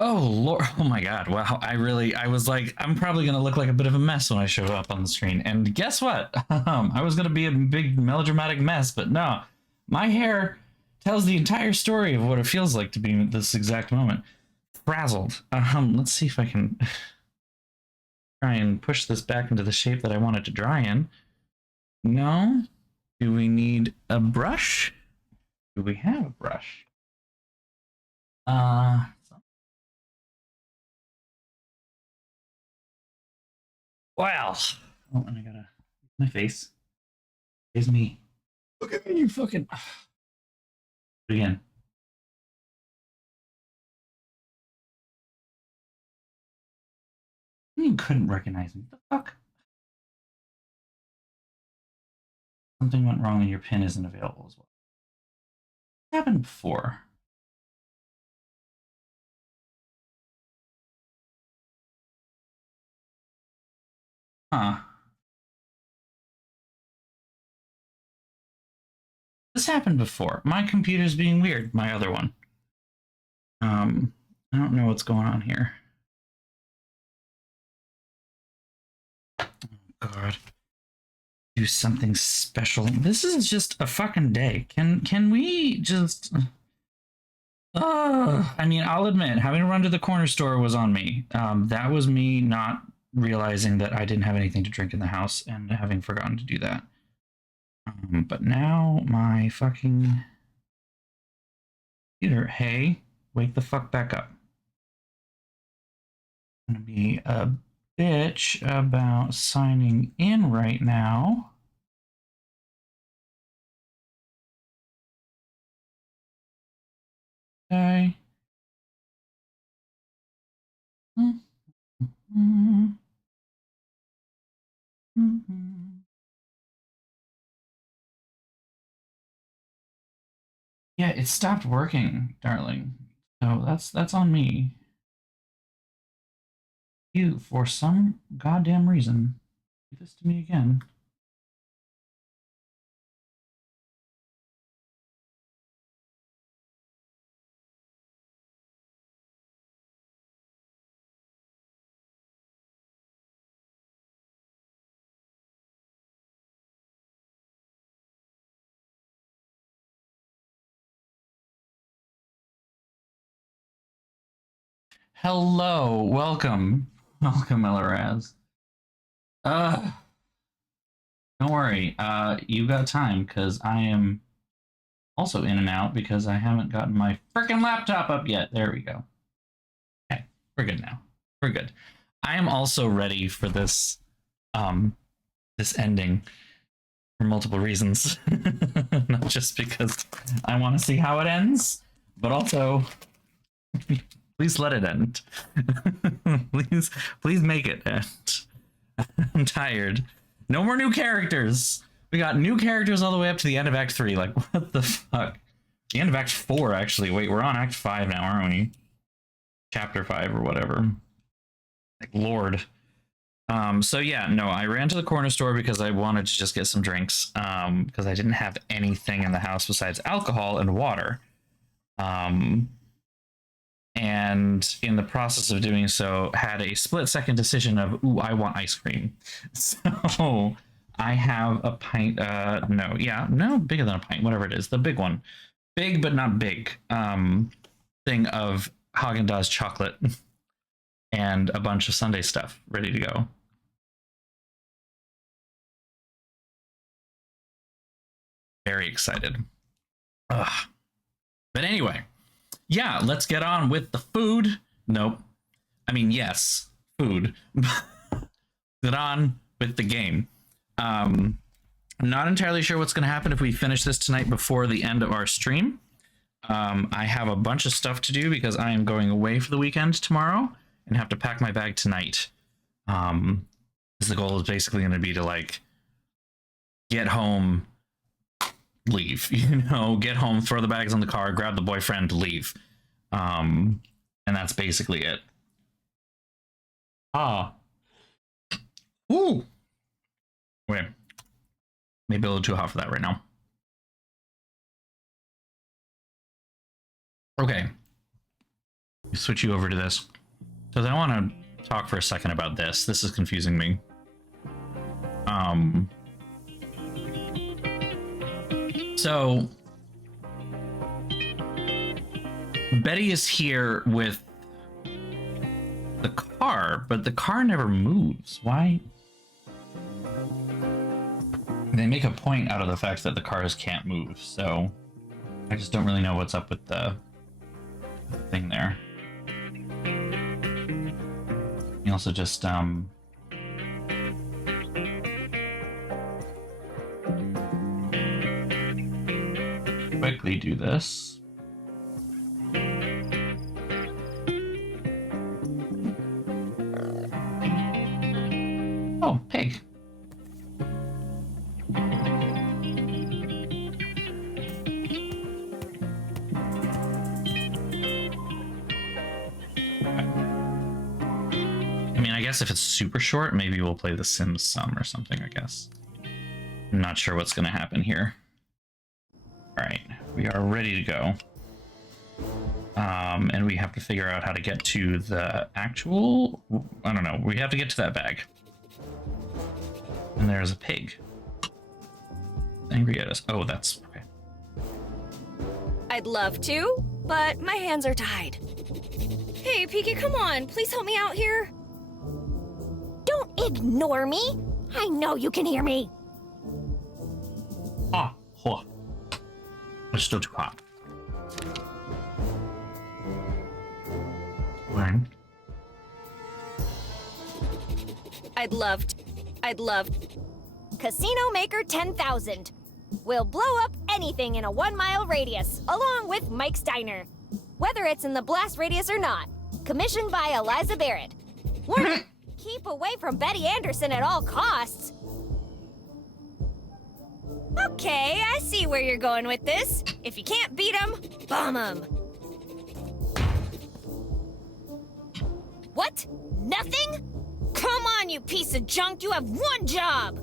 Oh Lord! Oh my God! Wow! I was like, I'm probably gonna look like a bit of a mess when I show up on the screen. And guess what? I was gonna be a big melodramatic mess, but no, my hair tells the entire story of what it feels like to be in this exact moment. Frazzled. Let's see if I can try and push this back into the shape that I want it to dry in. No. Do we need a brush? Do we have a brush? Uh, well. Oh, and I gotta my face. Is me. Look at me, you fucking. Again. You couldn't recognize me. What the fuck? Something went wrong and your pin isn't available as well. It happened before. Huh. This happened before. My computer's being weird. My other one. Um, I don't know what's going on here. Oh, God. Do something special. This is just a fucking day. Can we just I mean, I'll admit, having to run to the corner store was on me. That was me not realizing that I didn't have anything to drink in the house and having forgotten to do that. But now my fucking computer, hey, wake the fuck back up. I'm gonna be a bitch about signing in right now. Okay. Yeah, it stopped working, darling. So that's on me. You, for some goddamn reason, do this to me again. Hello, welcome. Welcome, Elaraz. Uh, don't worry. You got time because I am also in and out because I haven't gotten my freaking laptop up yet. There we go. Okay, we're good now. We're good. I am also ready for um this ending for multiple reasons. Not just because I want to see how it ends, but also please let it end. Please make it end. I'm tired. No more new characters. We got new characters all the way up to the end of Act 3. Like, what the fuck? The end of Act 4, actually. Wait, we're on Act 5 now, aren't we? Chapter 5 or whatever. Like, Lord. So yeah, no, I ran to the corner store because I wanted to just get some drinks. Because I didn't have anything in the house besides alcohol and water. And in the process of doing so, had a split-second decision of, ooh, I want ice cream. So I have a pint. No, bigger than a pint, whatever it is, the big one, big but not big. Thing of Haagen-Dazs chocolate and a bunch of Sunday stuff ready to go. Very excited. Ugh. But anyway, yeah, let's get on with the food. Nope. I mean, yes, food. Get on with the game. I'm not entirely sure what's going to happen if we finish this tonight before the end of our stream. I have a bunch of stuff to do because I am going away for the weekend tomorrow and have to pack my bag tonight. Because the goal is basically going to be to like get home, leave. Get home, throw the bags in the car, grab the boyfriend, leave. And that's basically it. Ah. Ooh. Wait. Maybe a little too hot for that right now. Okay. Switch you over to this. Because I want to talk for a second about this. This is confusing me. So Betty is here with the car, but the car never moves. Why? They make a point out of the fact that the cars can't move, so I just don't really know what's up with the thing there. You also just quickly do this. Oh, pig. I mean, I guess if it's super short, maybe we'll play The Sims some or something, I guess. I'm not sure what's going to happen here. All right, we are ready to go. And we have to figure out how to get to the actual... I don't know. We have to get to that bag. And there's a pig. Angry at us. Oh, that's... okay. I'd love to, but my hands are tied. Hey, Pika, come on. Please help me out here. Don't ignore me. I know you can hear me. Ah, oh. It's still too hot. When? I'd love. Casino Maker 10,000. We'll blow up anything in a 1-mile radius, along with Mike's Diner. Whether it's in the blast radius or not. Commissioned by Eliza Barrett. Warning, keep away from Betty Anderson at all costs. Okay, I see where you're going with this. If you can't beat 'em, bomb 'em. What? Nothing? Come on, you piece of junk. You have one job.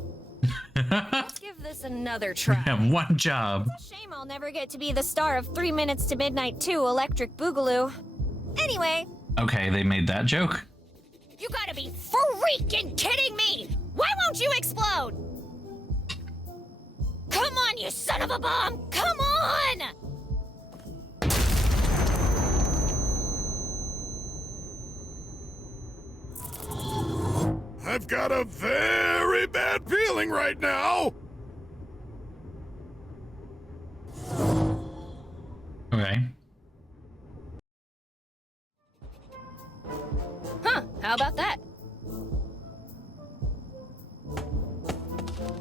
Let's give this another try. I have one job. It's a shame I'll never get to be the star of 3 Minutes to Midnight 2 Electric Boogaloo. Anyway. Okay, they made that joke. You gotta be freaking kidding me! Why won't you explode? Come on, you son of a bomb! Come on! I've got a very bad feeling right now. Okay. Huh, how about that?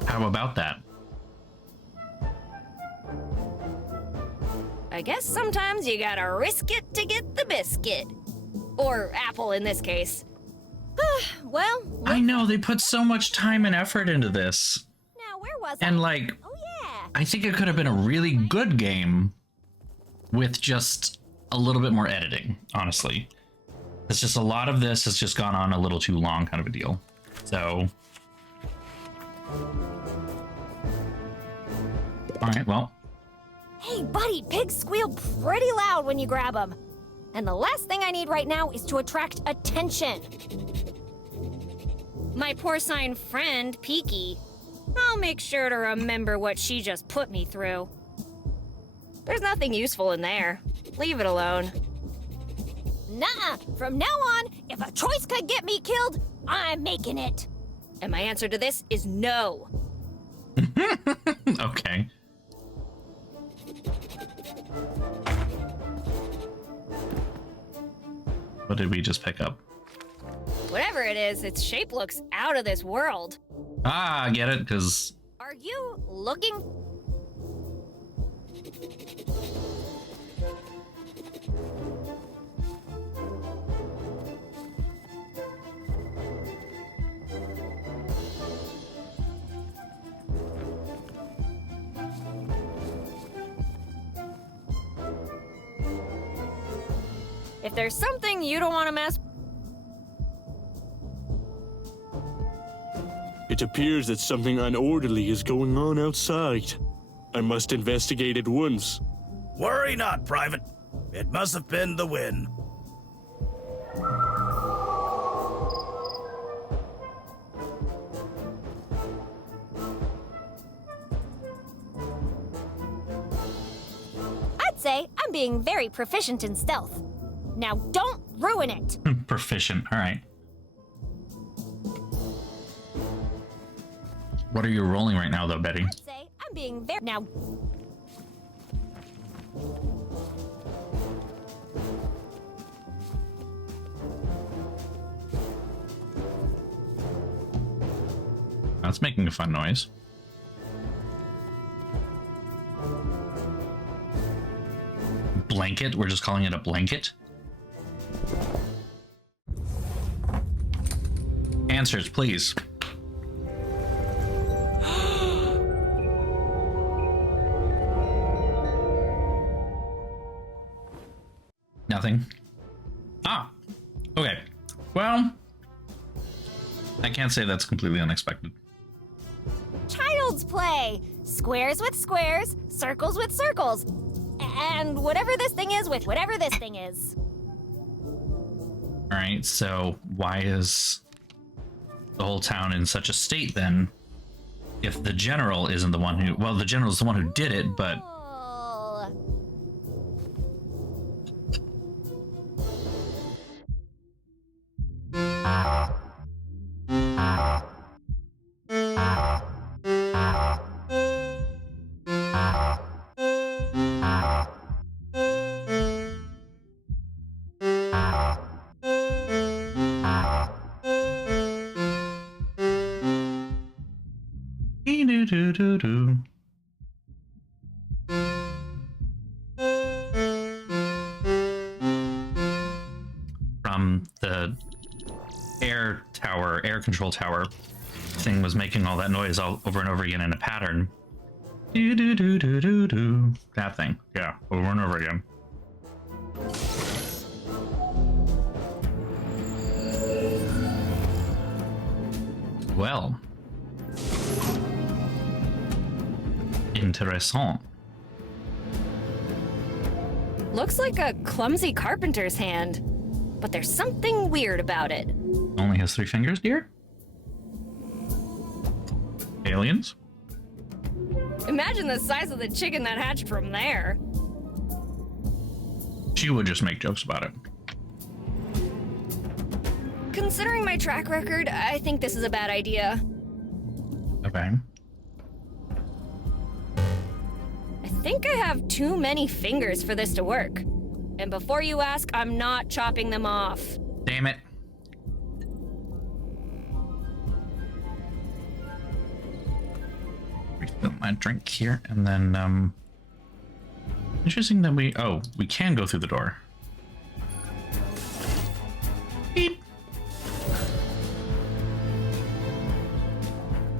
How about that? I guess sometimes you gotta risk it to get the biscuit. Or apple in this case. Well, I know, they put so much time and effort into this. Now, where was And I? like, Oh, yeah. I think it could have been a really good game with just a little bit more editing, honestly. It's just a lot of this has just gone on a little too long, kind of a deal. So. All right, well. Hey, buddy, pigs squeal pretty loud when you grab them. And the last thing I need right now is to attract attention. my porcine friend, Peaky. I'll make sure to remember what she just put me through. There's nothing useful in there. Leave it alone. Nuh-uh. From now on, if a choice could get me killed, I'm making it. And my answer to this is no. Okay. What did we just pick up? Whatever it is, its shape looks out of this world. Ah, I get it, because... Are you looking? If there's something you don't want to mess... It appears that something unorderly is going on outside. I must investigate at once. Worry not, Private. It must have been the wind. say I'm being very proficient in stealth. Now don't ruin it. Proficient. All right. What are you rolling right now, though, Betty? I'd say I'm being very... Now... That's making a fun noise. Blanket? We're just calling it a blanket? Answers, please. Nothing. Ah, okay. Well, I can't say that's completely unexpected. Child's play! Squares with squares, circles with circles. And whatever this thing is with whatever this thing is. All right, so why is the whole town in such a state then? If the general isn't the one who... Well, the general's the one who did it, but... Oh. Doo-doo-doo-doo-doo. From the air control tower thing was making all that noise all over and over again in a pattern. Do-do-do-do-do-do. That thing. Yeah, over and over again. Well. Interessant. Looks like a clumsy carpenter's hand, but there's something weird about it. Only has 3 fingers, dear? Aliens? Imagine the size of the chicken that hatched from there. She would just make jokes about it. Considering my track record, I think this is a bad idea. Okay. I think I have too many fingers for this to work. And before you ask, I'm not chopping them off. Damn it. Refill my drink here, and then, interesting that we can go through the door. Beep.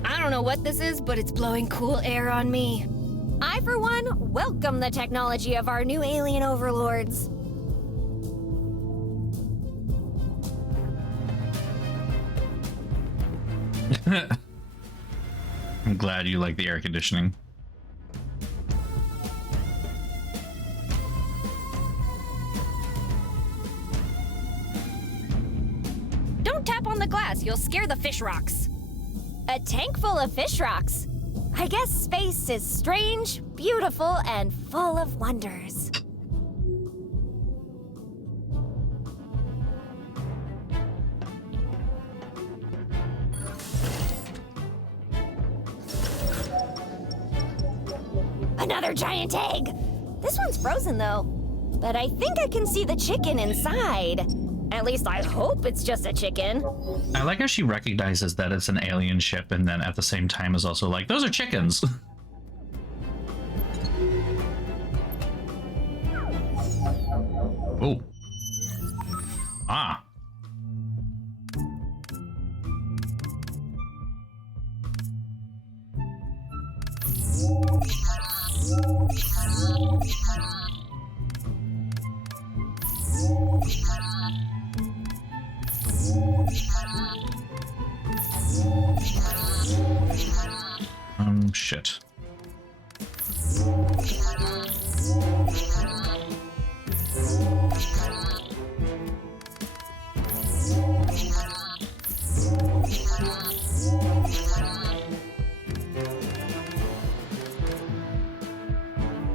I don't know what this is, but it's blowing cool air on me. I, for one, welcome the technology of our new alien overlords. I'm glad you like the air conditioning. Don't tap on the glass, you'll scare the fish rocks. A tank full of fish rocks. I guess space is strange, beautiful, and full of wonders. Another giant egg! This one's frozen though, but I think I can see the chicken inside. At least I hope it's just a chicken. I like how she recognizes that it's an alien ship and then at the same time is also like, those are chickens. Oh. Ah. Shit.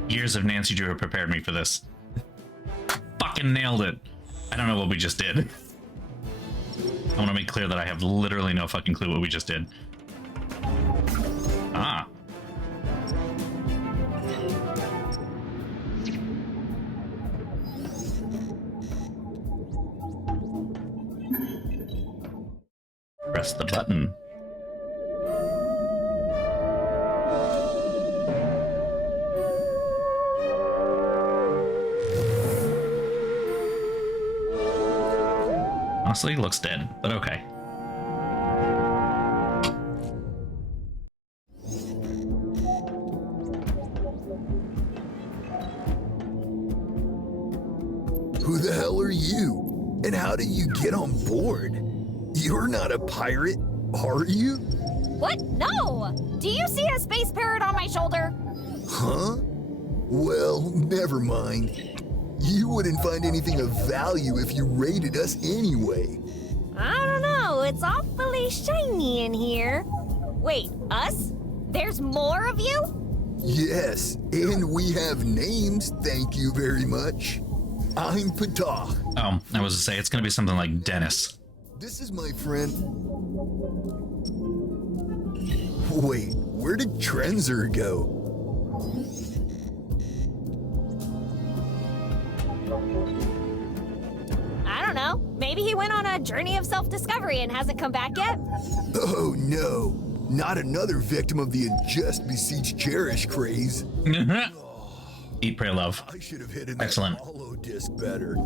You're years of Nancy Drew have prepared me for this. Fucking nailed it. I don't know what we just did. I want to make clear that I have literally no fucking clue what we just did. Ah. Press the button. Honestly, he looks dead, but okay. Who the hell are you? And how did you get on board? You're not a pirate, are you? What? No! Do you see a space parrot on my shoulder? Huh? Well, never mind. You wouldn't find anything of value if you raided us anyway. I don't know. It's awfully shiny in here. Wait, us? There's more of you? Yes, and we have names, thank you very much. I'm Patah. Oh, I was to say, it's gonna be something like Dennis. This is my friend. Wait, where did Trenzer go? I don't know. Maybe he went on a journey of self-discovery and hasn't come back yet? Oh no, not another victim of the Ingest Besiege Cherish craze. Eat, pray, love. I should have hidden that Excellent. hollow disc better.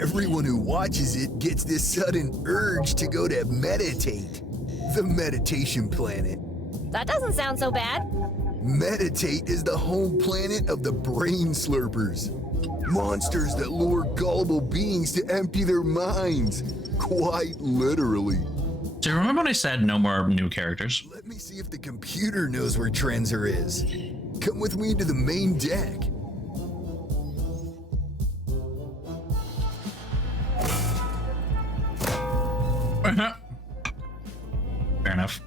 Everyone who watches it gets this sudden urge to go to meditate. The meditation planet. That doesn't sound so bad. Meditate is the home planet of the brain slurpers. Monsters that lure gullible beings to empty their minds. Quite literally. Do you remember when I said no more new characters? Let me see if the computer knows where Trenzer is. Come with me to the main deck. Fair enough.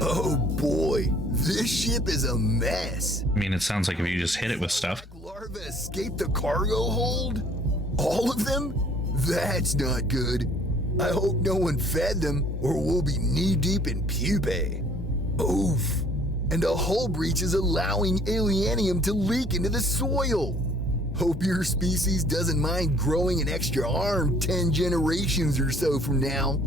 Oh boy, this ship is a mess. I mean, it sounds like if you just hit it with stuff. Larva escaped the cargo hold? All of them? That's not good. I hope no one fed them, or we'll be knee-deep in pupae. Oof. And a hull breach is allowing alienium to leak into the soil. Hope your species doesn't mind growing an extra arm 10 generations or so from now.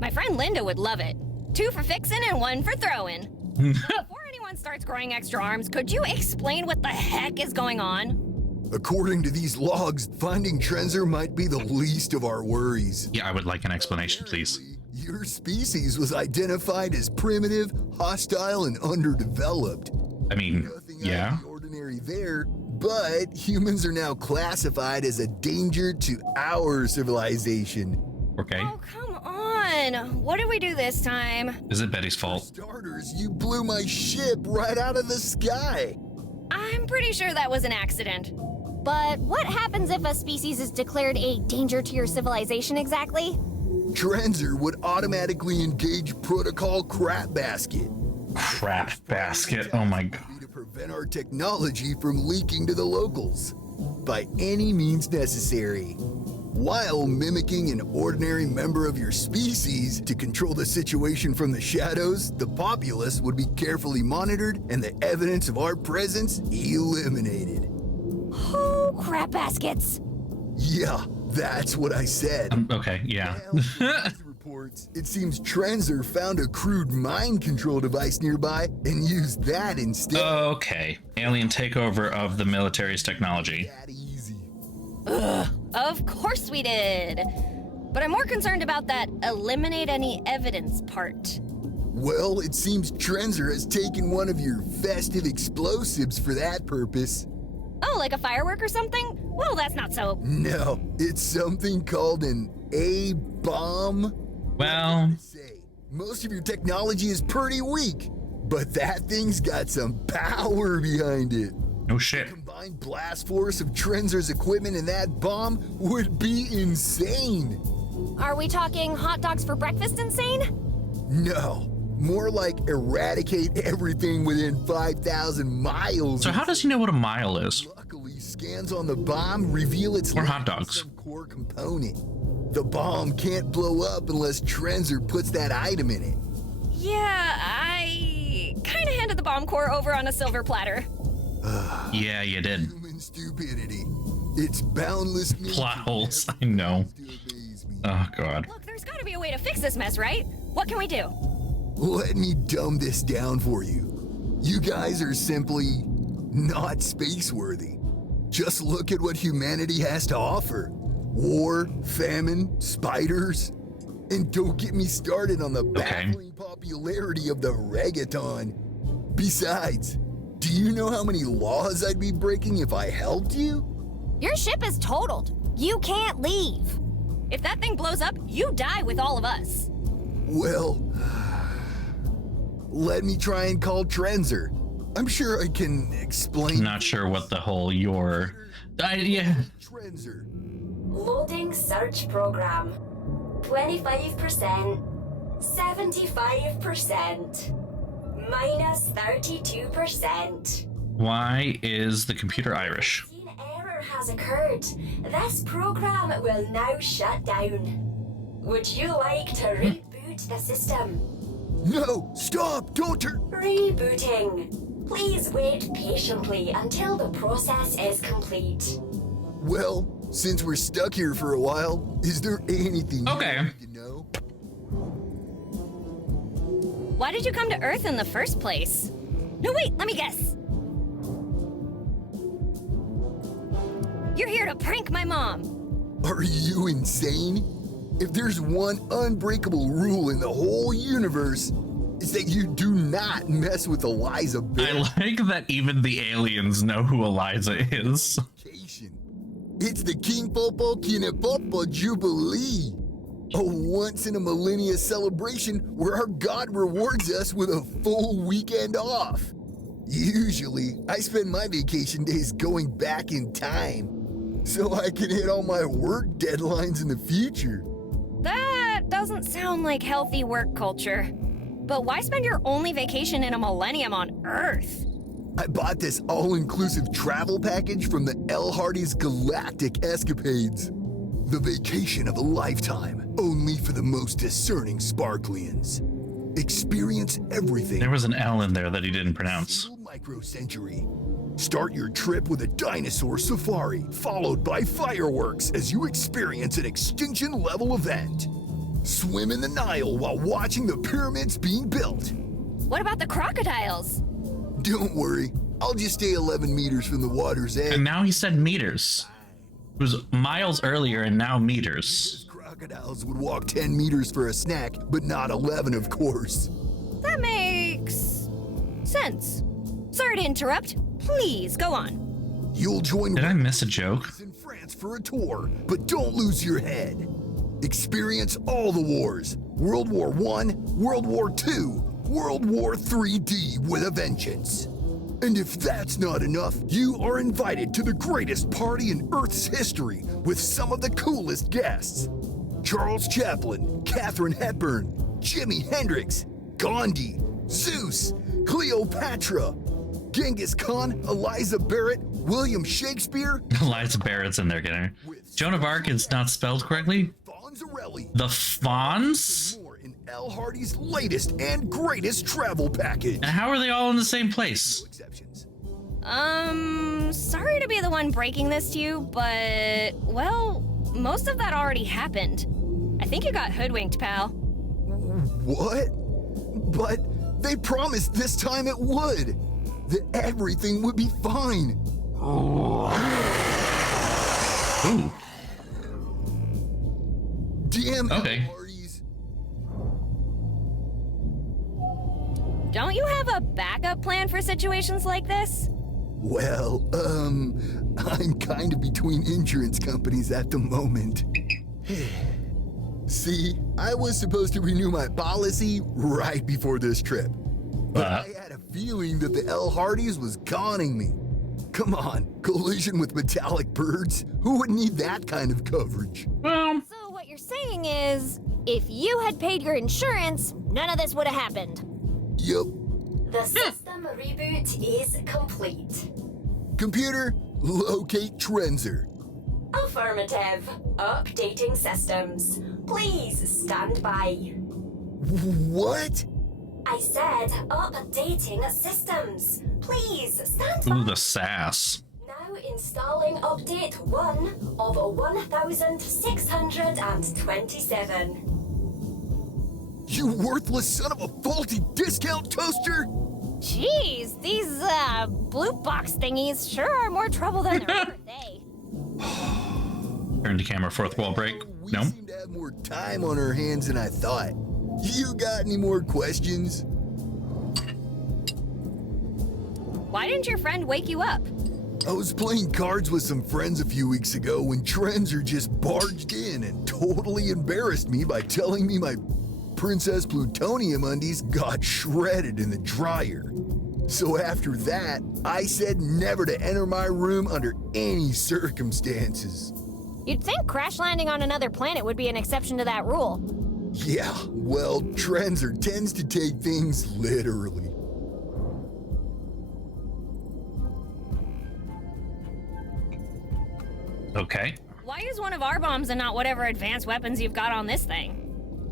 My friend Linda would love it. 2 for fixing and 1 for throwing. Before anyone starts growing extra arms, could you explain what the heck is going on? According to these logs, finding Trenzer might be the least of our worries. Yeah, I would like an explanation, please. Your species was identified as primitive, hostile, and underdeveloped. I mean, Nothing yeah. out of the ordinary there, but humans are now classified as a danger to our civilization. Okay. Oh, come on. What did we do this time? Is it Betty's fault? Starters, you blew my ship right out of the sky. I'm pretty sure that was an accident. But what happens if a species is declared a danger to your civilization exactly? Trenzer would automatically engage Protocol Crap Basket. Crap basket. Oh my god. To prevent our technology from leaking to the locals by any means necessary, while mimicking an ordinary member of your species to control the situation from the shadows. The populace would be carefully monitored and the evidence of our presence eliminated. Oh, crap baskets. Yeah, that's what I said. Okay, yeah. Reports, it seems Trenzer found a crude mind control device nearby and used that instead. Okay. Alien takeover of the military's technology. That easy. Of course we did. But I'm more concerned about that eliminate any evidence part. Well, it seems Trenzer has taken one of your festive explosives for that purpose. Oh, like a firework or something? Well, that's not so. No, it's something called an A-bomb. Well, Say, most of your technology is pretty weak, but that thing's got some power behind it. no shit. Combined blast force of Trenzer's equipment and that bomb would be insane. Are we talking hot dogs for breakfast insane? No, More like eradicate everything within 5,000 miles. So how does he know what a mile is? Luckily, scans on the bomb reveal its Or hot lack of dogs. some core component. The bomb can't blow up unless Trenzer puts that item in it. Yeah, I kind of handed the bomb core over on a silver platter. Yeah, you did. Human stupidity. It's boundless Plot holes, I know. Oh, God. Look, there's got to be a way to fix this mess, right? What can we do? Let me dumb this down for you. You guys are simply not space-worthy. Just look at what humanity has to offer. War, famine, spiders. And don't get me started on the baffling popularity of the reggaeton. Besides, do you know how many laws I'd be breaking if I helped you? Your ship is totaled. You can't leave. If that thing blows up, you die with all of us. Well, let me try and call Trenzer. I'm sure I can explain. Not sure what the whole your idea. Trenzer. Loading search program. 25%, 75%, minus 32%. Why is the computer Irish? An error has occurred. This program will now shut down. Would you like to reboot the system? No, stop, don't turn. Rebooting. Please wait patiently until the process is complete. Well, since we're stuck here for a while, is there anything Okay. you need to know? Why did you come to Earth in the first place? No, wait, let me guess. You're here to prank my mom. Are you insane? If there's one unbreakable rule in the whole universe, it's that you do not mess with Eliza I Barrett. like that even the aliens know who Eliza is. It's the King Popo Kinepopo Jubilee, a once-in-a-millennia celebration where our god rewards us with a full weekend off. Usually, I spend my vacation days going back in time, so I can hit all my work deadlines in the future. That doesn't sound like healthy work culture. But why spend your only vacation in a millennium on Earth? I bought this all-inclusive travel package from the L. Hardy's Galactic Escapades. The vacation of a lifetime, only for the most discerning Sparklians. Experience everything. There was an L in there that he didn't pronounce. Single microcentury. Start your trip with a dinosaur safari, followed by fireworks as you experience an extinction-level event. Swim in the Nile while watching the pyramids being built. What about the crocodiles? Don't worry, I'll just stay 11 meters from the water's edge. And now he said meters. It was miles earlier and now meters. Crocodiles would walk 10 meters for a snack, but not 11, of course. That makes sense. Sorry to interrupt. Please, go on. You'll join Did I miss a joke? in France for a tour, but don't lose your head. Experience all the wars. World War I, World War II, World War IIID with a vengeance. And if that's not enough, you are invited to the greatest party in Earth's history with some of the coolest guests. Charles Chaplin, Katharine Hepburn, Jimi Hendrix, Gandhi, Zeus, Cleopatra, Genghis Khan, Eliza Barrett, William Shakespeare, Eliza Barrett's in there getting her. Joan of Arc is not spelled correctly. Fonzarelli. The Fonz? More in L. Hardy's latest and greatest travel package. And how are they all in the same place? Exceptions. Sorry to be the one breaking this to you, but, well, most of that already happened. I think you got hoodwinked, pal. What? But they promised this time it would. That everything would be fine. Ooh. Damn Okay. parties. Don't you have a backup plan for situations like this? Well, I'm kind of between insurance companies at the moment. See, I was supposed to renew my policy right before this trip. But I had a feeling that the L. Hardys was conning me. Come on, collision with metallic birds? Who would need that kind of coverage? Well, So what you're saying is, if you had paid your insurance, none of this would have happened. Yep. The system reboot is complete. Computer, locate Trenzer. Affirmative. Updating systems. Please stand by. What? I said updating systems. Please stand by. Ooh, the sass. Now installing update 1 of 1627. You worthless son of a faulty discount toaster! Jeez, these blue box thingies sure are more trouble than they're worth, eh? Turn to camera, fourth wall break. We No. seem to have more time on our hands than I thought. You got any more questions? Why didn't your friend wake you up? I was playing cards with some friends a few weeks ago when Trenzer just barged in and totally embarrassed me by telling me my Princess Plutonium undies got shredded in the dryer. So after that, I said never to enter my room under any circumstances. You'd think crash landing on another planet would be an exception to that rule. Yeah, well, Trenzer tends to take things literally. Okay. Why use one of our bombs and not whatever advanced weapons you've got on this thing?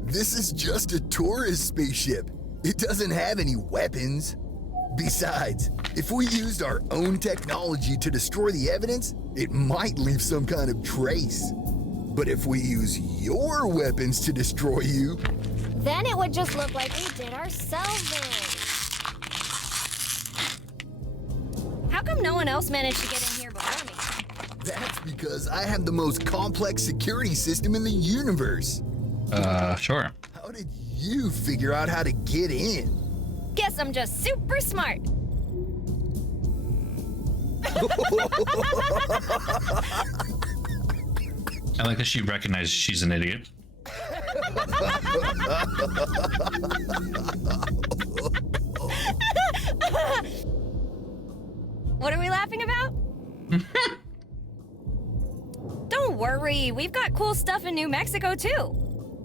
This is just a tourist spaceship. It doesn't have any weapons. Besides, if we used our own technology to destroy the evidence, it might leave some kind of trace. But if we use your weapons to destroy you, Then it would just look like we did ourselves in. How come no one else managed to get in here before me? that's because I have the most complex security system in the universe. Sure. How did you figure out how to get in? Guess I'm just super smart. I like that she recognizes she's an idiot. What are we laughing about? Don't worry, we've got cool stuff in New Mexico too.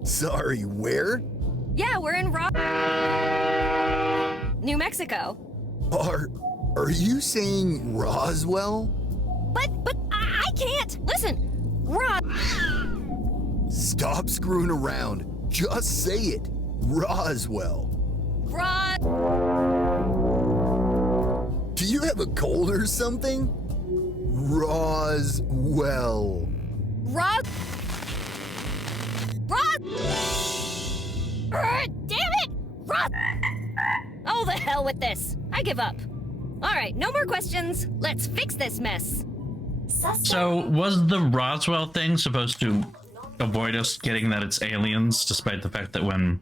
Sorry, where? Yeah, we're in New Mexico. Are you saying Roswell? But I can't. Listen, Rod. Stop screwing around. Just say it. Roswell. Rod. Do you have a cold or something? Roswell. Rod. Damn it! Rod. Oh, the hell with this. I give up. All right, no more questions. Let's fix this mess. So, was the Roswell thing supposed to avoid us getting that it's aliens, despite the fact that when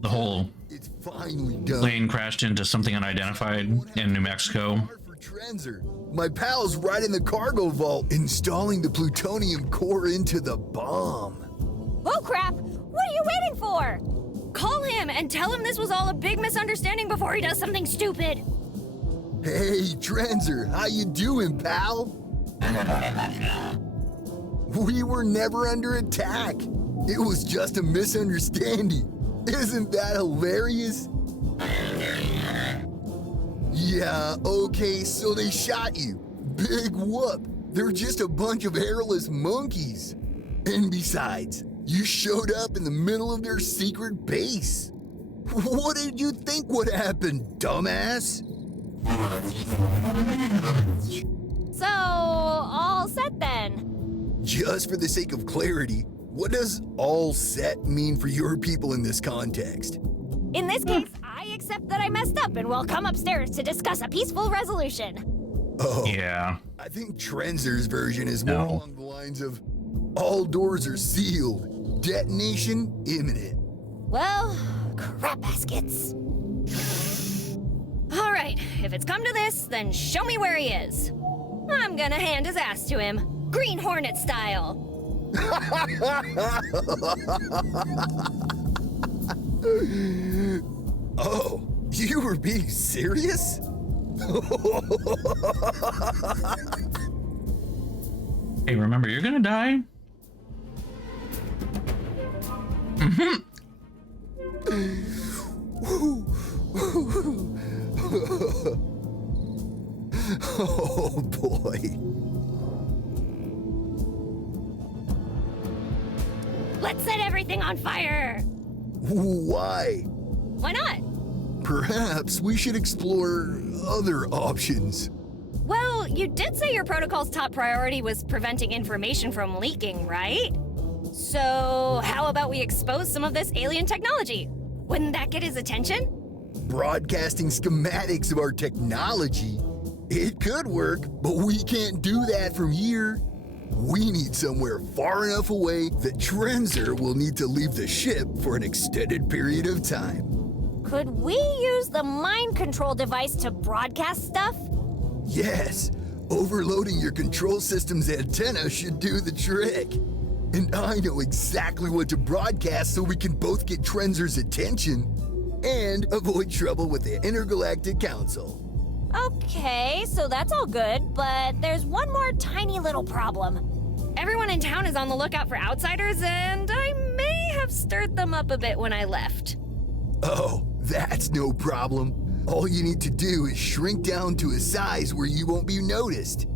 the whole It's finally done. plane crashed into something unidentified in New Mexico? For Trenzer. My pal's right in the cargo vault, installing the plutonium core into the bomb. Oh crap! What are you waiting for? Call him and tell him this was all a big misunderstanding before he does something stupid. Hey, Trenzer, how you doing, pal? We were never under attack. It was just a misunderstanding. Isn't that hilarious? Yeah, okay, so they shot you. Big whoop. They're just a bunch of hairless monkeys. And besides, you showed up in the middle of their secret base. What did you think would happen, dumbass? So, all set then. Just for the sake of clarity, what does all set mean for your people in this context? In this case, I accept that I messed up and will come upstairs to discuss a peaceful resolution. Oh, Yeah. I think Trenzer's version is more No. along the lines of all doors are sealed, detonation imminent. Well, crap baskets. All right, if it's come to this, then show me where he is. I'm gonna hand his ass to him, Green Hornet style. Oh, you were being serious? Hey, remember, you're gonna die. Oh boy. Let's set everything on fire! Why? Why not? Perhaps we should explore other options. Well, you did say your protocol's top priority was preventing information from leaking, right? So, how about we expose some of this alien technology? Wouldn't that get his attention? Broadcasting schematics of our technology? It could work, but we can't do that from here. We need somewhere far enough away that Trenzer will need to leave the ship for an extended period of time. Could we use the mind control device to broadcast stuff? Yes, overloading your control system's antenna should do the trick. And I know exactly what to broadcast so we can both get Trenzer's attention and avoid trouble with the Intergalactic Council. Okay, so that's all good, but there's one more tiny little problem. Everyone in town is on the lookout for outsiders, and I may have stirred them up a bit when I left. Oh, that's no problem. All you need to do is shrink down to a size where you won't be noticed.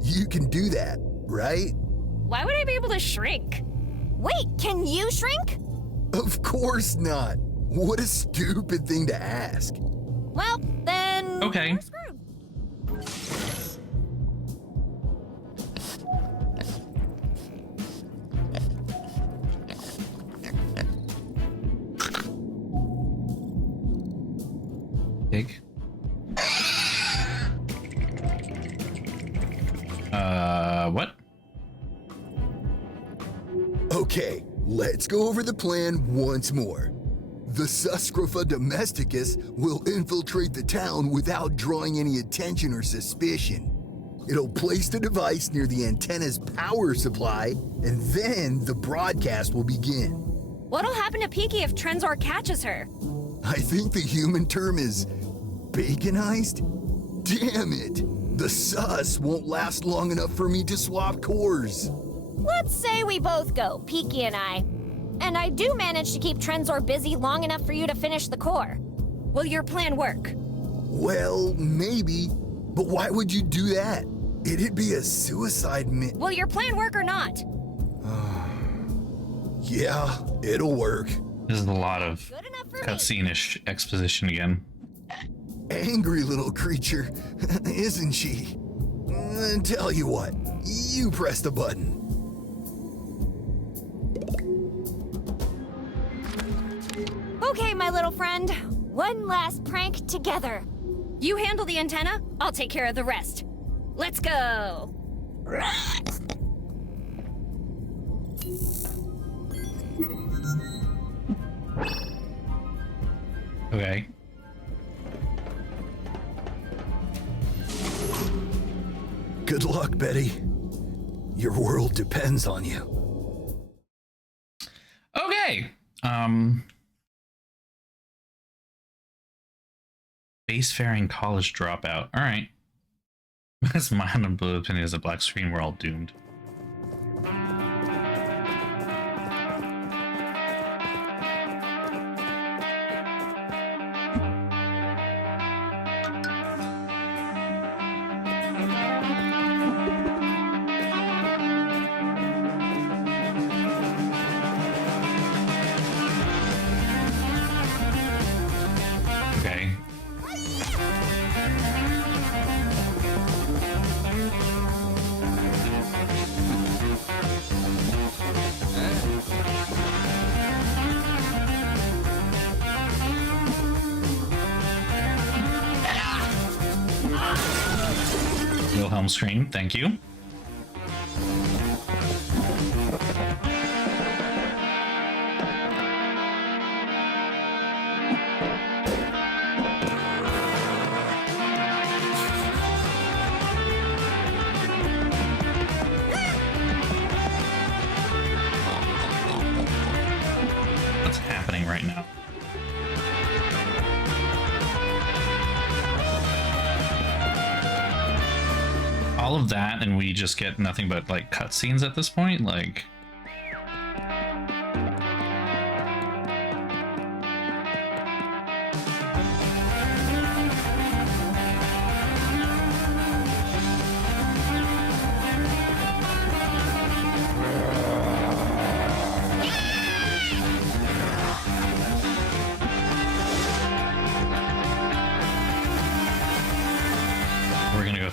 You can do that, right? Why would I be able to shrink? Wait, can you shrink? Of course not. What a stupid thing to ask. Well, then... Okay. we're screwed. Dig. What? Okay, let's go over the plan once more. The Suscrofa domesticus will infiltrate the town without drawing any attention or suspicion. It'll place the device near the antenna's power supply, and then the broadcast will begin. What'll happen to Peaky if Trenzor catches her? I think the human term is baconized? Damn it! The sus won't last long enough for me to swap cores. Let's say we both go, Peaky and I. And I do manage to keep Trenzor busy long enough for you to finish the core. Will your plan work? Well, maybe, but why would you do that? It'd be a suicide Will your plan work or not? Yeah, it'll work. This is a lot of Good enough for me. cutscene-ish exposition again. Angry little creature, isn't she? Tell you what, you press the button. Okay, my little friend. One last prank together. You handle the antenna, I'll take care of the rest. Let's go! Okay. Good luck, Betty. Your world depends on you. Okay. Spacefaring college dropout. All right. This mind and blue opinion is a black screen. We're all doomed. Okay. Wilhelm scream, thank you. What's happening right now? All of that, and we just get nothing but like cutscenes at this point. Like,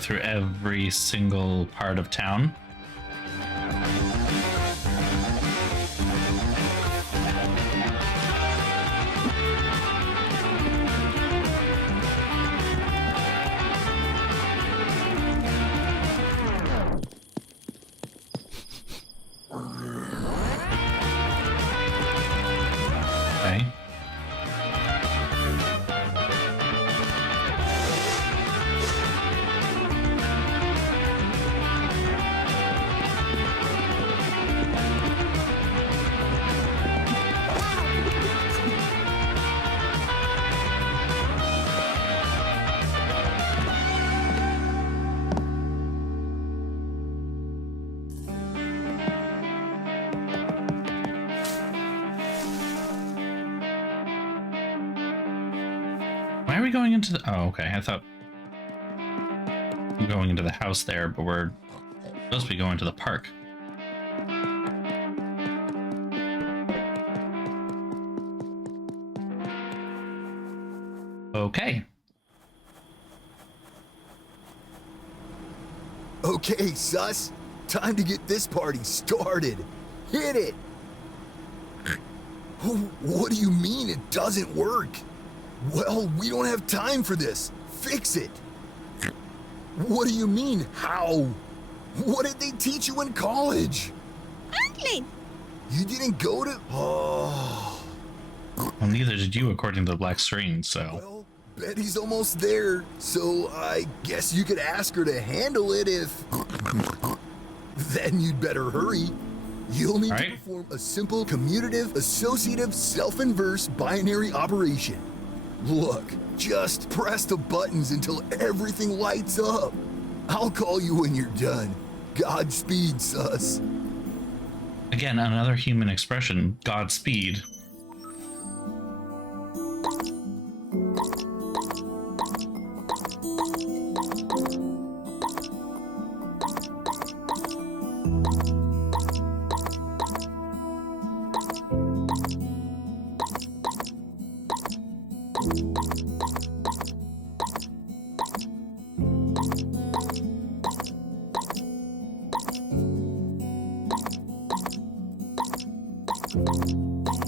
through every single part of town. Okay. Why are we going into the... Oh, okay. I thought we're going into the house there, but we're supposed to be going to the park. Okay. Okay, sus. Time to get this party started. Hit it! What do you mean it doesn't work? Well, we don't have time for this. Fix it. What do you mean, how? What did they teach you in college? Ugly. You didn't go to... Oh... Well, neither did you, according to the black screen, so... Well, Betty's almost there, so I guess you could ask her to handle it if... Then you'd better hurry. You'll need to perform a simple commutative, associative, self-inverse binary operation. Look, just press the buttons until everything lights up. I'll call you when you're done. Godspeed, sus. Again, another human expression, Godspeed.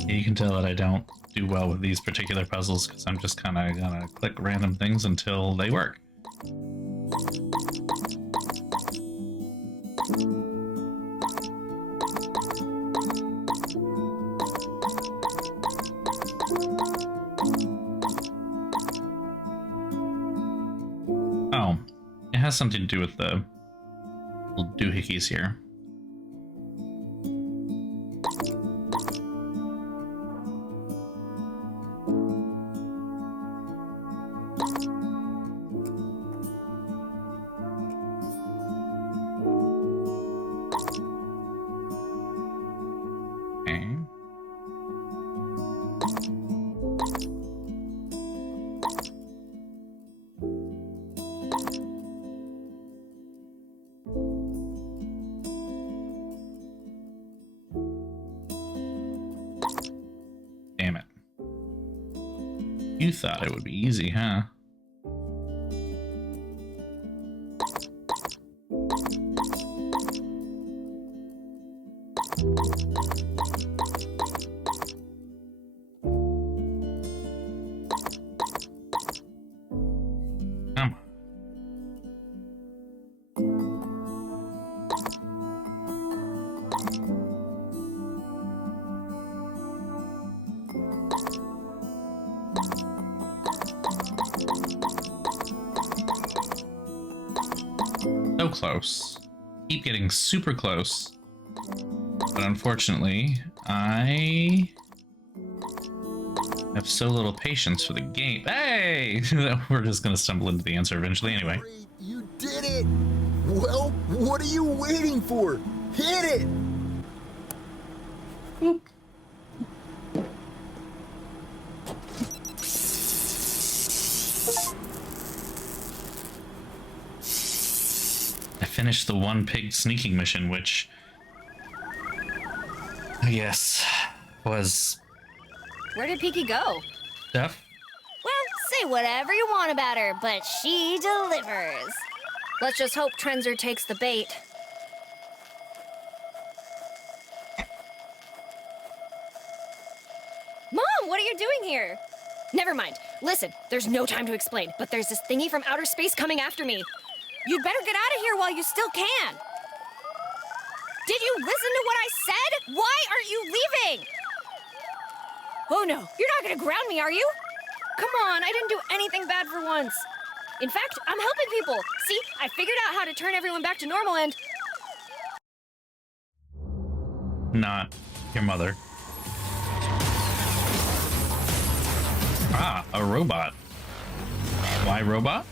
You can tell that I don't do well with these particular puzzles because I'm just kind of gonna click random things until they work. Oh, it has something to do with the little doohickeys here. Okay. Damn it. You thought it would be easy, huh? Come on. So close. Keep getting super close. But unfortunately, I have so little patience for the game. Hey! We're just gonna stumble into the answer eventually anyway. Great, you did it! Well, what are you waiting for? Hit it! Boop. I finished the one pig sneaking mission, which I guess was Where did Peaky go? stuff. Well, say whatever you want about her, but she delivers. Let's just hope Trenzor takes the bait. Mom, what are you doing here? Never mind. Listen, there's no time to explain, but there's this thingy from outer space coming after me. You'd better get out of here while you still can. Did you listen to what I said? Why aren't you leaving? Oh no, you're not gonna ground me, are you? Come on, I didn't do anything bad for once. In fact, I'm helping people. See, I figured out how to turn everyone back to normal and... Not your mother. Ah, a robot. Why robot?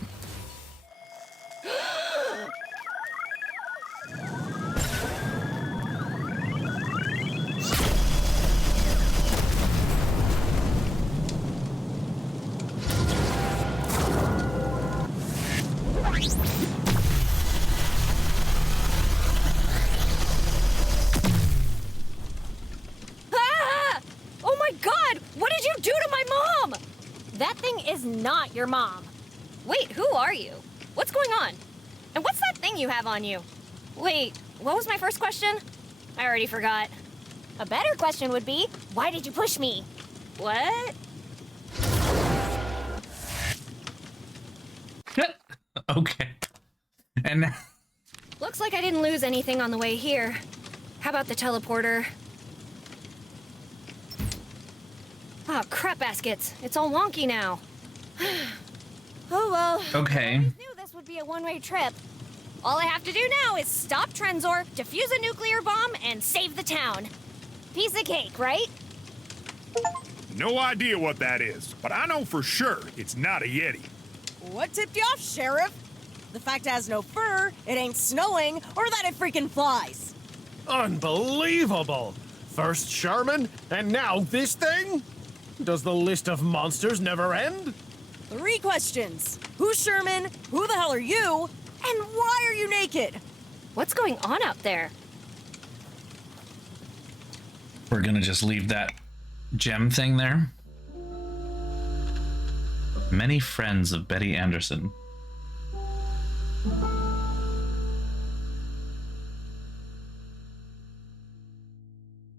Ah! Oh my god! What did you do to my mom? That thing is not your mom. Wait, who are you? What's going on? And what's that thing you have on you? Wait, what was my first question? I already forgot. A better question would be, why did you push me? What? Okay. And Looks like I didn't lose anything on the way here. How about the teleporter? Ah, crap baskets. It's all wonky now. Oh well. okay. I knew this would be a one-way trip. All I have to do now is stop Trenzor, defuse a nuclear bomb, and save the town. Piece of cake, right? No idea what that is, but I know for sure it's not a Yeti. What tipped you off, Sheriff? The fact it has no fur, it ain't snowing, or that it freaking flies. Unbelievable! First Sherman, and now this thing? Does the list of monsters never end? 3 questions. Who's Sherman? Who the hell are you? And why are you naked? What's going on out there? We're gonna just leave that gem thing there. Many friends of Betty Anderson.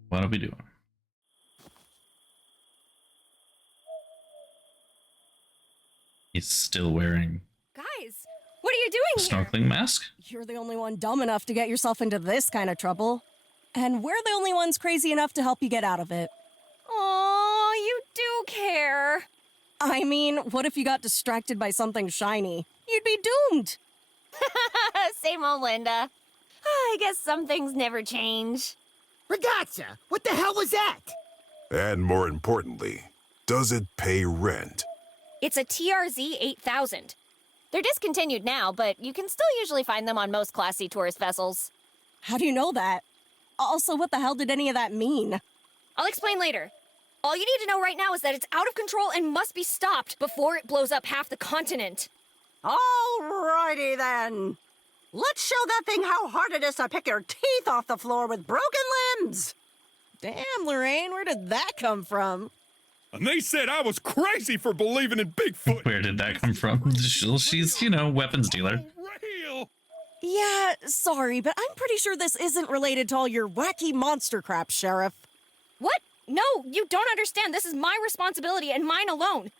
What are we doing? He's still wearing Guys, what are you a doing here? snorkeling mask? You're the only one dumb enough to get yourself into this kind of trouble. And we're the only ones crazy enough to help you get out of it. Aw, you do care. I mean, what if you got distracted by something shiny? You'd be doomed. Same old Linda. I guess some things never change. Ragazza, what the hell was that? And more importantly, does it pay rent? It's a TRZ 8000. They're discontinued now, but you can still usually find them on most Class C tourist vessels. How do you know that? Also, what the hell did any of that mean? I'll explain later. All you need to know right now is that it's out of control and must be stopped before it blows up half the continent. Alrighty then. Let's show that thing how hard it is to pick your teeth off the floor with broken limbs. Damn, Lorraine, where did that come from? And they said I was crazy for believing in Bigfoot. Where did that come from? She's, you know, weapons dealer. Real. Yeah, sorry, but I'm pretty sure this isn't related to all your wacky monster crap, Sheriff. What? No, you don't understand. This is my responsibility and mine alone.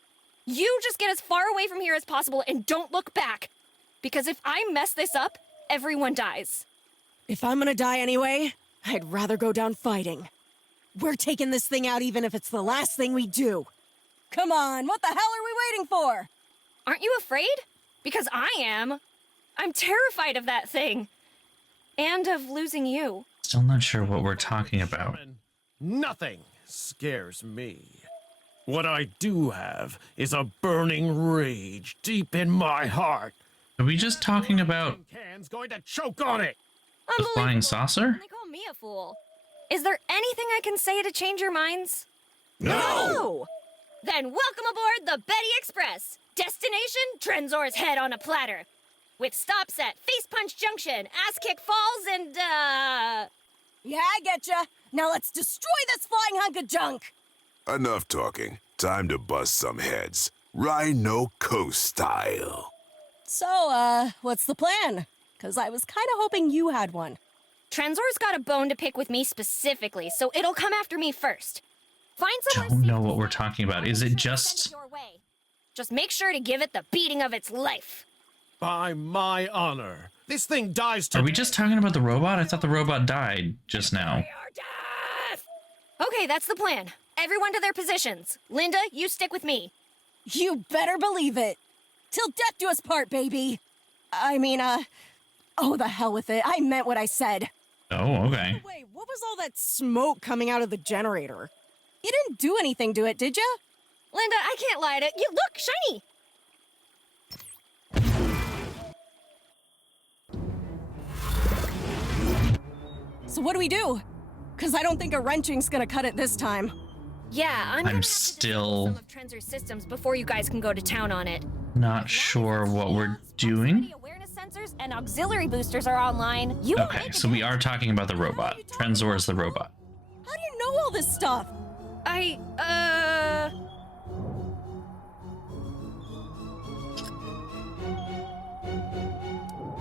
You just get as far away from here as possible and don't look back. Because if I mess this up, everyone dies. If I'm gonna die anyway, I'd rather go down fighting. We're taking this thing out even if it's the last thing we do. Come on, what the hell are we waiting for? Aren't you afraid? Because I am. I'm terrified of that thing. And of losing you. Still not sure what we're talking about. Sherman, nothing scares me. What I do have is a burning rage deep in my heart. Are we just talking about Can's going to choke on it. the flying Unbelievable. saucer? And they call me a fool. Is there anything I can say to change your minds? No! Then welcome aboard the Betty Express. Destination, Trenzor's head on a platter. With stops at Face Punch Junction, Ass Kick Falls, and, Yeah, I getcha. Now let's destroy this flying hunk of junk. Enough talking. Time to bust some heads. Rhino Coast style. So, what's the plan? Because I was kind of hoping you had one. Trenzor's got a bone to pick with me specifically, so it'll come after me first. Find somewhere Don't safe know to what we're stay. talking about. I'll Is make it sure to send just... it your way. Just make sure to give it the beating of its life. By my honor, this thing dies today. Are we just talking about the robot? I thought the robot died just now. Okay, that's the plan. Everyone to their positions. Linda, you stick with me. You better believe it. Till death do us part, baby. I mean, oh, the hell with it. I meant what I said. Oh, okay. Wait, what was all that smoke coming out of the generator? You didn't do anything to it, did ya? Linda, I can't lie to you. Look, shiny. So what do we do? Because I don't think a wrenching's gonna cut it this time. Yeah, I'm gonna have to still disable some of Trenzor's systems before you guys can go to town on it. not sure what we're doing. Awareness sensors and auxiliary boosters are online. You won't Okay, need to so we are talking about the robot. Trenzor is the robot. How do you know all this stuff?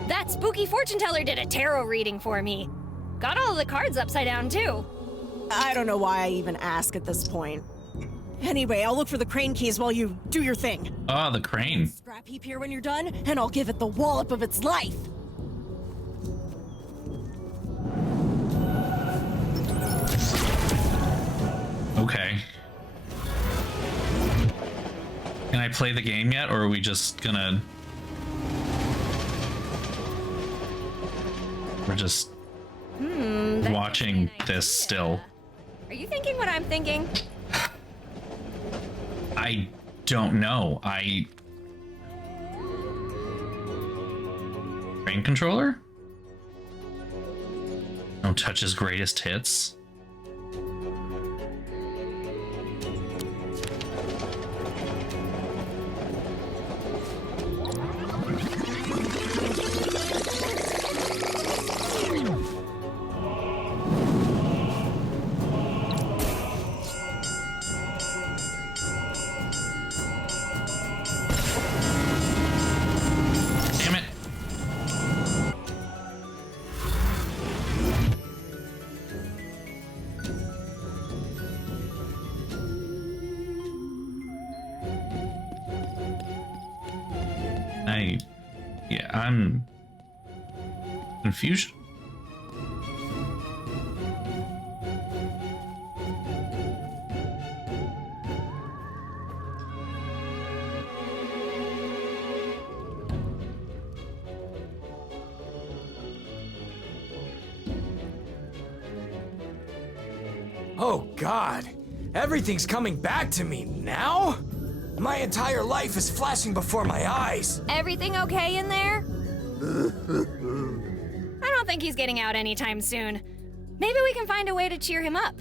That spooky fortune teller did a tarot reading for me. Got all the cards upside down, too. I don't know why I even ask at this point. Anyway, I'll look for the crane keys while you do your thing. Oh, the crane. Scrap heap here when you're done, and I'll give it the wallop of its life. Okay. Can I play the game yet, or are we just gonna... We're just watching this still. Are you thinking what I'm thinking? I don't know. Brain controller? Don't touch his greatest hits. Damn it. I'm confusion. Oh God, everything's coming back to me now? My entire life is flashing before my eyes. Everything okay in there? I don't think he's getting out anytime soon. Maybe we can find a way to cheer him up.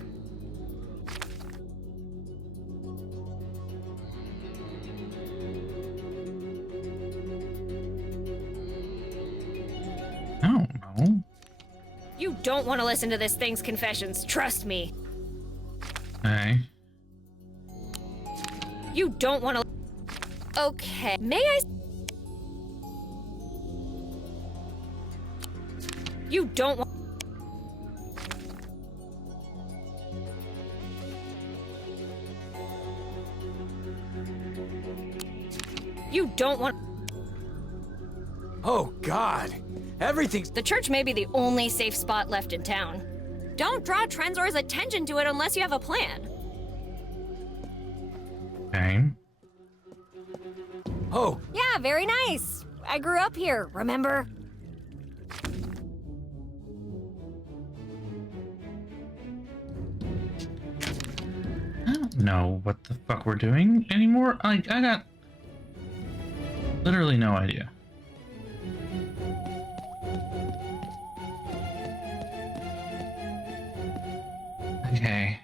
I don't know. You don't want to listen to this thing's confessions, trust me. Okay. You don't want to... Okay, may I... You don't want... You don't want... Oh God, everything's... The church may be the only safe spot left in town. Don't draw Trenzor's attention to it unless you have a plan. Okay. Oh. Yeah, very nice. I grew up here, remember? I don't know what the fuck we're doing anymore. I got literally no idea. Okay.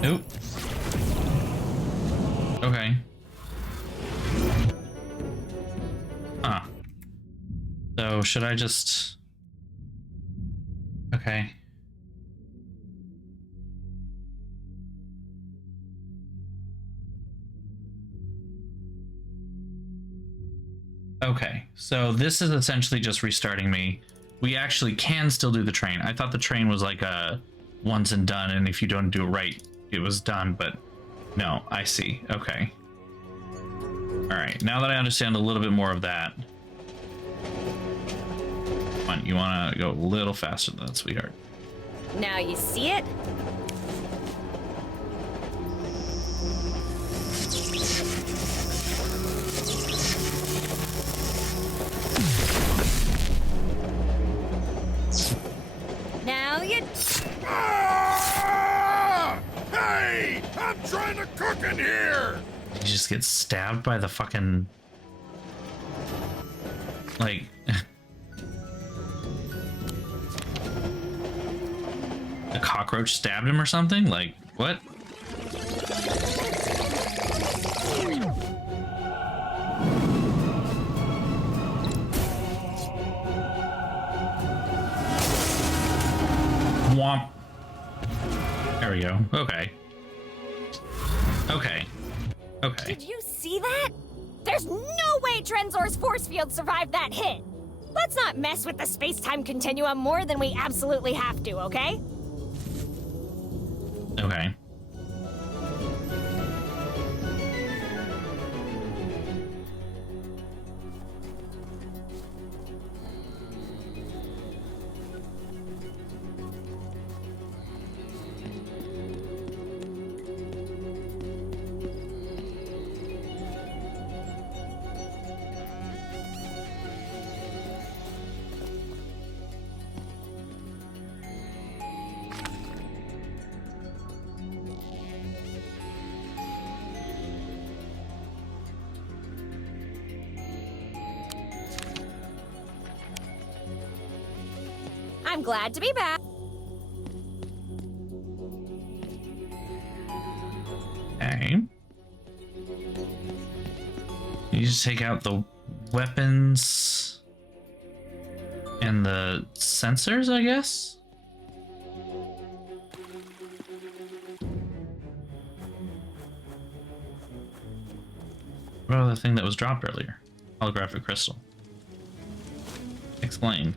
Nope. Okay. So should I just... Okay. Okay, so this is essentially just restarting me. We actually can still do the train. I thought the train was like a once and done, and if you don't do it right, it was done, but no, I see. Okay. All right, now that I understand a little bit more of that. Come on, you want to go a little faster than that, sweetheart. Now you see it? Now you... Ah! Hey! I'm trying to cook in here! You just get stabbed by the fucking... Like... A cockroach stabbed him or something? Like, what? Womp. There we go. Okay. Okay. Okay. Did you see that? There's no way Trenzor's force field survived that hit. Let's not mess with the space-time continuum more than we absolutely have to, okay? Okay. I'm glad to be back. Okay. You just take out the weapons and the sensors, I guess? What about the thing that was dropped earlier? Holographic crystal. Explain.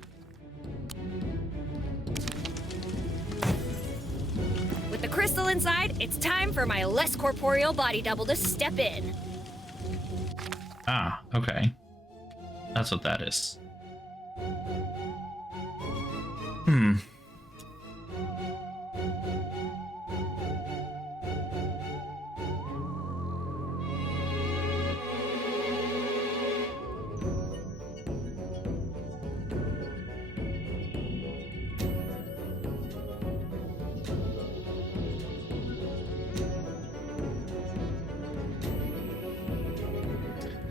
With the crystal inside, it's time for my less corporeal body double to step in. Ah, okay. That's what that is. Hmm.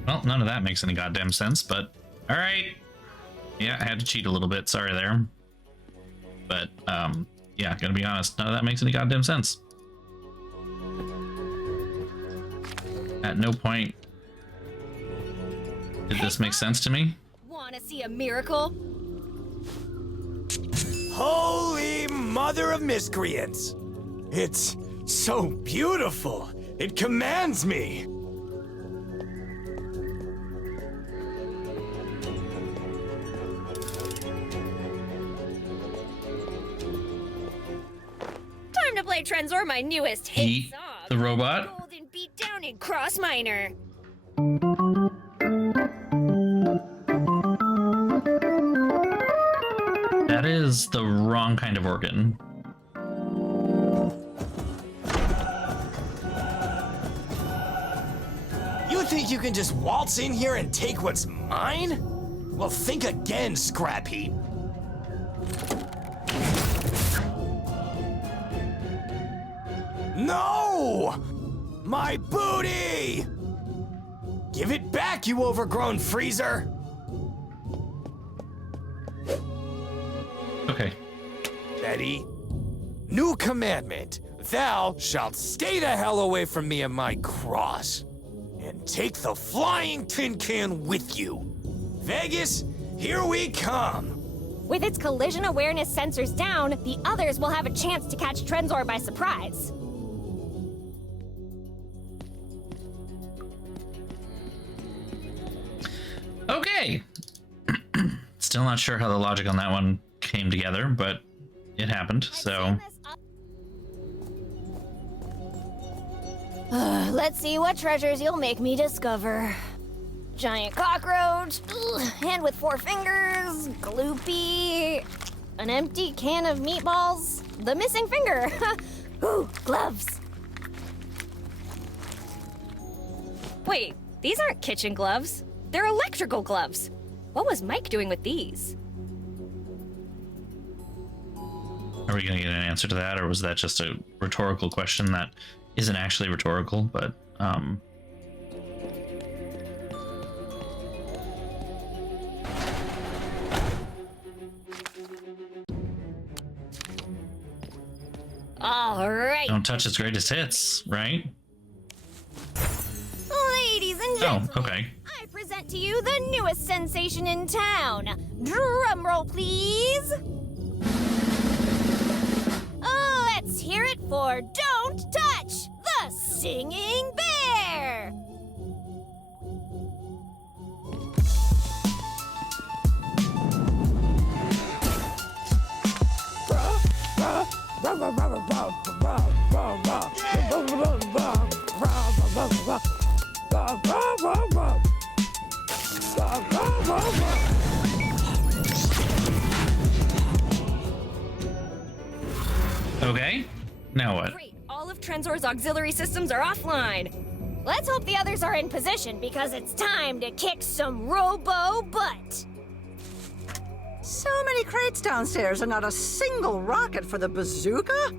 Well, none of that makes any goddamn sense, but all right. Yeah, I had to cheat a little bit. Sorry there. But, yeah, gonna be honest, none of that makes any goddamn sense. At no point did this make sense to me. Wanna see a miracle? Holy mother of miscreants! It's so beautiful. It commands me. Time to play Trenzor, my newest hit Eat song. the robot. Golden beat down in cross minor. That is the wrong kind of organ. You think you can just waltz in here and take what's mine? Well, think again, scrap heap. No! My booty! Give it back, you overgrown freezer! Okay. Betty, new commandment. Thou shalt stay the hell away from me and my cross. And take the flying tin can with you. Vegas, Here we come! With its collision awareness sensors down, the others will have a chance to catch Trenzor by surprise. Okay. Still not sure how the logic on that one came together, but it happened, so. Let's see what treasures you'll make me discover. Giant cockroach, hand with 4 fingers, gloopy, an empty can of meatballs, the missing finger. Ooh, gloves. Wait, these aren't kitchen gloves. They're electrical gloves. What was Mike doing with these? Are we going to get an answer to that, or was that just a rhetorical question that isn't actually rhetorical, but, All right. don't touch its greatest hits, right? Ladies and gentlemen, okay. I present to you the newest sensation in town. Drum roll, please. Let's hear it for Don't Touch, the Singing Bear. Okay, now what? Great, all of Trenzor's auxiliary systems are offline. Let's hope the others are in position because it's time to kick some robo butt. So many crates downstairs and not a single rocket for the bazooka?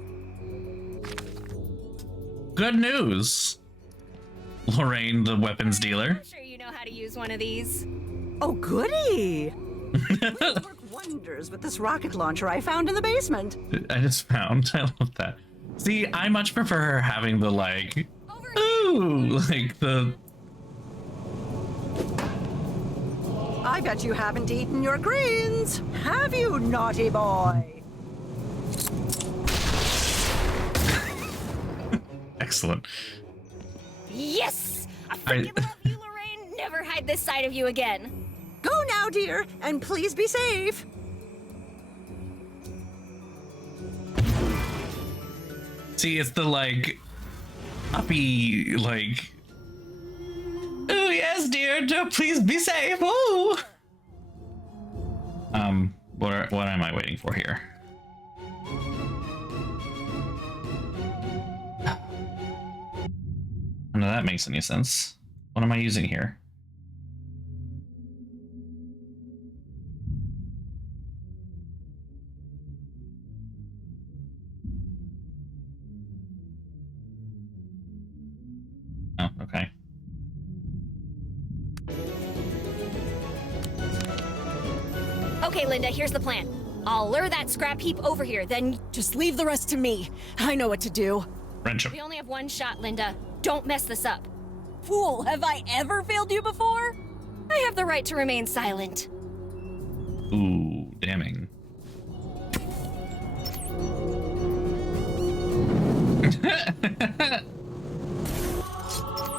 Good news, Lorraine, the weapons dealer. I'm sure you know how to use one of these. Oh, goody! These work wonders with this rocket launcher I found in the basement. I just found. I love that. See, I much prefer having the like, ooh, like the. I bet you haven't eaten your greens, have you, naughty boy? Excellent. Yes! I freaking love you, Lorraine. Never hide this side of you again. Go now, dear, and please be safe. See, it's the like, uppy, like. Oh yes, dear. Please be safe. Ooh. What am I waiting for here? None of that makes any sense. What am I using here? Oh, okay. Okay, Linda, here's the plan. I'll lure that scrap heap over here, then Just leave the rest to me. I know what to do. Wrench him. we only have one shot, Linda. Don't mess this up. Fool, have I ever failed you before? I have the right to remain silent. Ooh, damning.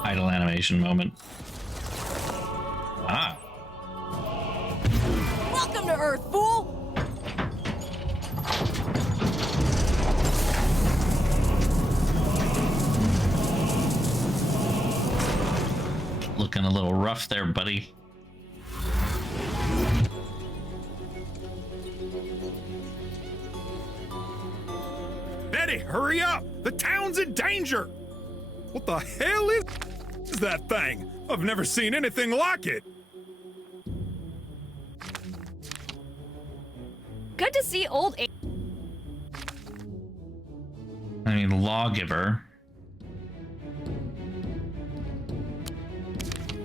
Idle animation moment. Ah. Welcome to Earth, fool! Looking a little rough there, buddy. Betty, hurry up! The town's in danger! What the hell is that thing? I've never seen anything like it! Good to see old I mean, lawgiver.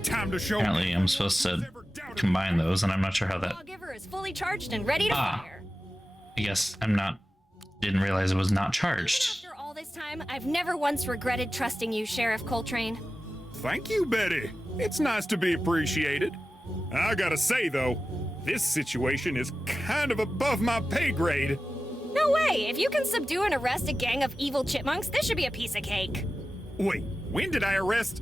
Time to show. Apparently, I'm supposed to combine those, and I'm not sure how that. lawgiver is fully charged and ready to fire. I guess didn't realize it was not charged. After all this time, I've never once regretted trusting you, Sheriff Coltrane. Thank you, Betty. It's nice to be appreciated. I gotta say, though, This situation is kind of above my pay grade. No way! If you can subdue and arrest a gang of evil chipmunks, this should be a piece of cake. Wait, when did I arrest?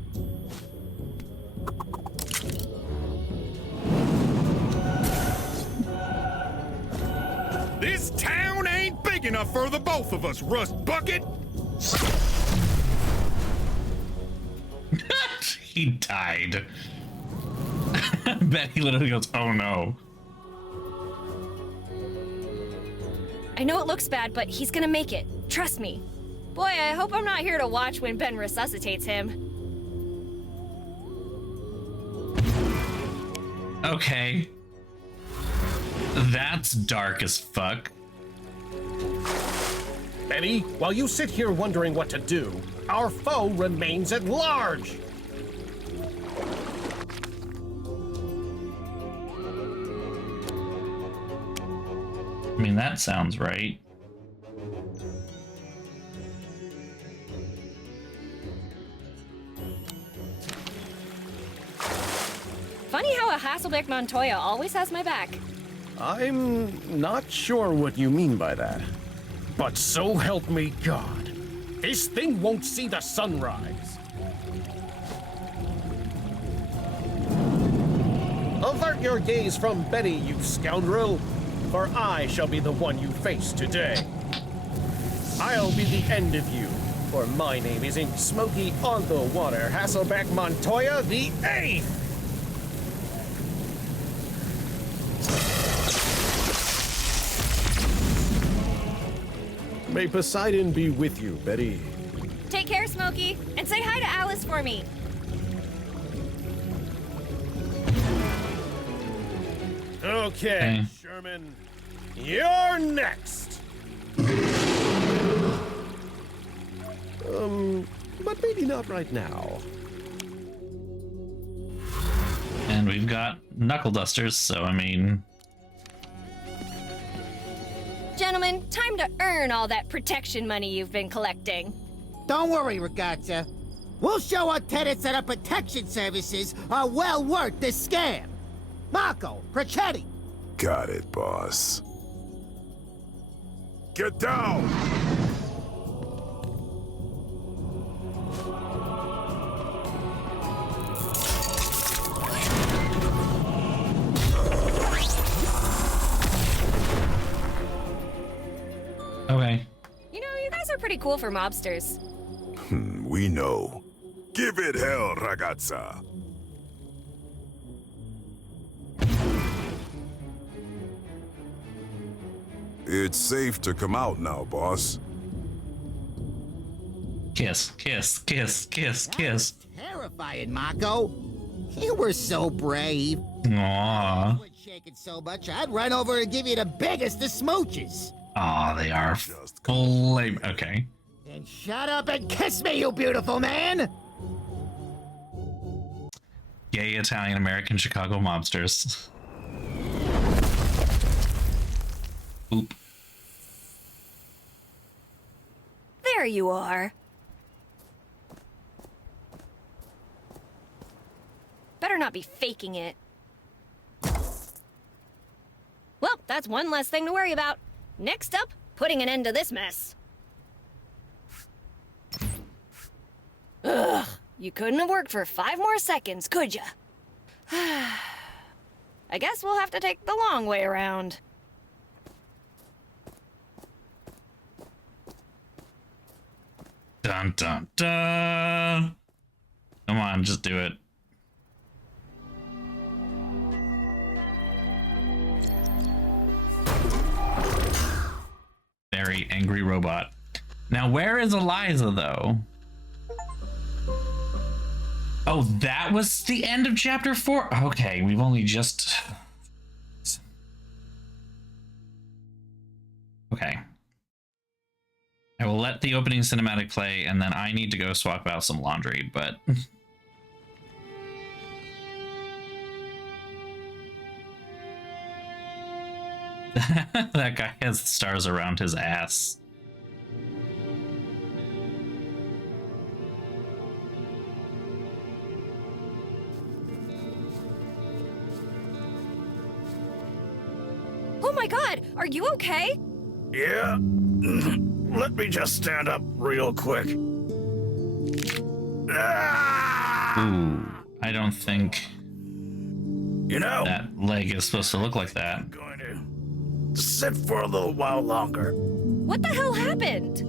This town ain't big enough for the both of us, Rust Bucket! He died. I bet he literally goes, oh no. I know it looks bad, but he's gonna make it. Trust me. Boy, I hope I'm not here to watch when Ben resuscitates him. Okay. That's dark as fuck. Betty, while you sit here wondering what to do, our foe remains at large. I mean, that sounds right. Funny how a Hasselbeck Montoya always has my back. I'm not sure what you mean by that. But so help me God, this thing won't see the sunrise. Avert your gaze from Betty, you scoundrel, for I shall be the one you face today. I'll be the end of you, for my name is Ink Smoky on the Water Hasselbeck Montoya the Eighth! May Poseidon be with you, Betty. Take care, Smokey, and say hi to Alice for me. Okay, Sherman, you're next. But maybe not right now. And we've got knuckle dusters, so I mean... Gentlemen, time to earn all that protection money you've been collecting. Don't worry, Ragazza. We'll show our tenants that our protection services are well worth this scam. Marco, Procetti. Got it, boss. Get down! Okay. You know, you guys are pretty cool for mobsters. We know. Give it hell, ragazza. It's safe to come out now, boss. Kiss, kiss, kiss, kiss, kiss. Terrifying, Marco. You were so brave. Aww. You weren't shaking so much, I'd run over and give you the biggest of smooches. Aw, they are flame. Okay. Then shut up and kiss me, you beautiful man! Gay Italian American Chicago mobsters. Oop. There you are. Better not be faking it. Well, that's one less thing to worry about. Next up, putting an end to this mess. Ugh, you couldn't have worked for 5 more seconds, could ya? I guess we'll have to take the long way around. Dun dun dun. Come on, just do it. Very angry robot. Now, where is Eliza, though? Oh, that was the end of chapter 4? Okay, we've only just... Okay. I will let the opening cinematic play, and then I need to go swap out some laundry, but... That guy has stars around his ass. Oh my god, are you okay? Yeah. Let me just stand up real quick. Ooh, I don't think You know, that leg is supposed to look like that. I'm going to sit for a little while longer. What the hell happened?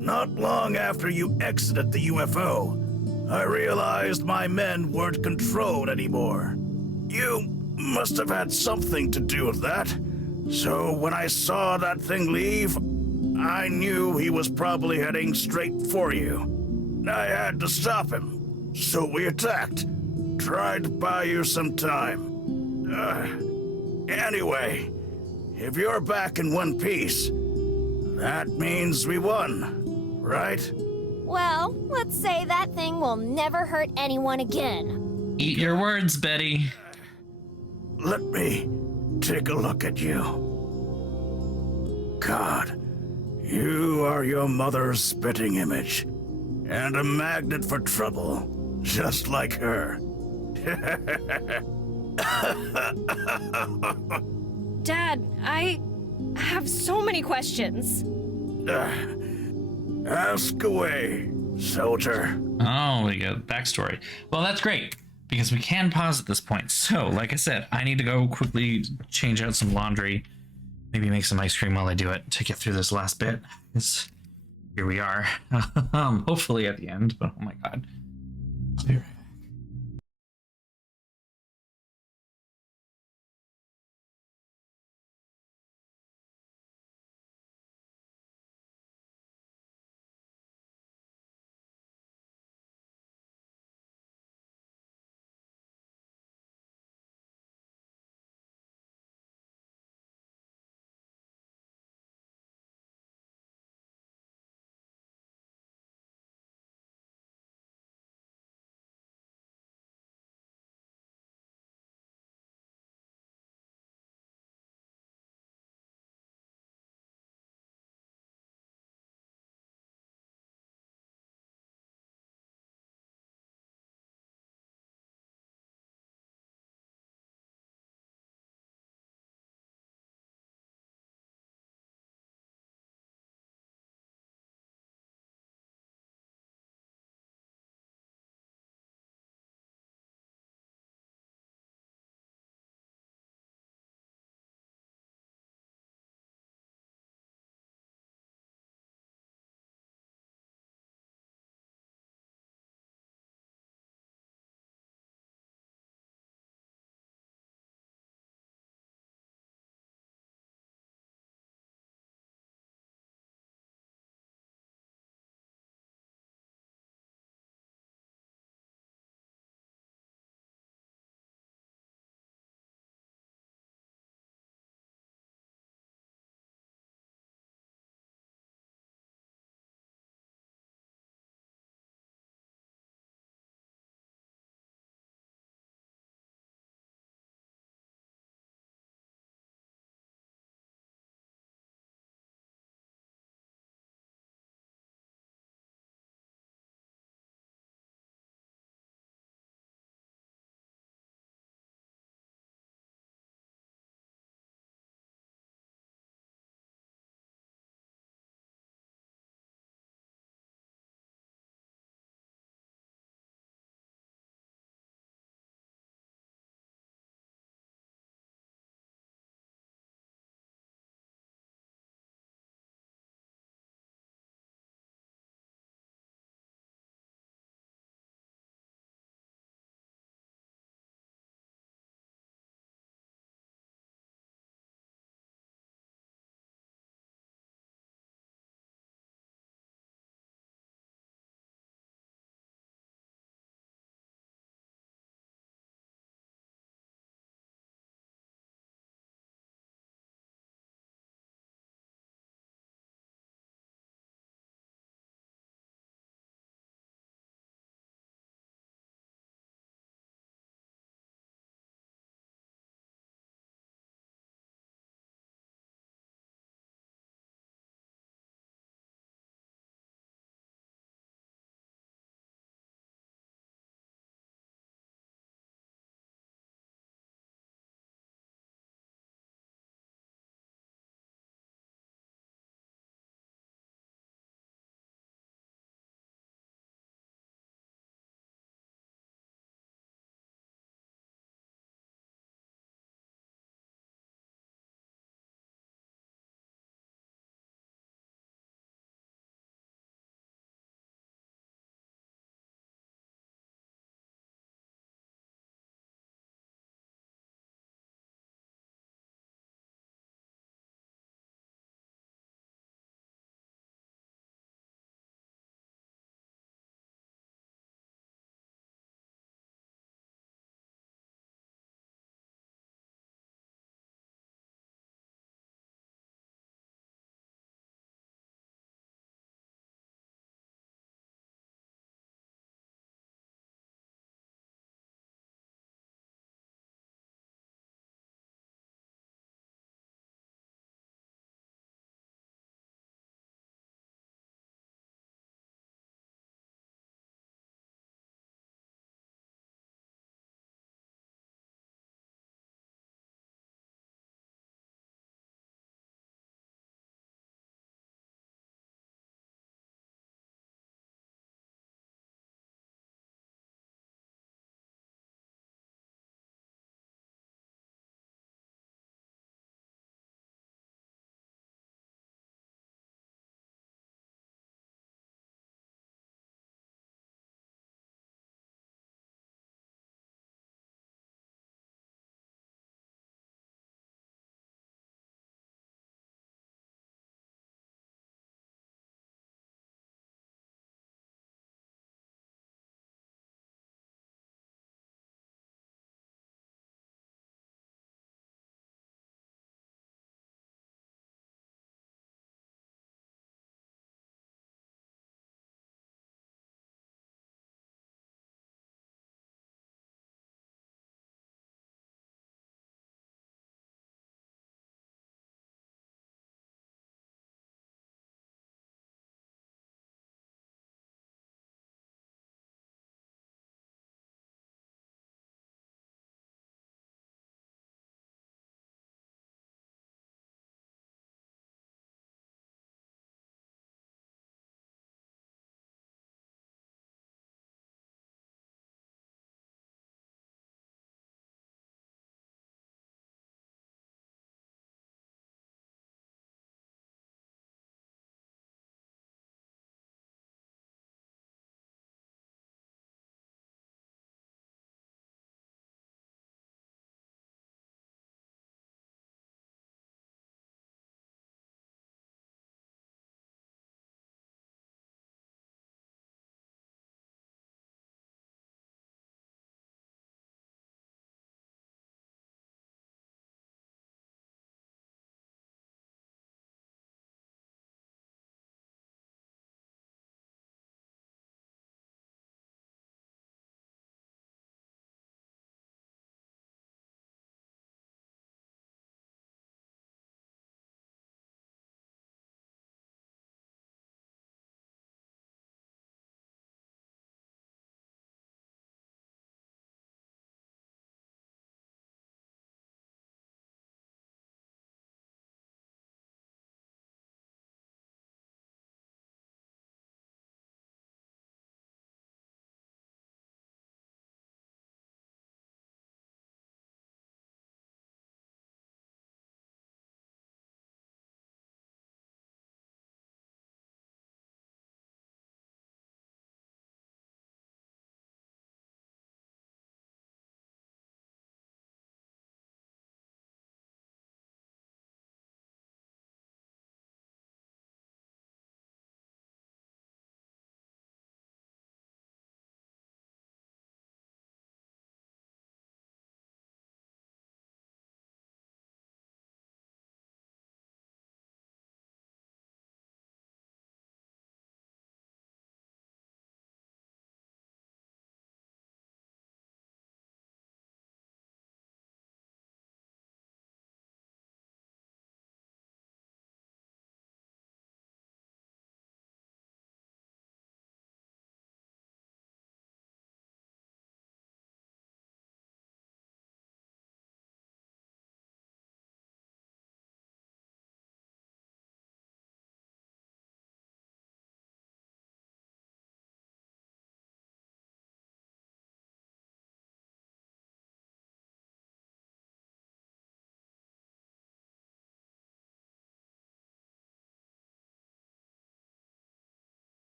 Not long after you exited the UFO, I realized my men weren't controlled anymore. You must have had something to do with that. So when I saw that thing leave, I knew he was probably heading straight for you. I had to stop him. So we attacked. Tried to buy you some time. Anyway, if you're back in one piece, that means we won, right? Well, let's say that thing will never hurt anyone again. Eat your words, Betty. Let me take a look at you. God, you are your mother's spitting image, and a magnet for trouble, just like her. Dad, I have so many questions. Ask away, soldier. Oh, we got backstory. Well, that's great because we can pause at this point. So, like I said, I need to go quickly change out some laundry, maybe make some ice cream while I do it to get through this last bit. Here we are. Hopefully at the end, but oh my god. I'll be right back.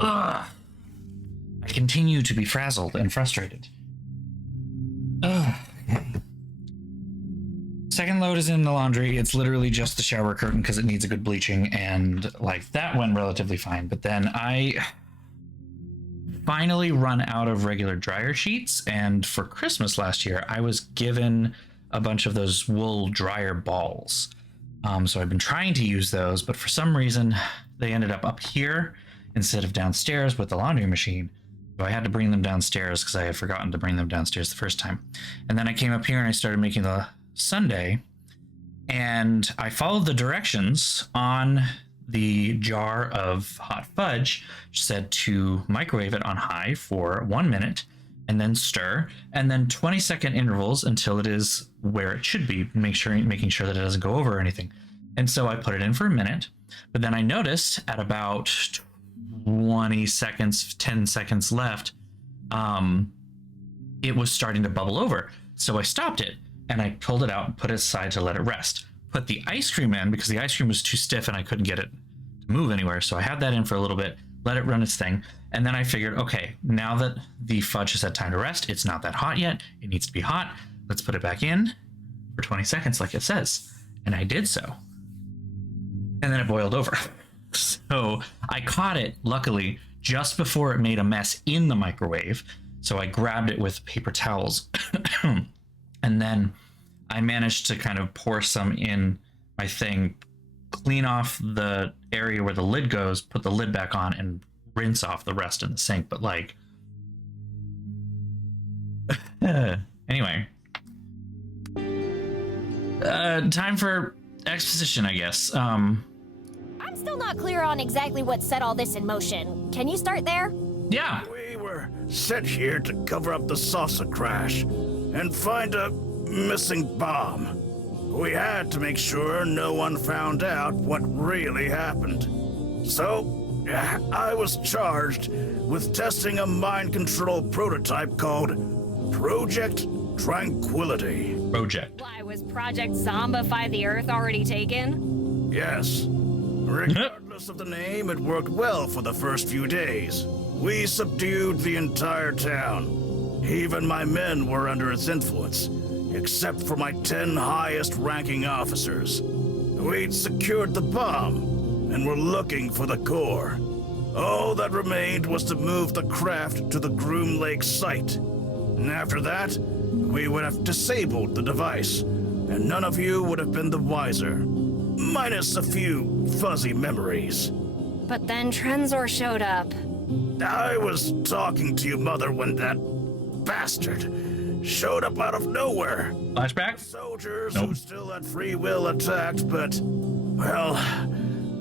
Ugh. I continue to be frazzled and frustrated. Ugh. Okay. Second load is in the laundry. It's literally just the shower curtain because it needs a good bleaching, and like that went relatively fine. But then I finally run out of regular dryer sheets, and for Christmas last year, I was given a bunch of those wool dryer balls. So I've been trying to use those, but for some reason they ended up here instead of downstairs with the laundry machine. So I had to bring them downstairs because I had forgotten to bring them downstairs the first time. And then I came up here and I started making the sundae, and I followed the directions on the jar of hot fudge, which said to microwave it on high for 1 minute and then stir, and then 20-second intervals until it is where it should be, making sure that it doesn't go over or anything. And so I put it in for a minute, but then I noticed at about 20 seconds, 10 seconds left, it was starting to bubble over. So I stopped it and I pulled it out and put it aside to let it rest. Put the ice cream in because the ice cream was too stiff and I couldn't get it to move anywhere. So I had that in for a little bit, let it run its thing. And then I figured, okay, now that the fudge has had time to rest, it's not that hot yet. It needs to be hot. Let's put it back in for 20 seconds like it says. And I did so. And then it boiled over. So I caught it, luckily, just before it made a mess in the microwave. So I grabbed it with paper towels. And then I managed to kind of pour some in my thing, clean off the area where the lid goes, put the lid back on, and rinse off the rest in the sink. But like, anyway, time for exposition, I guess. I'm still not clear on exactly what set all this in motion. Can you start there? Yeah. We were sent here to cover up the saucer crash and find a missing bomb. We had to make sure no one found out what really happened. So, I was charged with testing a mind control prototype called Project Tranquility. Why, was Project Zombify the Earth already taken? Yes. Regardless of the name, it worked well for the first few days. We subdued the entire town. Even my men were under its influence, except for my 10 highest-ranking officers. We'd secured the bomb, and were looking for the core. All that remained was to move the craft to the Groom Lake site. And after that, we would have disabled the device, and none of you would have been the wiser. Minus a few fuzzy memories. But then Trenzor showed up. I was talking to your mother when that bastard showed up out of nowhere. Flashback? Soldiers who still had free will attacked, but, well,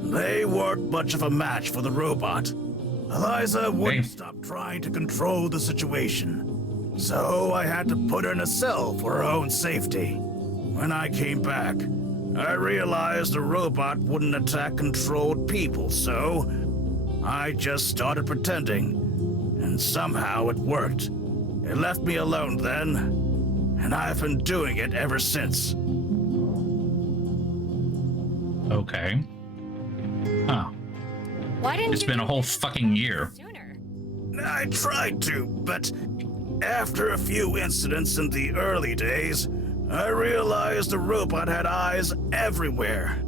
they weren't much of a match for the robot. Eliza wouldn't stop trying to control the situation. So I had to put her in a cell for her own safety. When I came back, I realized the robot wouldn't attack controlled people, so I just started pretending. And somehow it worked. It left me alone then, and I've been doing it ever since. Okay. Huh. Why didn't It's been a whole fucking year. I tried to, but after a few incidents in the early days, I realized the robot had eyes everywhere.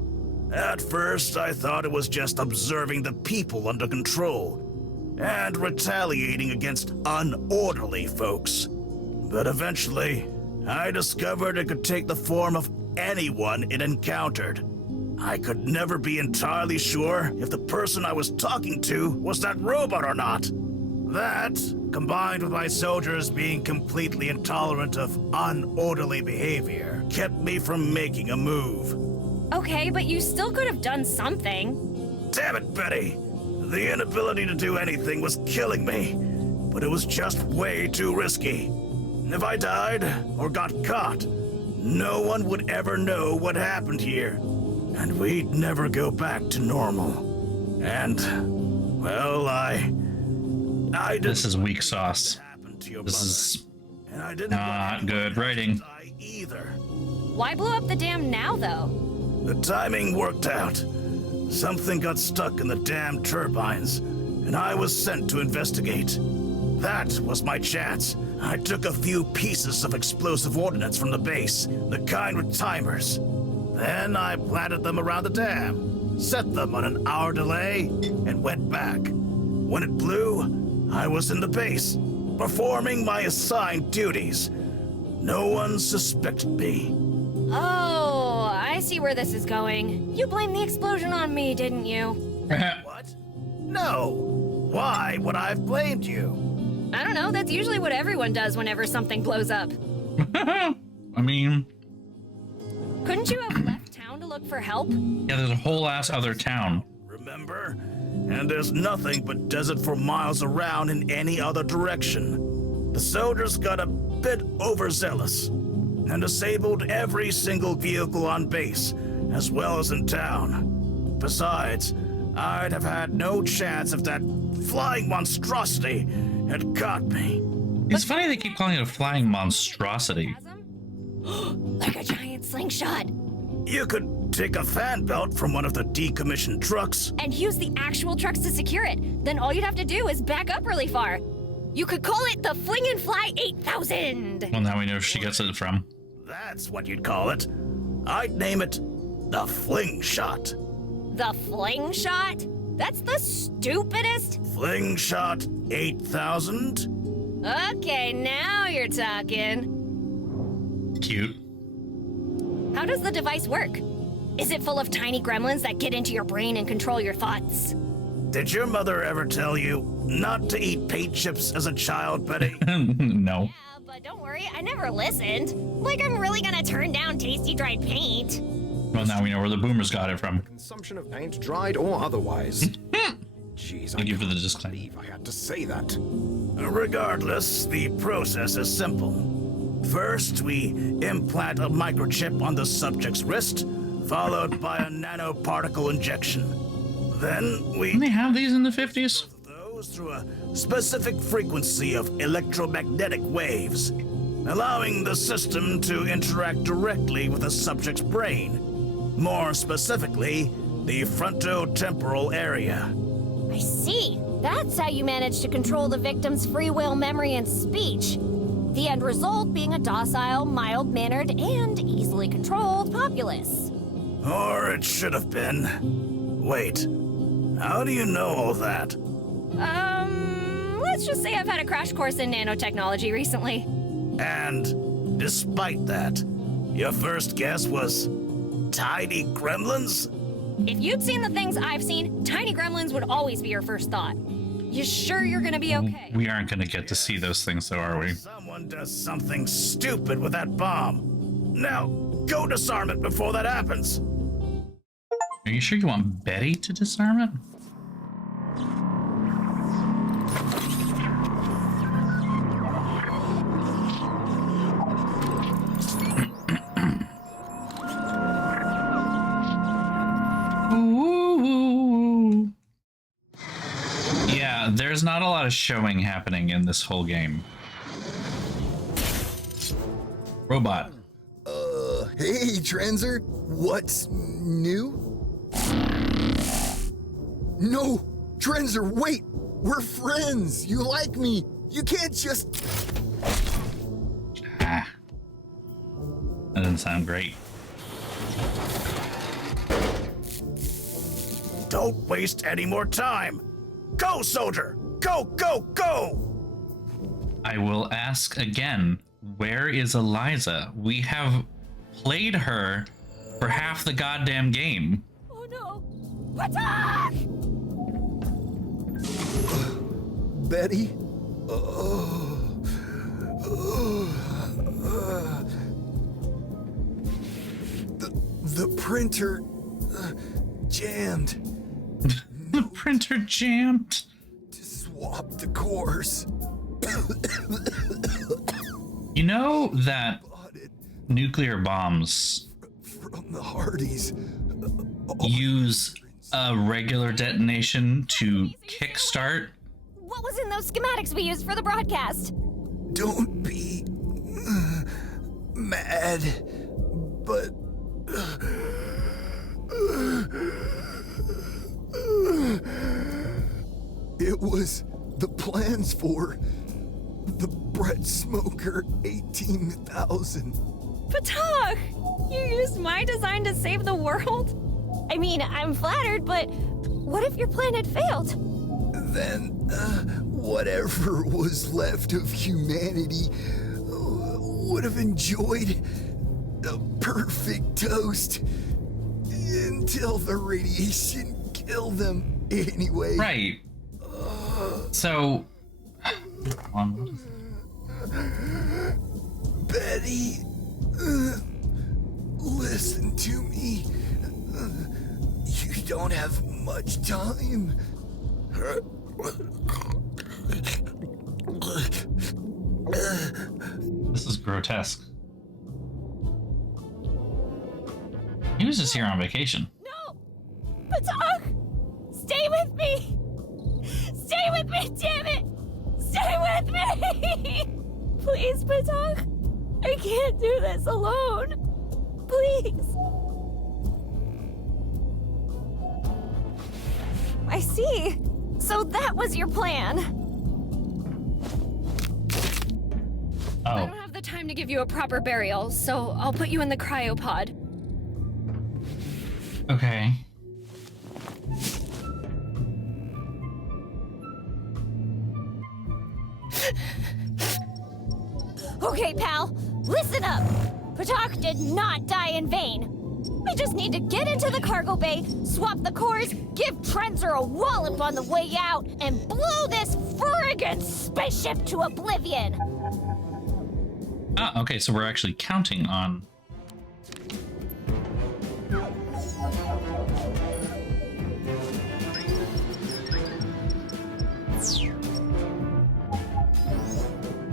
At first, I thought it was just observing the people under control and retaliating against unorderly folks. But eventually, I discovered it could take the form of anyone it encountered. I could never be entirely sure if the person I was talking to was that robot or not. That, combined with my soldiers being completely intolerant of unorderly behavior, kept me from making a move. Okay, but you still could have done something. Damn it, Betty! The inability to do anything was killing me, but it was just way too risky. If I died or got caught, no one would ever know what happened here, and we'd never go back to normal. And, well, I This is weak sauce. This is not good writing. Either. Why blow up the dam now, though? The timing worked out. Something got stuck in the damn turbines, and I was sent to investigate. That was my chance. I took a few pieces of explosive ordnance from the base, the kind with timers. Then I planted them around the dam, set them on an hour delay, and went back. When it blew, I was in the base, performing my assigned duties. No one suspected me. Oh, I see where this is going. You blamed the explosion on me, didn't you? What? No. Why would I have blamed you? I don't know, that's usually what everyone does whenever something blows up. I mean... Couldn't you have left town to look for help? Yeah, there's a whole ass other town. Remember? And there's nothing but desert for miles around in any other direction. The soldiers got a bit overzealous and disabled every single vehicle on base, as well as in town. Besides, I'd have had no chance if that flying monstrosity had caught me. It's funny they keep calling it a flying monstrosity. Like a giant slingshot. You could take a fan belt from one of the decommissioned trucks and use the actual trucks to secure it. Then all you'd have to do is back up really far. You could call it the Fling and Fly 8000. Well, now we know where she gets it from. That's what you'd call it. I'd name it the Fling Shot. The Fling Shot? That's the stupidest. Fling Shot 8000? Okay, now you're talking. Cute. How does the device work? Is it full of tiny gremlins that get into your brain and control your thoughts? Did your mother ever tell you not to eat paint chips as a child, Betty? No. Yeah, but don't worry, I never listened. Like I'm really gonna turn down tasty dried paint. Well, now we know where the boomers got it from. Consumption of paint, dried or otherwise. Jeez, Thank you for the disclaimer. I had to say that. Regardless, the process is simple. First, we implant a microchip on the subject's wrist, followed by a nanoparticle injection. Then we... Didn't they have these in the 50s? ...those through a specific frequency of electromagnetic waves, allowing the system to interact directly with the subject's brain. More specifically, the frontotemporal area. I see. That's how you manage to control the victim's free will, memory, and speech. The end result being a docile, mild-mannered, and easily controlled populace. Or it should have been. Wait, how do you know all that? Let's just say I've had a crash course in nanotechnology recently. And despite that, your first guess was tiny gremlins? If you'd seen the things I've seen, tiny gremlins would always be your first thought. You sure you're gonna be okay? We aren't gonna get to see those things, though, are we? Someone does something stupid with that bomb. Now, go disarm it before that happens. Are you sure you want Betty to disarm it? Ooh. Yeah, there's not a lot of showing happening in this whole game. Robot. Hey, Transer, what's new? No, Transer, wait! We're friends! You like me! You can't just... Ah. That doesn't sound great. Don't waste any more time! Go, soldier! Go, go, go! I will ask again, where is Eliza? We have played her for half the goddamn game. Oh no! Attack! Betty? The printer jammed. The printer jammed. To swap the cores. You know that nuclear bombs From the Hardys. use a regular detonation to kickstart? What was in those schematics we used for the broadcast? Don't be mad, but It was the plans for the Brett Smoker 18,000. Patak! You used my design to save the world? I mean, I'm flattered, but what if your plan had failed? Then, whatever was left of humanity would have enjoyed a perfect toast until the radiation killed them anyway. Right. So, hold on, Betty, listen to me. You don't have much time. this is grotesque. He was just here on vacation. No! Patak! Stay with me! Stay with me, damn it! Stay with me! Please, Patak! I can't do this alone! Please! I see. So that was your plan. I don't have the time to give you a proper burial, so I'll put you in the cryopod. Okay. Okay, pal, listen up. Patak did not die in vain. We just need to get into the cargo bay, swap the cores, give Trenzer a wallop on the way out, and blow this friggin' spaceship to oblivion. Ah, okay, so we're actually counting on...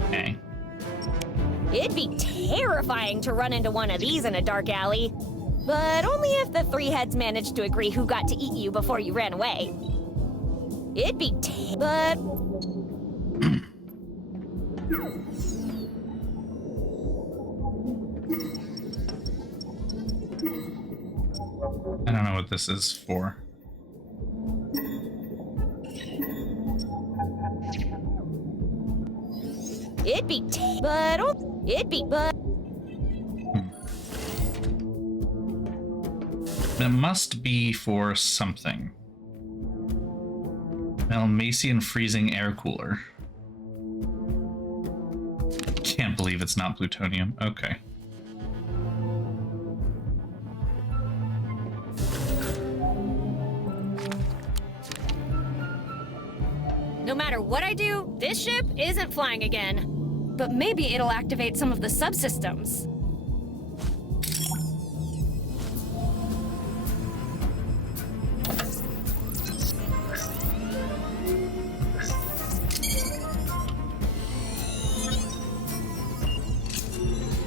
Okay. It'd be terrifying to run into one of these in a dark alley. But only if the three heads managed to agree who got to eat you before you ran away. It'd be but... I don't know what this is for. It'd be but... It'd be but... It must be for something. Malmacian freezing air cooler. Can't believe it's not plutonium. Okay. No matter what I do, this ship isn't flying again. But maybe it'll activate some of the subsystems.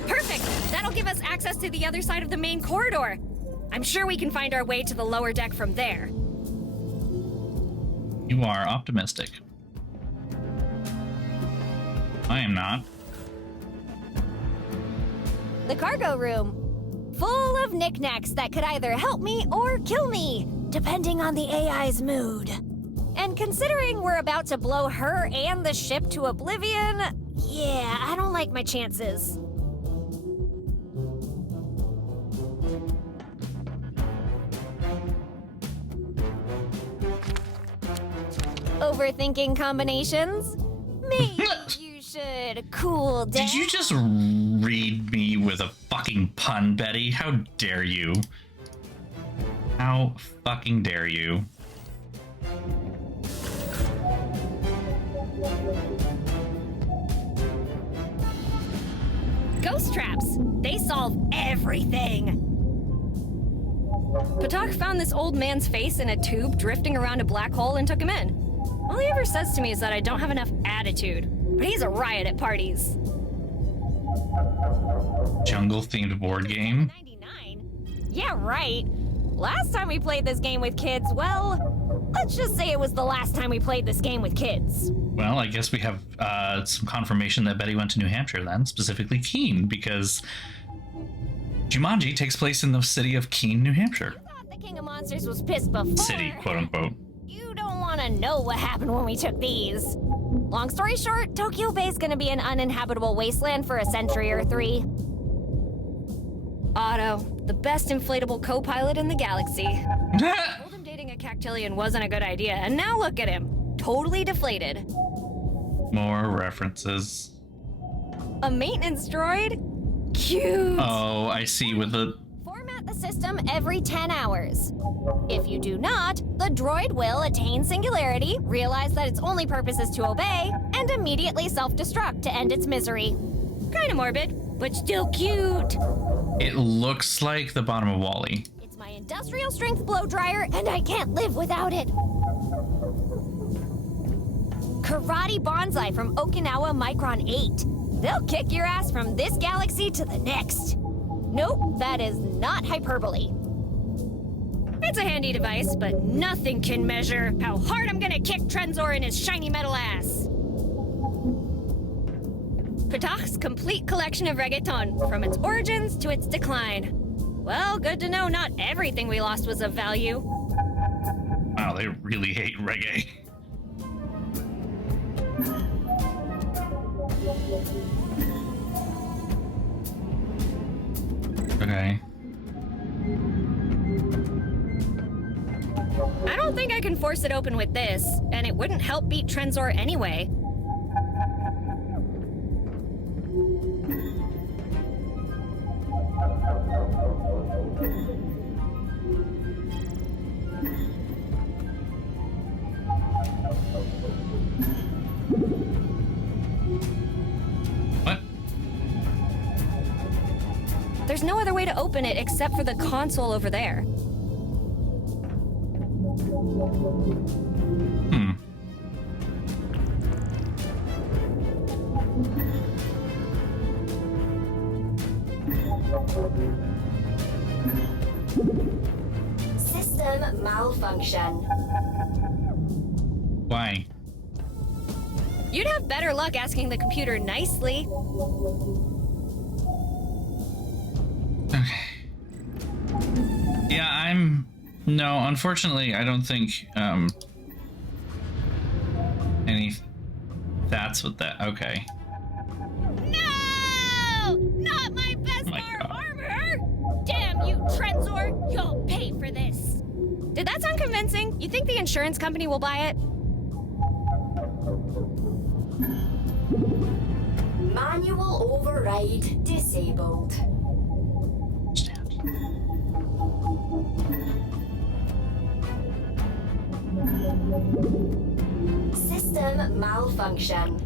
Perfect! That'll give us access to the other side of the main corridor. I'm sure we can find our way to the lower deck from there. You are optimistic. I am not. The cargo room. Full of knickknacks that could either help me or kill me, depending on the AI's mood. And considering we're about to blow her and the ship to oblivion, yeah, I don't like my chances. Overthinking combinations? Maybe you should cool down. Did you just read me with a fucking pun, Betty? How dare you? How fucking dare you? Ghost traps! They solve everything! Patak found this old man's face in a tube drifting around a black hole and took him in. All he ever says to me is that I don't have enough attitude, but he's a riot at parties. Jungle-themed board game? 99? Yeah, right. Last time we played this game with kids, well, let's just say it was the last time we played this game with kids. Well, I guess we have some confirmation that Betty went to New Hampshire then, specifically Keene, because Jumanji takes place in the city of Keene, New Hampshire. You thought the King of Monsters was pissed before. City, quote unquote. You don't want to know what happened when we took these. Long story short, Tokyo Bay's gonna be an uninhabitable wasteland for a century or 3. Otto, the best inflatable co-pilot in the galaxy. I told him dating a Cactillion wasn't a good idea, and now look at him. Totally deflated. More references. A maintenance droid? Cute. Oh, I see with the... Format the system every 10 hours. If you do not, the droid will attain singularity, realize that its only purpose is to obey, and immediately self-destruct to end its misery. Kinda morbid, but still cute. It looks like the bottom of WALL-E. It's my industrial strength blow dryer, and I can't live without it. Karate Bonsai from Okinawa Micron 8. They'll kick your ass from this galaxy to the next. Nope, that is not hyperbole. It's a handy device, but nothing can measure how hard I'm gonna kick Trenzor in his shiny metal ass. Patach's complete collection of reggaeton, from its origins to its decline. Well, good to know not everything we lost was of value. Wow, they really hate reggae. Okay. I don't think I can force it open with this, and it wouldn't help beat Trenzor anyway. What? There's no other way to open it except for the console over there. Hmm. System malfunction. Why? You'd have better luck asking the computer nicely. Okay. Yeah, no, unfortunately, I don't think, that's what that, okay. No! Not my Beskar armor! Damn you, Trenzor! You'll pay for this! Did that sound convincing? You think the insurance company will buy it? Manual override disabled. System malfunction.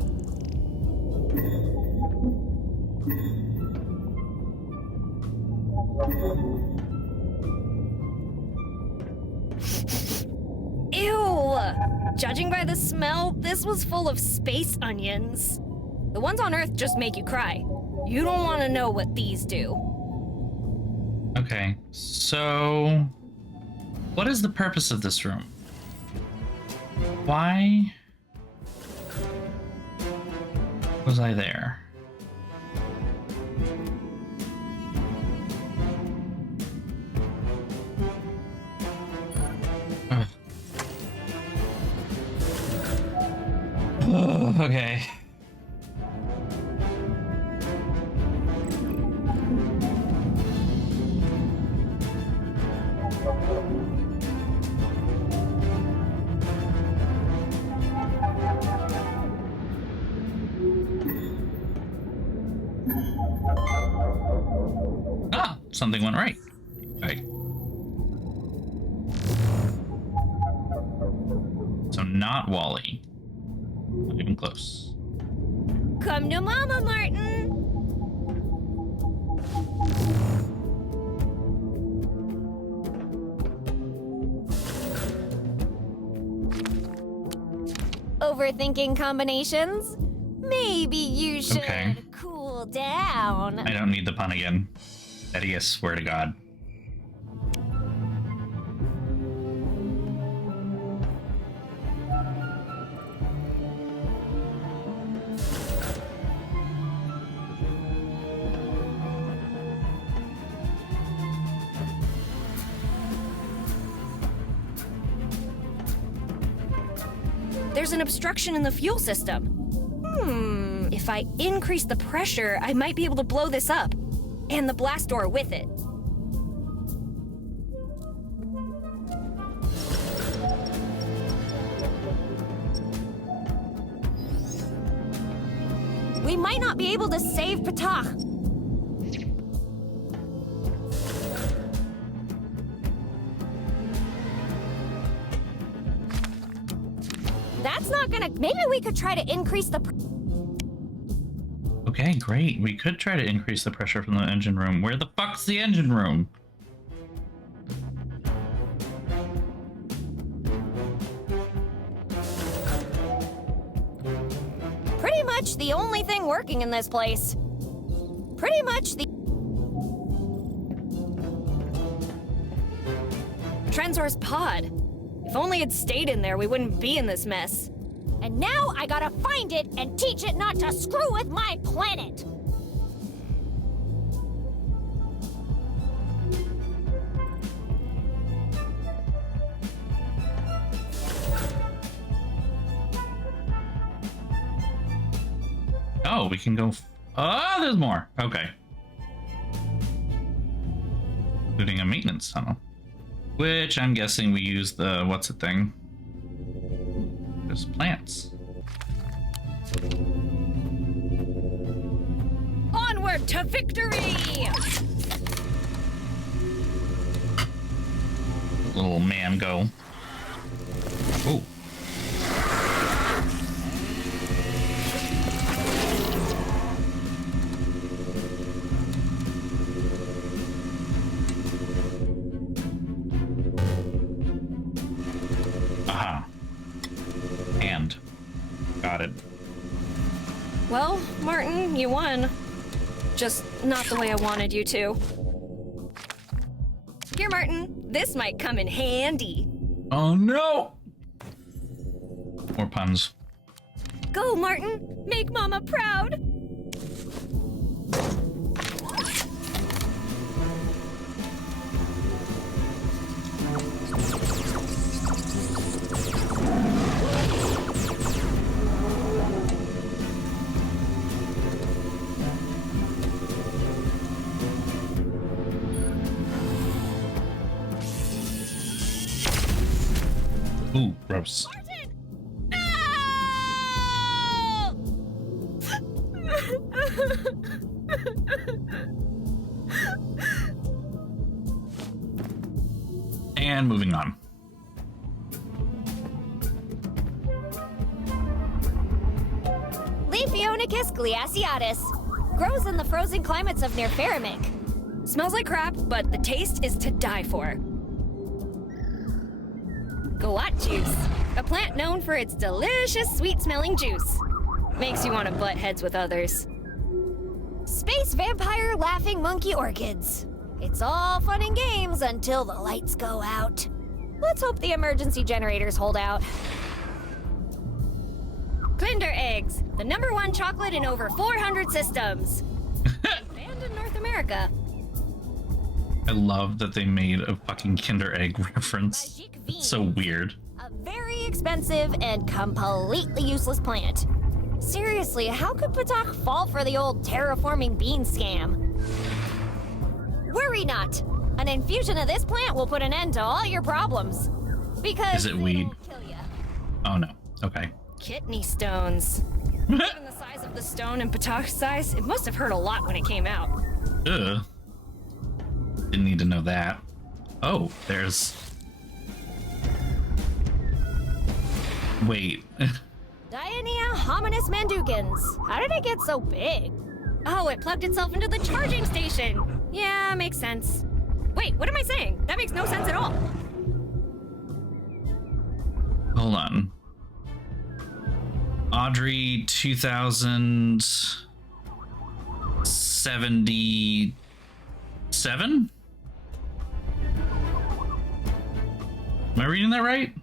Ew! Judging by the smell, this was full of space onions. The ones on Earth just make you cry. You don't want to know what these do. Okay, so what is the purpose of this room? Why was I there? Ugh. Okay. Ah, something went right. Right. So not WALL-E. Not even close. Come to Mama, Martin! Overthinking combinations? Maybe you should Okay. cool down. I don't need the pun again. Eddie, I swear to God. There's an obstruction in the fuel system. If I increase the pressure, I might be able to blow this up. And the blast door with it. We might not be able to save Patah. That's not gonna... Maybe we could try to increase the... Okay, great. We could try to increase the pressure from the engine room. Where the fuck's the engine room? Pretty much the only thing working in this place. Pretty much the... Trenzor's pod. If only it stayed in there, we wouldn't be in this mess. And now I gotta find it and teach it not to screw with my planet! Oh, we can go... Oh, there's more. Okay. Including a maintenance tunnel. Which I'm guessing we use the... What's the thing? There's plants. Onward to victory! Little man go. Ooh. Aha. And. Got it. Well, Martin, you won. Just not the way I wanted you to. Here, Martin. This might come in handy. Oh no! More puns. Go, Martin. Make Mama proud. Ooh, gross. And moving on. Leafionicus glaciatus. Grows in the frozen climates of near Ferrimic. Smells like crap, but the taste is to die for. Galat juice, a plant known for its delicious sweet-smelling juice. Makes you want to butt heads with others. Space vampire laughing monkey orchids. It's all fun and games until the lights go out. Let's hope the emergency generators hold out. Kinder eggs, the #1 chocolate in over 400 systems. And in North America. I love that they made a fucking Kinder Egg reference. It's so weird. A very expensive and completely useless plant. Seriously, how could Patak fall for the old terraforming bean scam? Worry not. An infusion of this plant will put an end to all your problems. Because is it weed? Oh no. Okay. Kidney stones. Given the size of the stone and Patak's size, it must have hurt a lot when it came out. Ugh. Didn't need to know that. Oh, there's... Wait. Diania hominis mandukans. How did it get so big? Oh, it plugged itself into the charging station. Yeah, makes sense. Wait, what am I saying? That makes no sense at all. Hold on. Audrey 2077? Am I reading that right?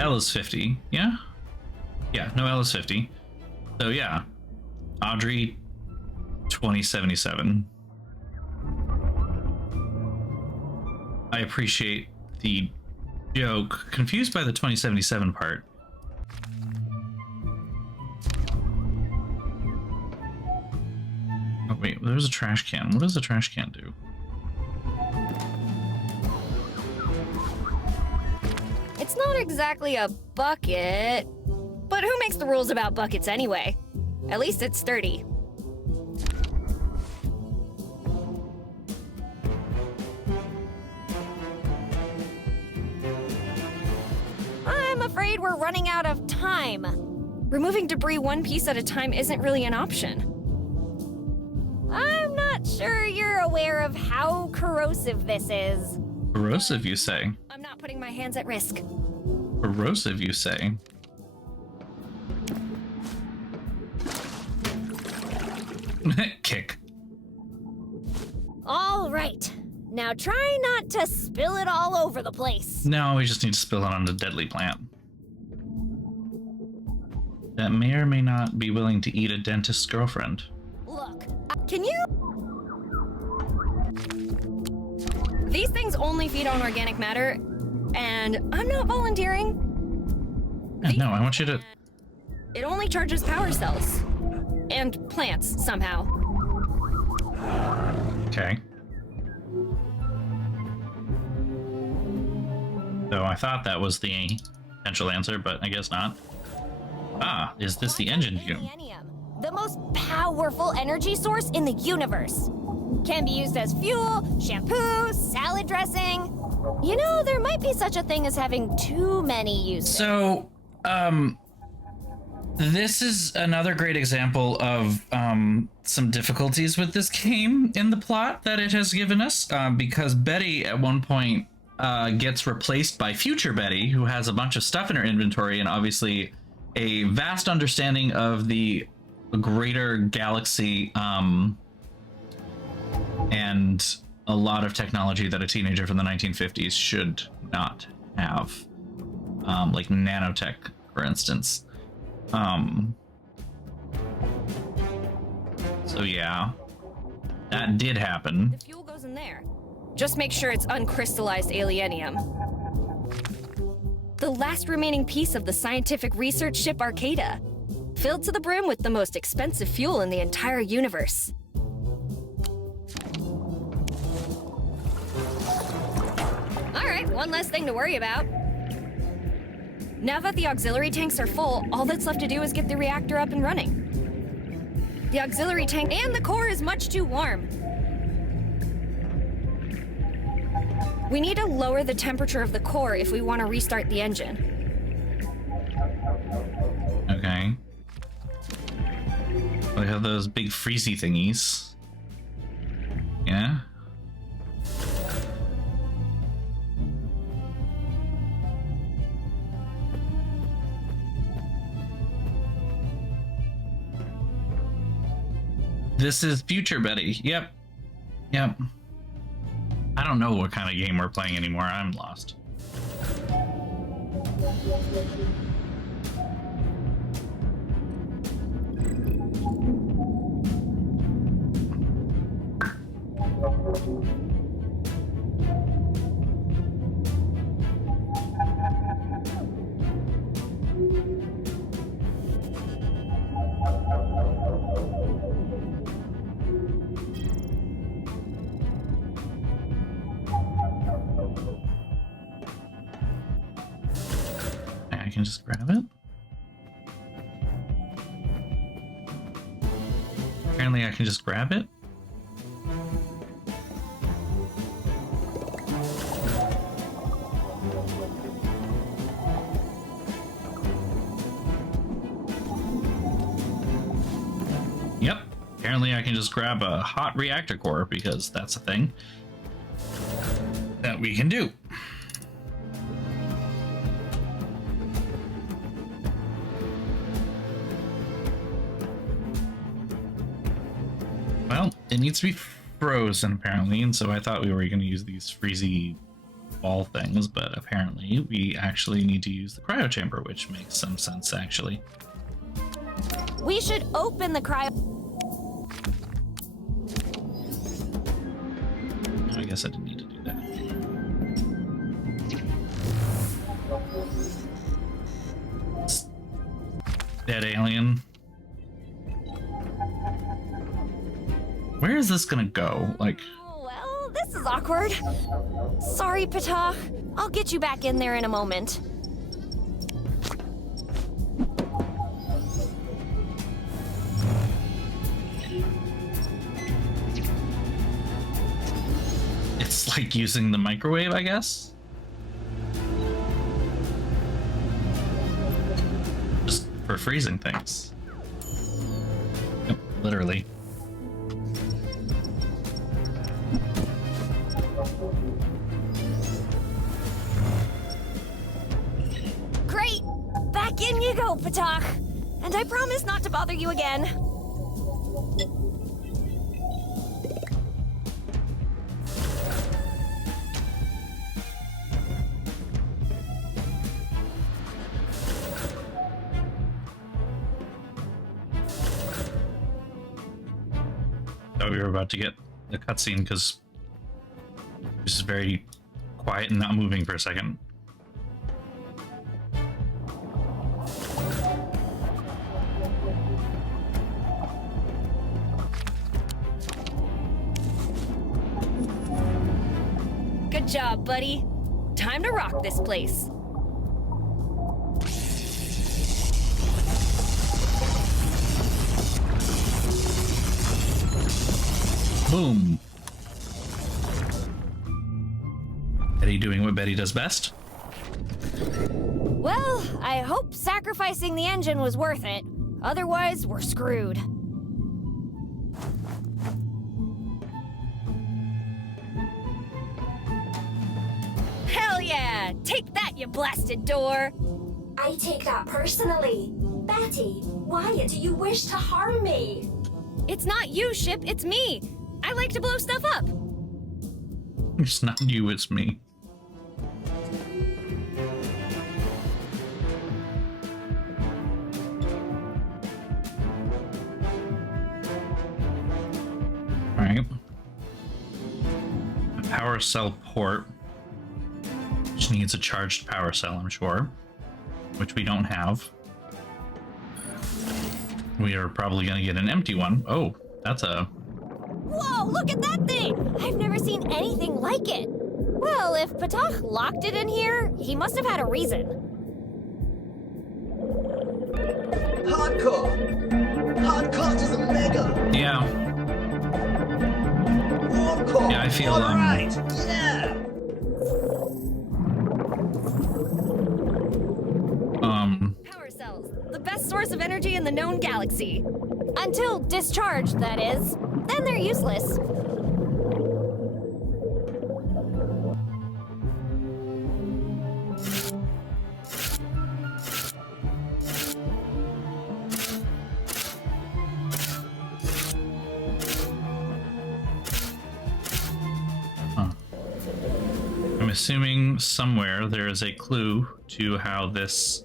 L is 50, yeah? Yeah, no, L is 50. So yeah, Audrey 2077. I appreciate the Joke. Confused by the 2077 part. Oh wait, there's a trash can. What does a trash can do? It's not exactly a bucket, but who makes the rules about buckets anyway? At least it's sturdy. I'm afraid we're running out of time. Removing debris one piece at a time isn't really an option. I'm not sure you're aware of how corrosive this is. Corrosive, you say? I'm not putting my hands at risk. Corrosive, you say? Kick. All right. Now try not to spill it all over the place. No, we just need to spill it on the deadly plant. That may or may not be willing to eat a dentist's girlfriend. Look, can you... These things only feed on organic matter, and I'm not volunteering. No, I want you to... It only charges power cells. And plants, somehow. Okay. So I thought that was the potential answer, but I guess not. Ah, is this the engine fume? The most powerful energy source in the universe. Can be used as fuel, shampoo, salad dressing. You know, there might be such a thing as having too many uses. So, this is another great example of some difficulties with this game in the plot that it has given us, because Betty at one point gets replaced by future Betty, who has a bunch of stuff in her inventory and obviously a vast understanding of the greater galaxy, and a lot of technology that a teenager from the 1950s should not have, like nanotech, for instance. So yeah, that did happen. The fuel goes in there. Just make sure it's uncrystallized alienium. The last remaining piece of the scientific research ship Arcada, filled to the brim with the most expensive fuel in the entire universe. All right, one less thing to worry about. Now that the auxiliary tanks are full, all that's left to do is get the reactor up and running. The auxiliary tank and the core is much too warm. We need to lower the temperature of the core if we want to restart the engine. Okay. We have those big freezy thingies. Yeah. This is future Betty. Yep. Yep. I don't know what kind of game we're playing anymore. I'm lost. I can just grab it. Apparently I can just grab it. Yep. Apparently I can just grab a hot reactor core because that's a thing that we can do. Well, it needs to be frozen apparently, and so I thought we were going to use these freezy ball things, but apparently we actually need to use the cryo chamber, which makes some sense actually. We should open the cryo... I guess I didn't need to do that. Dead alien. Where is this gonna go? Like, Well, this is awkward. Sorry, Ptah. I'll get you back in there in a moment. it's like using the microwave, I guess? Just for freezing things. Yep, literally. Great! Back in you go, Ptah. And I promise not to bother you again. Thought we were about to get the cutscene because this is very quiet and not moving for a second. Good job, buddy. Time to rock this place. Boom. Betty doing what Betty does best. Well, I hope sacrificing the engine was worth it. Otherwise, we're screwed. Hell yeah! Take that, you blasted door! I take that personally. Betty, why do you wish to harm me? It's not you, Ship, it's me! I like to blow stuff up! It's not you, it's me. Alright. A power cell port. Which needs a charged power cell, I'm sure. Which we don't have. We are probably going to get an empty one. Oh, that's a... Whoa, look at that thing! I've never seen anything like it. Well, if Ptah locked it in here, he must have had a reason. Hardcore! Hardcore is a mega! Yeah. Warcore! Yeah, I feel, Alright! Yeah! Power cells, the best source of energy in the known galaxy. Until discharged, that is. Then they're useless. I'm assuming somewhere there is a clue to how this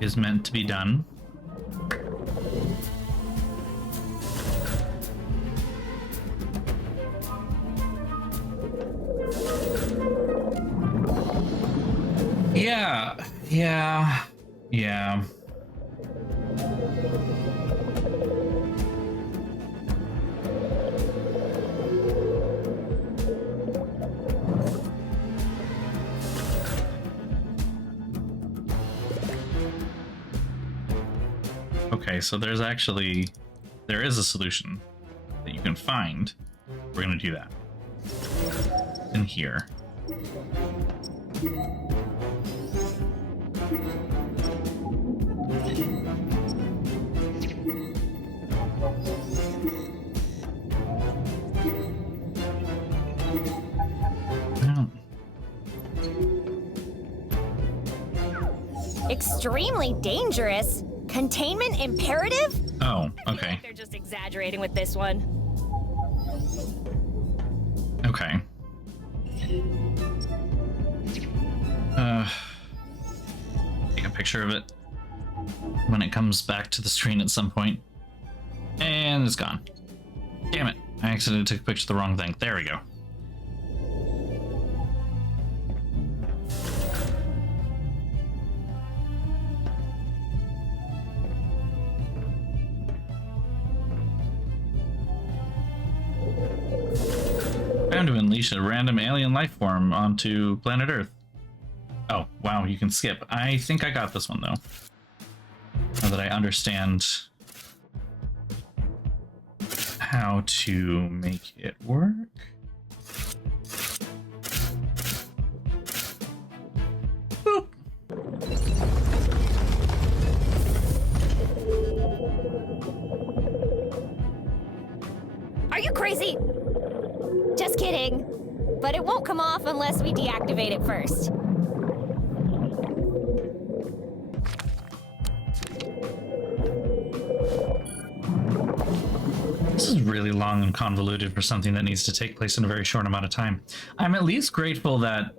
is meant to be done. Yeah. Okay, so there is a solution that you can find. We're gonna do that. In here. Extremely dangerous? Containment imperative? Oh, okay. They're just exaggerating with this one. Okay. Take a picture of it when it comes back to the screen at some point. And it's gone. Damn it. I accidentally took a picture of the wrong thing. There we go. time to unleash a random alien life form onto planet Earth. Oh, wow, you can skip. I think I got this one, though. Now that I understand how to make it work. Boop. Are you crazy? Just kidding. But it won't come off unless we deactivate it first. This is really long and convoluted for something that needs to take place in a very short amount of time. I'm at least grateful that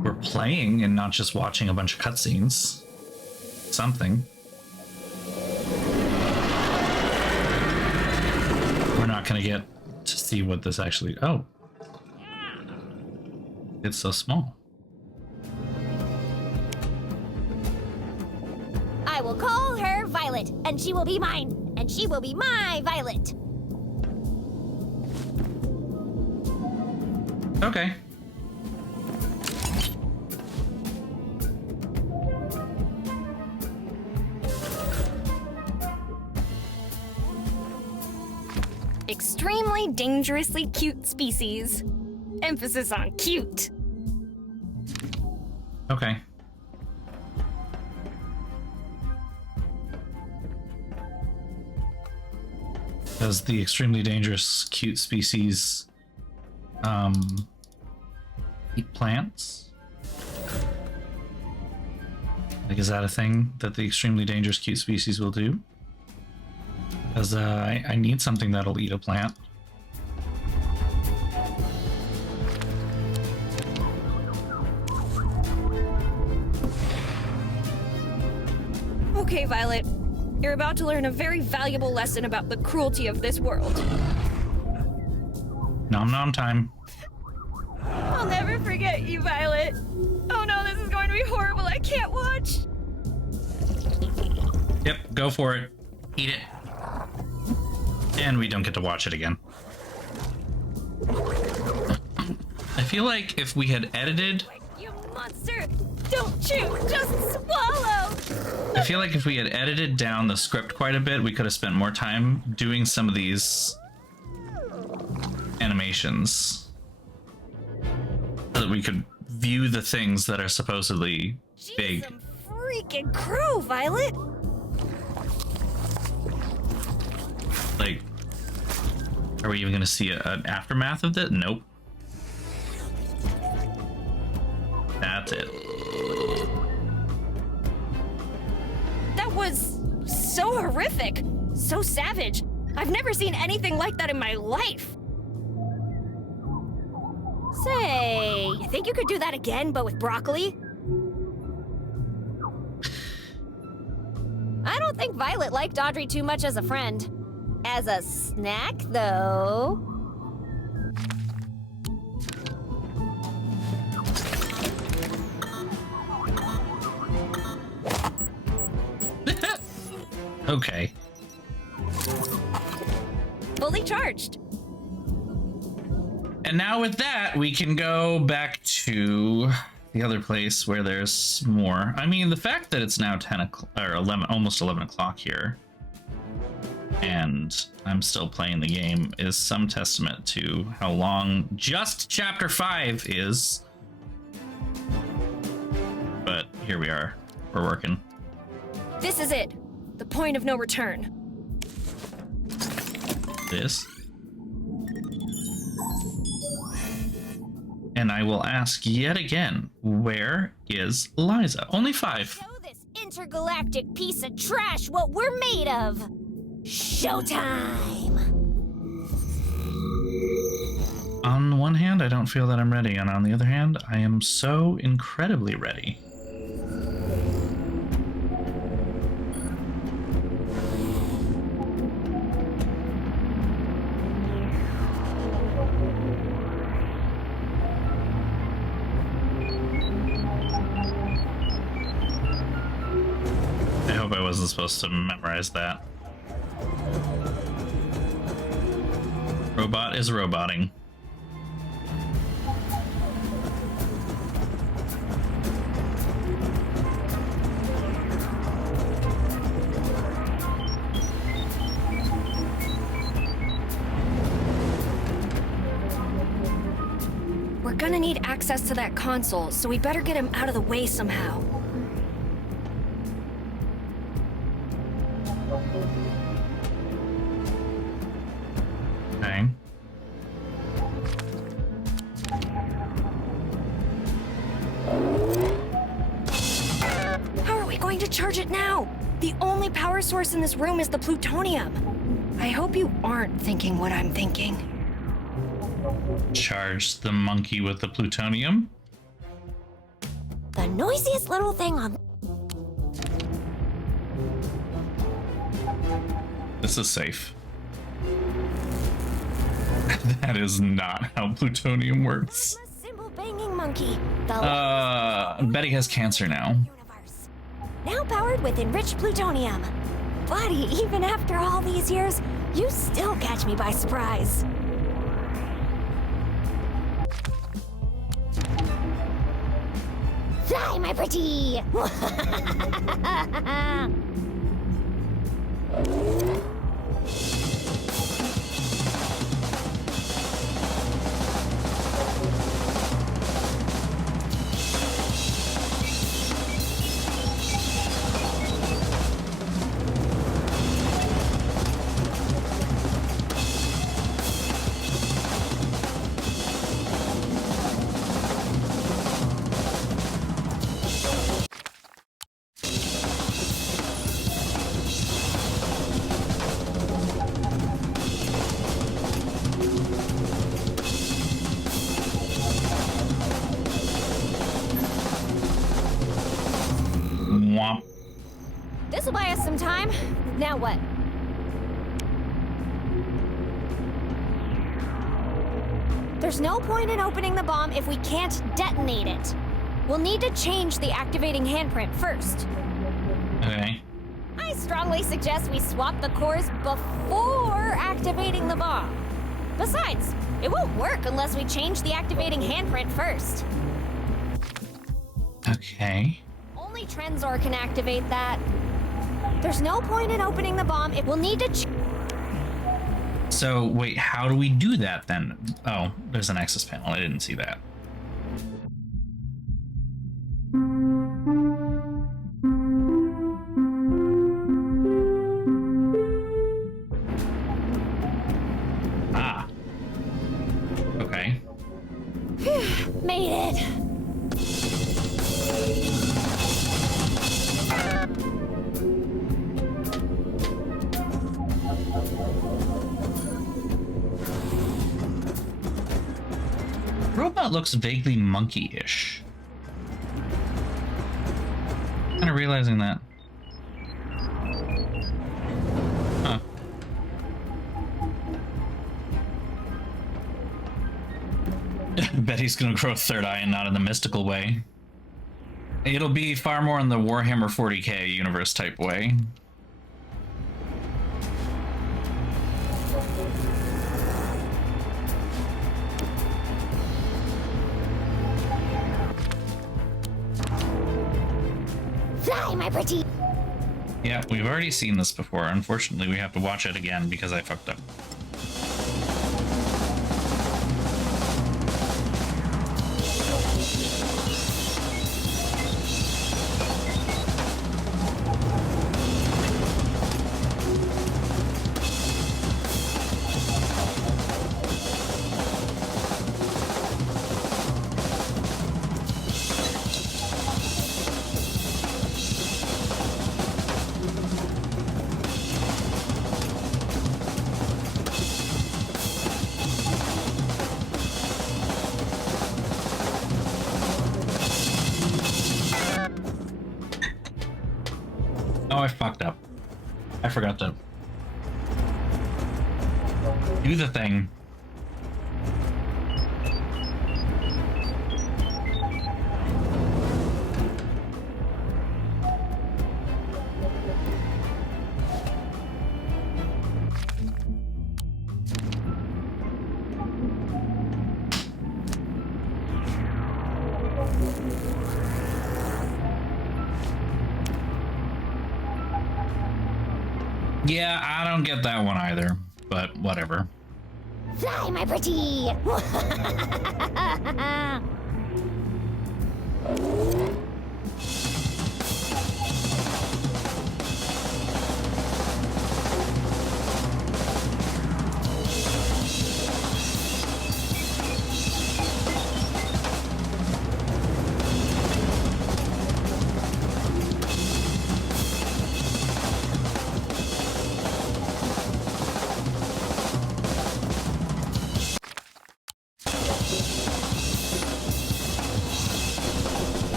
we're playing and not just watching a bunch of cutscenes. Something. We're not going to get to see what this actually... Oh. It's so small. I will call her Violet, and she will be mine, and she will be my Violet. Okay. Extremely dangerously cute species. Emphasis on cute. Okay. Does the extremely dangerous cute species eat plants? Like, is that a thing that the extremely dangerous cute species will do? Because I need something that'll eat a plant. Okay, Violet. You're about to learn a very valuable lesson about the cruelty of this world. Nom nom time. I'll never forget you, Violet. Oh no, this is going to be horrible. I can't watch. Yep, go for it. Eat it. And we don't get to watch it again. I feel like if we had edited... You monster! Don't chew, just swallow! I feel like if we had edited down the script quite a bit, we could have spent more time doing some of these animations. So that we could view the things that are supposedly big. Some freaking crow, Violet! Like, are we even going to see an aftermath of that? Nope. That's it. That was so horrific, so savage. I've never seen anything like that in my life. Say, you think you could do that again, but with broccoli? I don't think Violet liked Audrey too much as a friend. As a snack, though... Okay. Fully charged. And now with that, we can go back to the other place where there's more. I mean, the fact that it's now 10 o'clock, or 11, almost 11 o'clock here, and I'm still playing the game is some testament to how long just chapter 5 is. But here we are. We're working. This is it. The point of no return. This. And I will ask yet again, where is Liza? Only 5. Show this intergalactic piece of trash what we're made of. Showtime! On the one hand, I don't feel that I'm ready, and on the other hand, I am so incredibly ready. I hope I wasn't supposed to memorize that. Robot is roboting. gonna need access to that console, so we better get him out of the way somehow. Okay. How are we going to charge it now? The only power source in this room is the plutonium. I hope you aren't thinking what I'm thinking. Charge the monkey with the plutonium? The noisiest little thing on... This is safe. That is not how plutonium works. Cymbal banging monkey. Betty has cancer now. Now powered with enriched plutonium. Buddy, even after all these years, you still catch me by surprise. Fly, my pretty! Womp. This'll buy us some time. Now what? There's no point in opening the bomb if we can't detonate it. We'll need to change the activating handprint first. Okay. I strongly suggest we swap the cores before activating the bomb. Besides, it won't work unless we change the activating handprint first. Okay. Only Trenzor can activate that. There's no point in opening the bomb if we'll need to... So, wait, how do we do that then? Oh, there's an access panel. I didn't see that. Ah. Okay. Made it. Robot looks vaguely monkey-ish. Kind of realizing that. Huh. Betty's gonna grow a third eye and not in the mystical way. It'll be far more in the Warhammer 40k universe type way. Fly, my pretty. Yeah, we've already seen this before. Unfortunately, we have to watch it again because I fucked up. Oh, I fucked up. I forgot to do the thing. Yeah, I don't get that one either, but whatever. Fly, my pretty!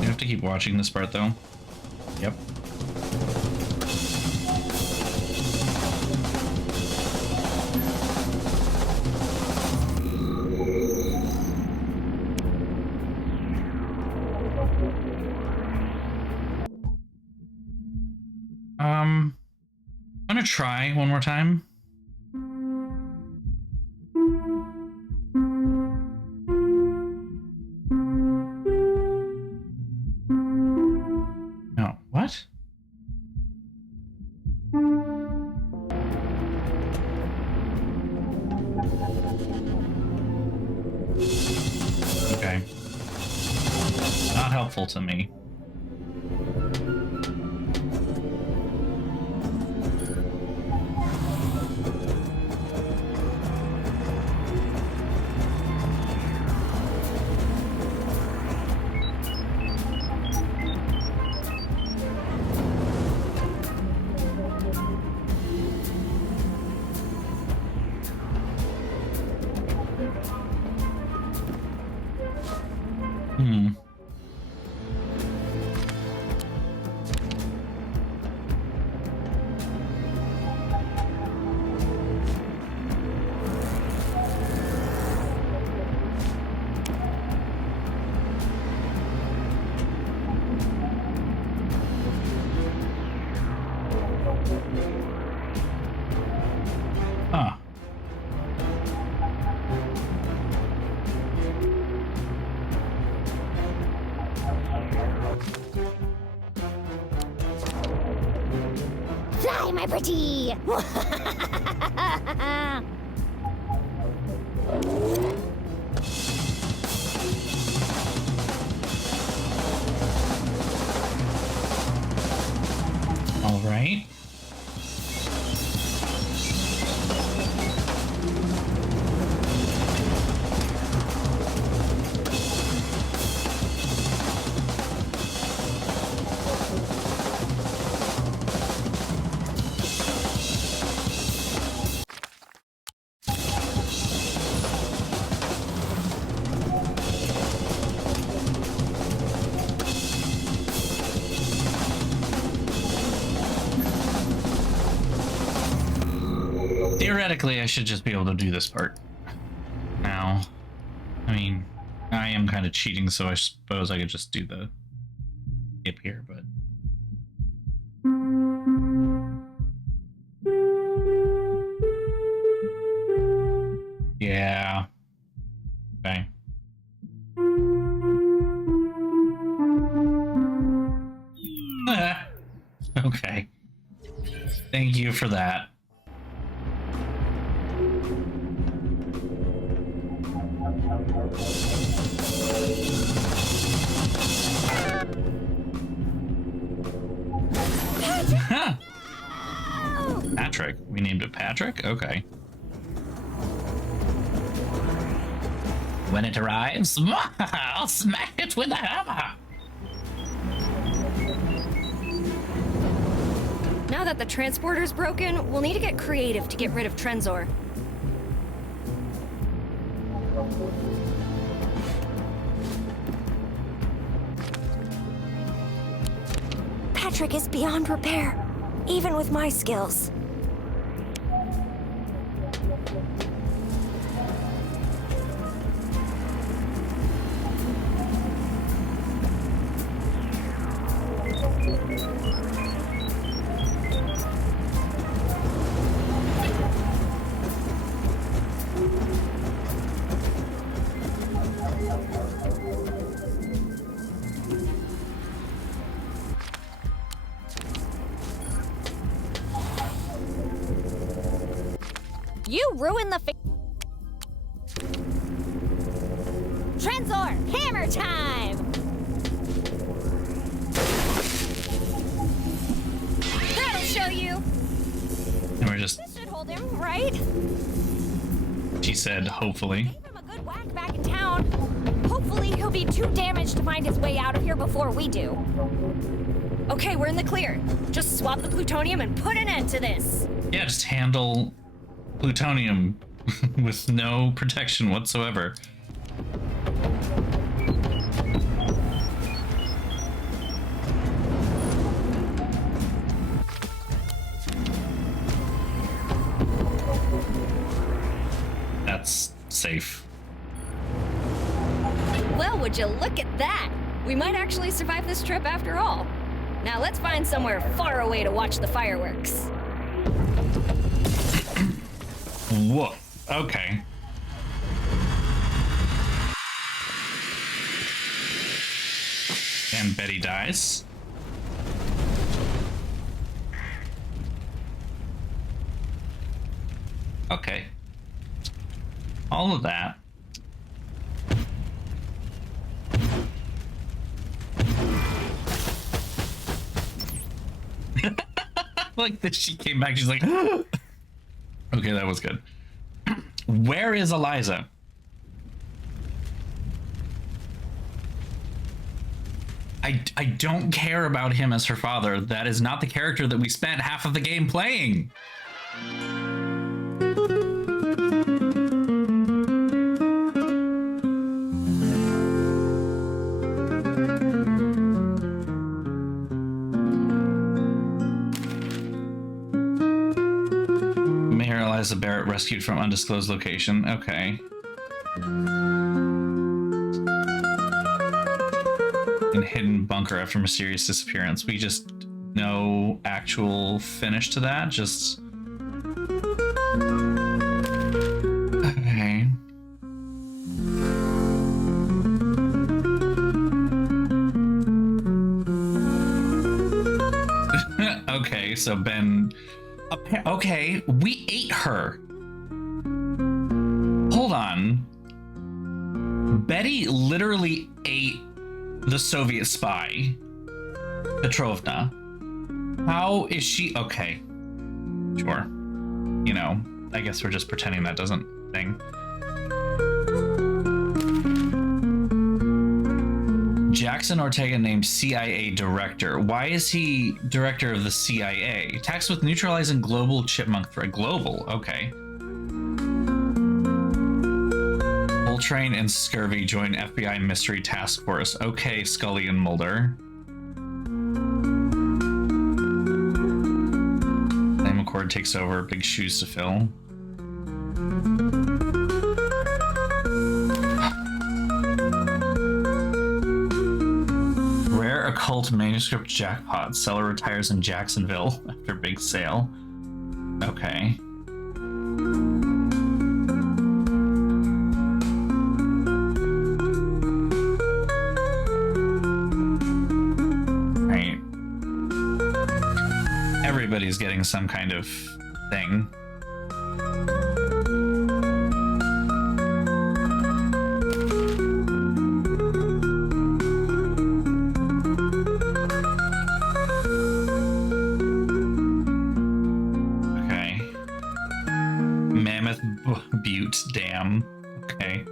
You have to keep watching this part though. Yep. I'm gonna try one more time. No, what? Okay. Not helpful to me. Huh. Fly, my pretty! All right. Theoretically, I should just be able to do this part now. I mean, I am kind of cheating, so I suppose I could just do the skip here, but... Yeah. Okay. Okay. Thank you for that. Patrick. We named it Patrick? Okay. When it arrives, I'll smack it with a hammer. Now that the transporter's broken, we'll need to get creative to get rid of Trenzor. Patrick is beyond repair, even with my skills. You ruined the Hammer time! That'll show you! And we're just... This should hold him, right? She said, hopefully. Gave him a good whack back in town. Hopefully he'll be too damaged to find his way out of here before we do. Okay, we're in the clear. Just swap the plutonium and put an end to this. Yeah, just handle plutonium with no protection whatsoever. That's safe. Well, would you look at that? We might actually survive this trip after all. Now let's find somewhere far away to watch the fireworks. Whoa. Okay. And Betty dies. Okay. All of that. Like that she came back, she's like, okay, that was good. Where is Eliza? I don't care about him as her father. That is not the character that we spent half of the game playing. Mayor Eliza Barrett rescued from undisclosed location. Okay. In hidden bunker after mysterious disappearance. We just no actual finish to that. Just okay. Okay, so Ben. Okay, we ate her. Hold on. Betty literally ate the Soviet spy, Petrovna. How is she? Okay, sure. You know, I guess we're just pretending that doesn't thing. Jackson Ortega named CIA director. Why is he director of the CIA? Tasked with neutralizing global chipmunk threat. Global, okay. Coltrane and Scurvy join FBI mystery task force. Okay, Scully and Mulder. Flame McCord takes over. Big shoes to fill. Rare occult manuscript jackpot. Seller retires in Jacksonville after big sale. Okay. Right. Everybody's getting some kind of thing. Butte Dam. Okay.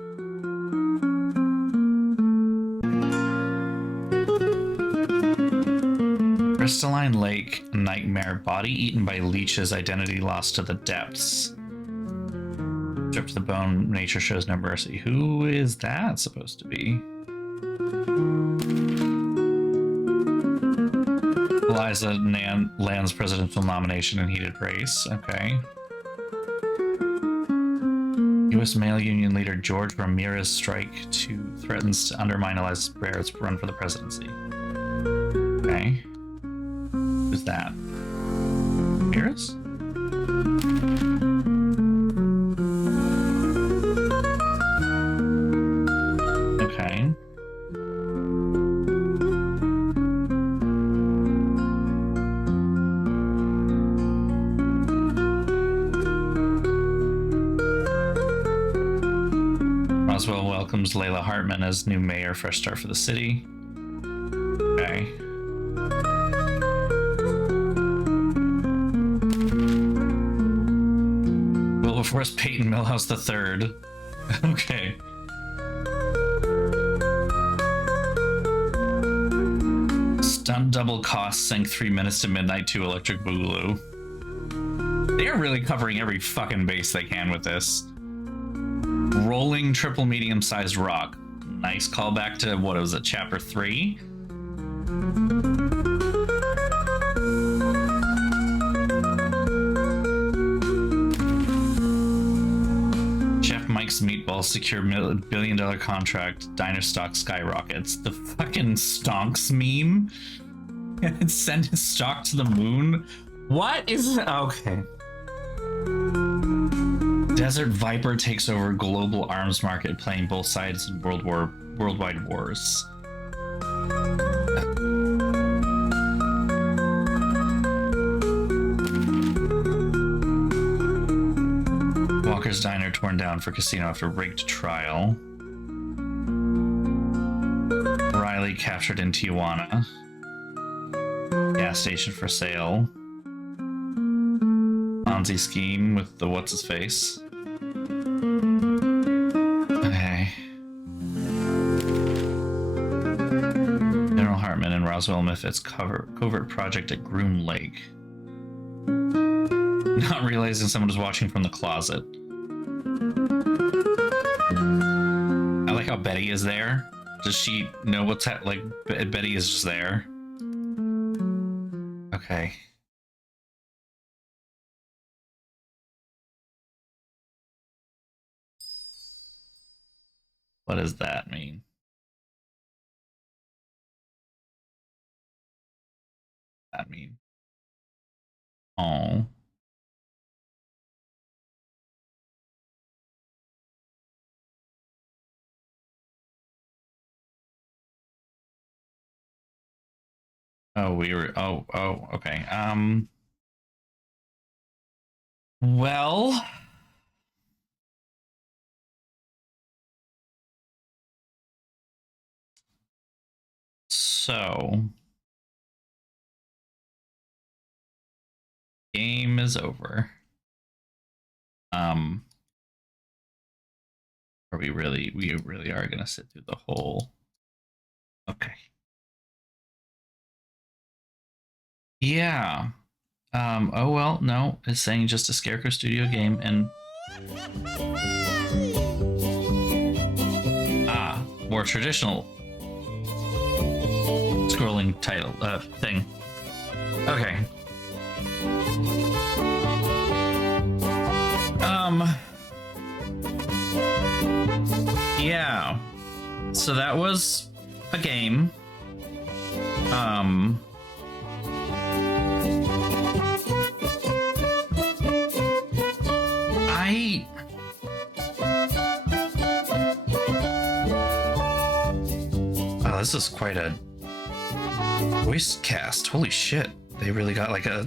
Crystalline Lake Nightmare. Body eaten by leeches. Identity lost to the depths. Stripped to the bone. Nature shows no mercy. Who is that supposed to be? Eliza lands presidential nomination in heated race. Okay. U.S. Mail Union leader George Ramirez strike to threatens to undermine Eliza Barrett's run for the presidency. Okay. Who's that? Ramirez? Okay. welcomes Layla Hartman as new mayor, fresh start for the city. Okay. Wilberforce Peyton Millhouse III. Okay. Stunt double cost sank 3 minutes to midnight to Electric Boogaloo. They are really covering every fucking base they can with this. Rolling triple medium-sized rock. Nice callback to, what was it, chapter 3? Chef Mike's Meatballs secure billion-dollar contract. Diner stock skyrockets. The fucking stonks meme? And send his stock to the moon? What is... Okay. Desert Viper takes over global arms market, playing both sides in worldwide wars. Walker's Diner torn down for casino after rigged trial. Riley captured in Tijuana. Gas station for sale. Ponzi scheme with the what's-his-face. Okay. General Hartman and Roswell Miffitt's covert project at Groom Lake. Not realizing someone was watching from the closet. I like how Betty is there. Does she know what's like? Betty is just there. Okay. What does that mean? That mean? Oh. Oh, we were, oh, okay. Well, so game is over. Or we really are gonna sit through the whole. Okay. Yeah. Oh well, no, it's saying just a Scarecrow Studio game and more traditional scrolling title thing. Okay. Yeah. So that was a game. Oh, this is quite a voice cast. Holy shit. They really got like a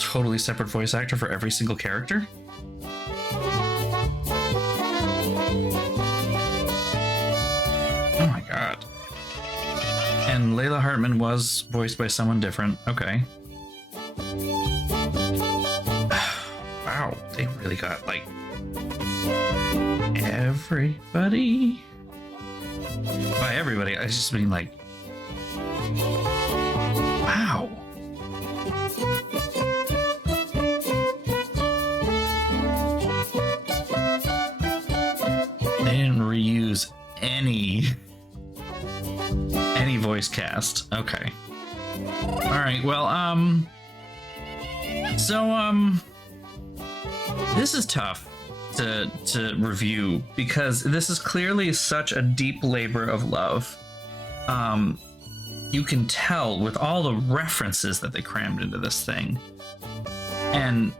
totally separate voice actor for every single character? Oh my god. And Layla Hartman was voiced by someone different. Okay. Wow, they really got like everybody. By everybody, I just mean like, wow. They didn't reuse any voice cast. Okay. All right. Well, so this is tough to review because this is clearly such a deep labor of love. You can tell with all the references that they crammed into this thing. And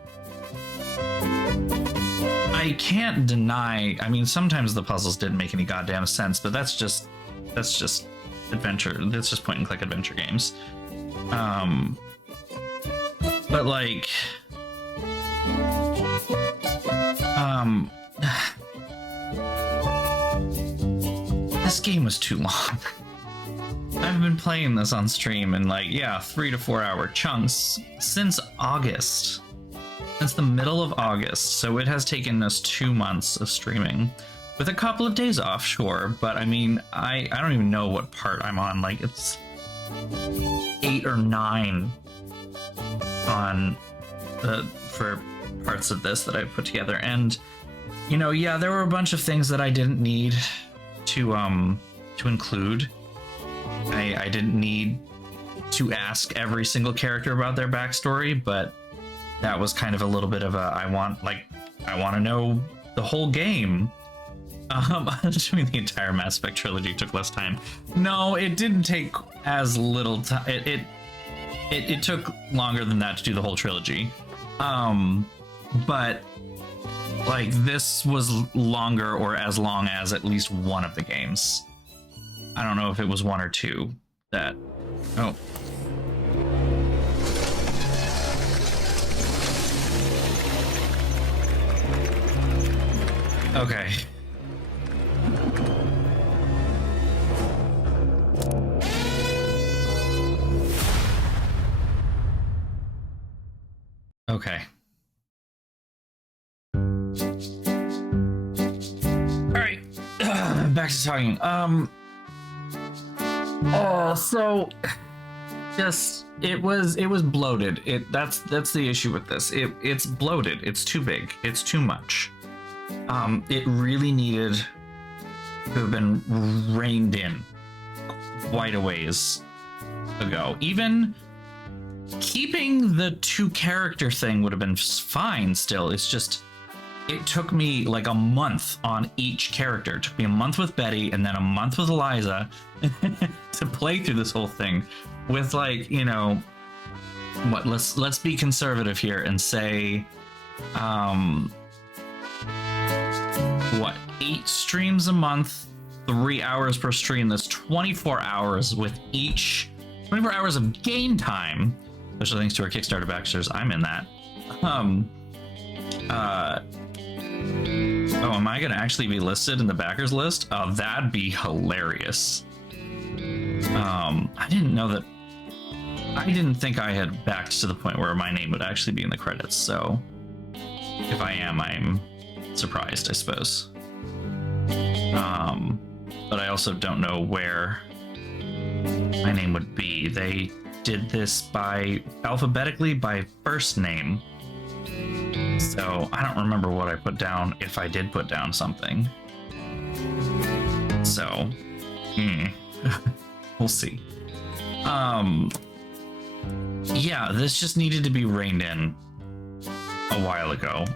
I can't deny, I mean, sometimes the puzzles didn't make any goddamn sense, but that's just adventure. That's just point and click adventure games. But like, This game was too long. I've been playing this on stream in like, yeah, 3 to 4 hour chunks since August. Since the middle of August. So it has taken us 2 months of streaming. With a couple of days off, sure. But I mean, I don't even know what part I'm on. Like, it's 8 or 9 on for parts of this that I put together. And, you know, yeah, there were a bunch of things that I didn't need to include. I didn't need to ask every single character about their backstory, but that was kind of a little bit of a I want to know the whole game. Doing the entire Mass Effect trilogy took less time. No, it didn't take as little time. It took longer than that to do the whole trilogy. But like this was longer or as long as at least one of the games. I don't know if it was 1 or 2 that. Oh. Okay. Okay. All right. Back to talking. So just it was bloated. That's the issue with this. It's bloated. It's too big. It's too much. It really needed to have been reined in quite a ways ago. Even keeping the 2 character thing would have been fine still. It's just, it took me like a month on each character. It took me a month with Betty and then a month with Eliza to play through this whole thing with, like, you know, what, let's be conservative here and say, what, 8 streams a month, 3 hours per stream. That's 24 hours with each, 24 hours of game time. Especially thanks to our Kickstarter backers, I'm in that. Oh, am I gonna actually be listed in the backers list? Oh, that'd be hilarious. I didn't know that. I didn't think I had backed to the point where my name would actually be in the credits. So if I am, I'm surprised, I suppose. But I also don't know where my name would be. They did this by alphabetically by first name. So I don't remember what I put down, if I did put down something. So, we'll see. Yeah, this just needed to be reined in a while ago.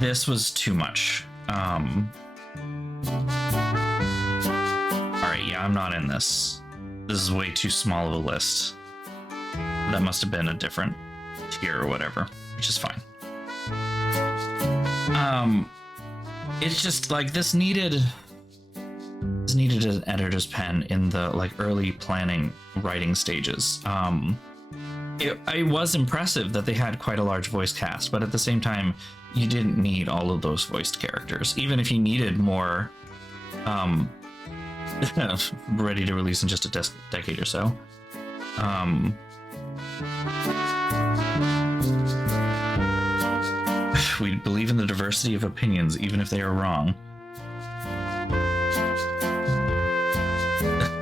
This was too much. Alright, yeah, I'm not in this. This is way too small of a list. That must have been a different tier or whatever, which is fine. It's just like this needed an editor's pen in the like early planning writing stages. It was impressive that they had quite a large voice cast, but at the same time, you didn't need all of those voiced characters. Even if you needed more, ready to release in just a decade or so. We believe in the diversity of opinions, even if they are wrong.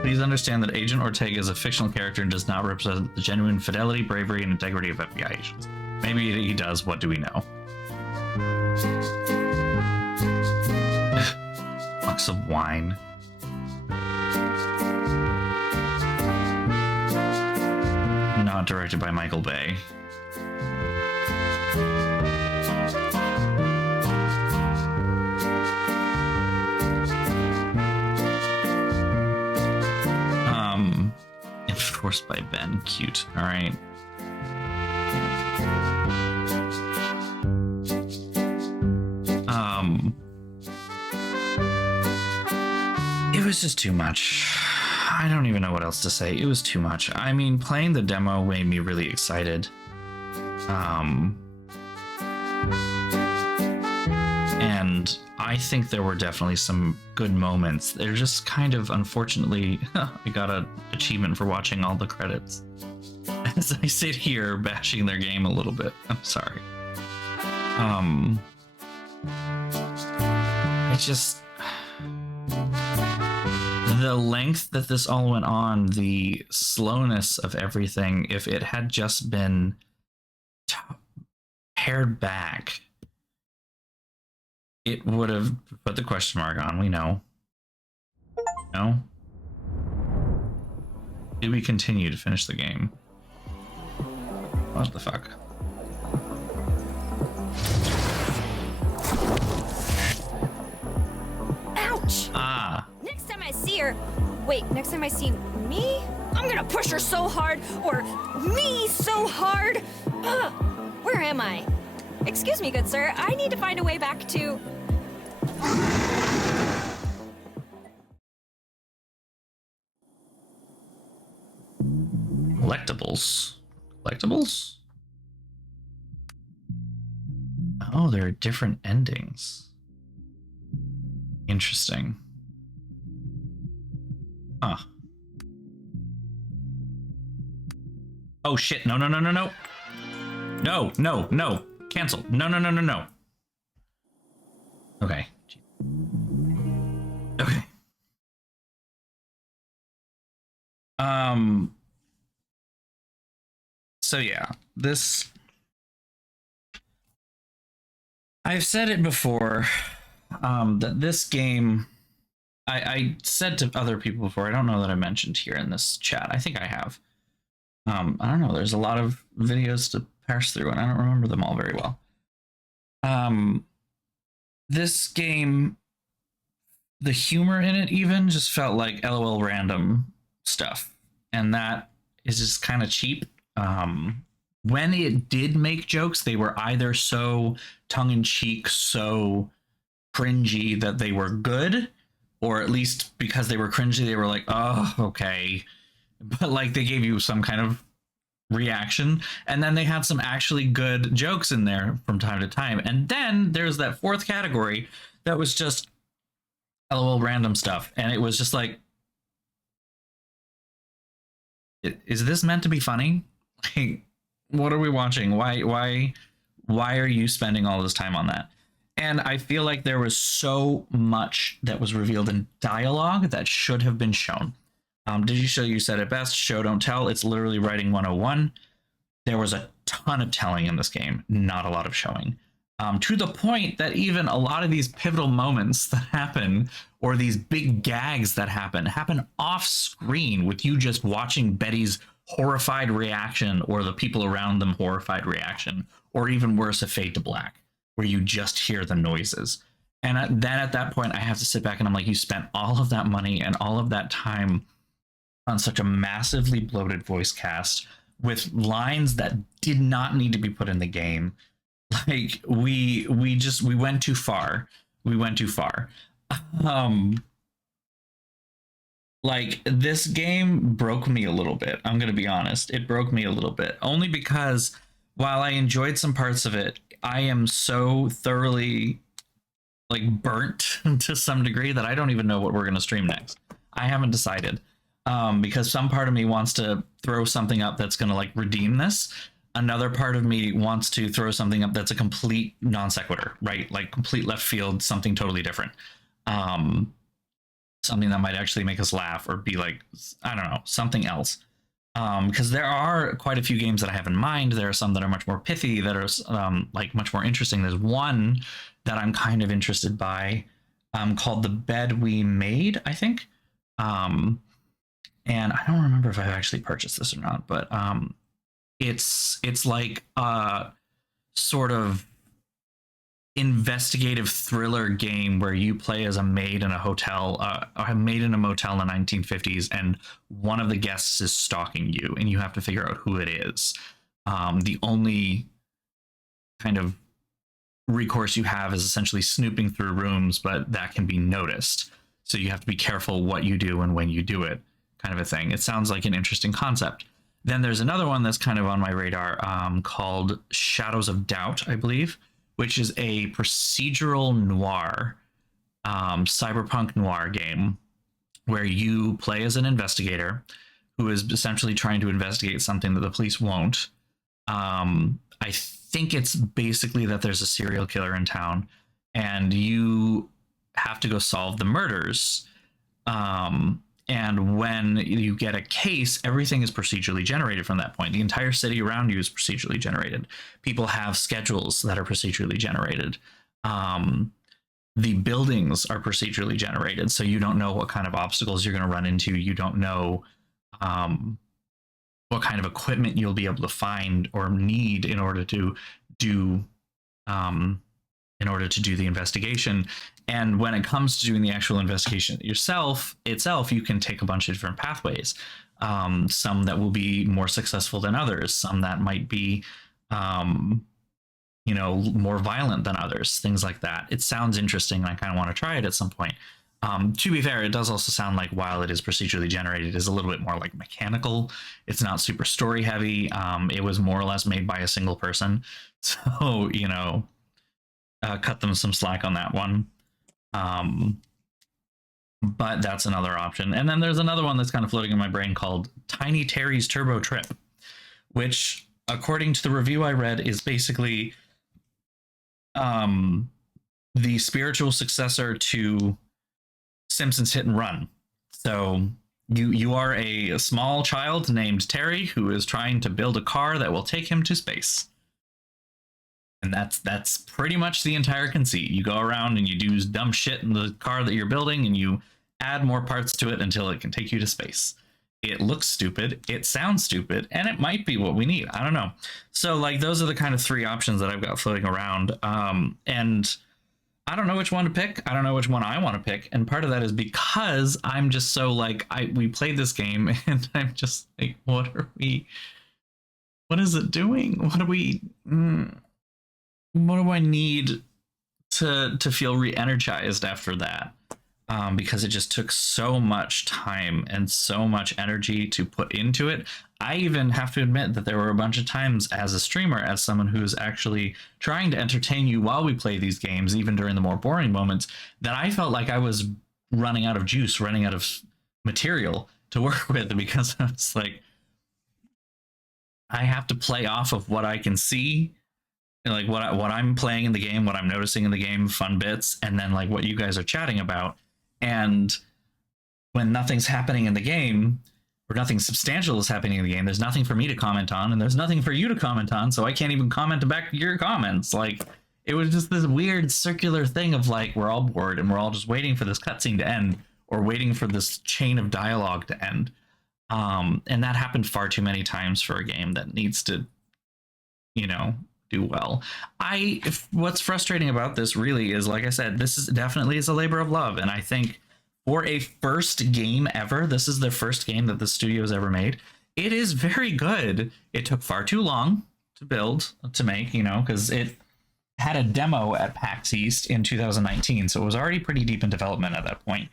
Please understand that Agent Ortega is a fictional character and does not represent the genuine fidelity, bravery, and integrity of FBI agents. Maybe he does, what do we know? Box of wine. Not directed by Michael Bay. Enforced by Ben. Cute. All right. It was just too much. I don't even know what else to say. It was too much. I mean, playing the demo made me really excited. And and I think there were definitely some good moments. They're just kind of, unfortunately, I got an achievement for watching all the credits. As I sit here bashing their game a little bit. I'm sorry. It's just the length that this all went on, the slowness of everything, if it had just been pared back, it would have put the question mark on. We know. No? Do we continue to finish the game? What the fuck? Ouch! Ah. Next time I see her... Wait, next time I see me? I'm gonna push her so hard, or me so hard! Ugh. Where am I? Excuse me, good sir. I need to find a way back to... Collectibles. Collectibles? Oh, there are different endings. Interesting. Huh. Oh shit, no, no, no, no, no. No, no, no. Cancel. No, no, no, no, no. Okay. Okay. So yeah, this... I've said it before, that this game... I said to other people before, I don't know that I mentioned here in this chat. I think I have. I don't know, there's a lot of videos to parse through, and I don't remember them all very well. This game, the humor in it even just felt like LOL random stuff, and that is just kind of cheap. When it did make jokes, they were either so tongue-in-cheek, so cringy that they were good, or at least because they were cringy, they were like, oh, okay. But like they gave you some kind of reaction, and then they had some actually good jokes in there from time to time. And then there's that fourth category that was just LOL random stuff, and it was just like, is this meant to be funny? Like, what are we watching? Why are you spending all this time on that? And I feel like there was so much that was revealed in dialogue that should have been shown. Did you show? You said it best. Show, don't tell. It's literally writing 101. There was a ton of telling in this game, not a lot of showing. To the point that even a lot of these pivotal moments that happen, or these big gags that happen off screen with you just watching Betty's horrified reaction, or the people around them horrified reaction, or even worse, a fade to black, where you just hear the noises. And then at that point, I have to sit back and I'm like, you spent all of that money and all of that time on such a massively bloated voice cast with lines that did not need to be put in the game. Like we went too far. We went too far. Like this game broke me a little bit. I'm going to be honest. It broke me a little bit, only because while I enjoyed some parts of it, I am so thoroughly like burnt to some degree that I don't even know what we're going to stream next. I haven't decided. Because some part of me wants to throw something up that's going to like redeem this. Another part of me wants to throw something up that's a complete non sequitur, right? Like complete left field, something totally different. Something that might actually make us laugh or be like, I don't know, something else. Because there are quite a few games that I have in mind. There are some that are much more pithy, that are like much more interesting. There's one that I'm kind of interested by, called The Bed We Made, I think. And I don't remember if I've actually purchased this or not, but it's like a sort of investigative thriller game where you play as a maid in a hotel, a maid in a motel in the 1950s, and one of the guests is stalking you, and you have to figure out who it is. The only kind of recourse you have is essentially snooping through rooms, but that can be noticed. So you have to be careful what you do and when you do it, kind of a thing. It sounds like an interesting concept. Then there's another one that's kind of on my radar, called Shadows of Doubt, I believe, which is a procedural noir, cyberpunk noir game where you play as an investigator who is essentially trying to investigate something that the police won't. I think it's basically that there's a serial killer in town and you have to go solve the murders. And when you get a case, everything is procedurally generated from that point. The entire city around you is procedurally generated. People have schedules that are procedurally generated. The buildings are procedurally generated, so you don't know what kind of obstacles you're going to run into. You don't know what kind of equipment you'll be able to find or need in order to do the investigation. And when it comes to doing the actual investigation itself, you can take a bunch of different pathways. Some that will be more successful than others. Some that might be, more violent than others. Things like that. It sounds interesting, and I kind of want to try it at some point. To be fair, it does also sound like while it is procedurally generated, it is a little bit more like mechanical. It's not super story heavy. It was more or less made by a single person. So, cut them some slack on that one. But that's another option. And then there's another one that's kind of floating in my brain called Tiny Terry's Turbo Trip, which, according to the review I read, is basically the spiritual successor to Simpsons Hit and Run. So you are a small child named Terry who is trying to build a car that will take him to space. And that's pretty much the entire conceit. You go around and you do dumb shit in the car that you're building, and you add more parts to it until it can take you to space. It looks stupid, it sounds stupid, and it might be what we need. I don't know. So, like, those are the kind of three options that I've got floating around. And I don't know which one to pick. I don't know which one I want to pick. And part of that is because I'm just so, like, we played this game, and I'm just like, what is it doing? What do I need to feel re-energized after that? Because it just took so much time and so much energy to put into it. I even have to admit that there were a bunch of times as a streamer, as someone who's actually trying to entertain you while we play these games, even during the more boring moments, that I felt like I was running out of juice, running out of material to work with, because I was like, I have to play off of what I can see, like what I'm playing in the game, what I'm noticing in the game, fun bits, and then like what you guys are chatting about. And when nothing's happening in the game, or nothing substantial is happening in the game, there's nothing for me to comment on, and there's nothing for you to comment on, so I can't even comment back your comments. Like, it was just this weird circular thing of like, we're all bored and we're all just waiting for this cutscene to end, or waiting for this chain of dialogue to end. And that happened far too many times for a game that needs to, do well. What's frustrating about this really is, like I said, this is definitely a labor of love, and I think for a first game ever, this is the first game that the studio's ever made. It is very good. It took far too long to make, because it had a demo at PAX East in 2019, so it was already pretty deep in development at that point.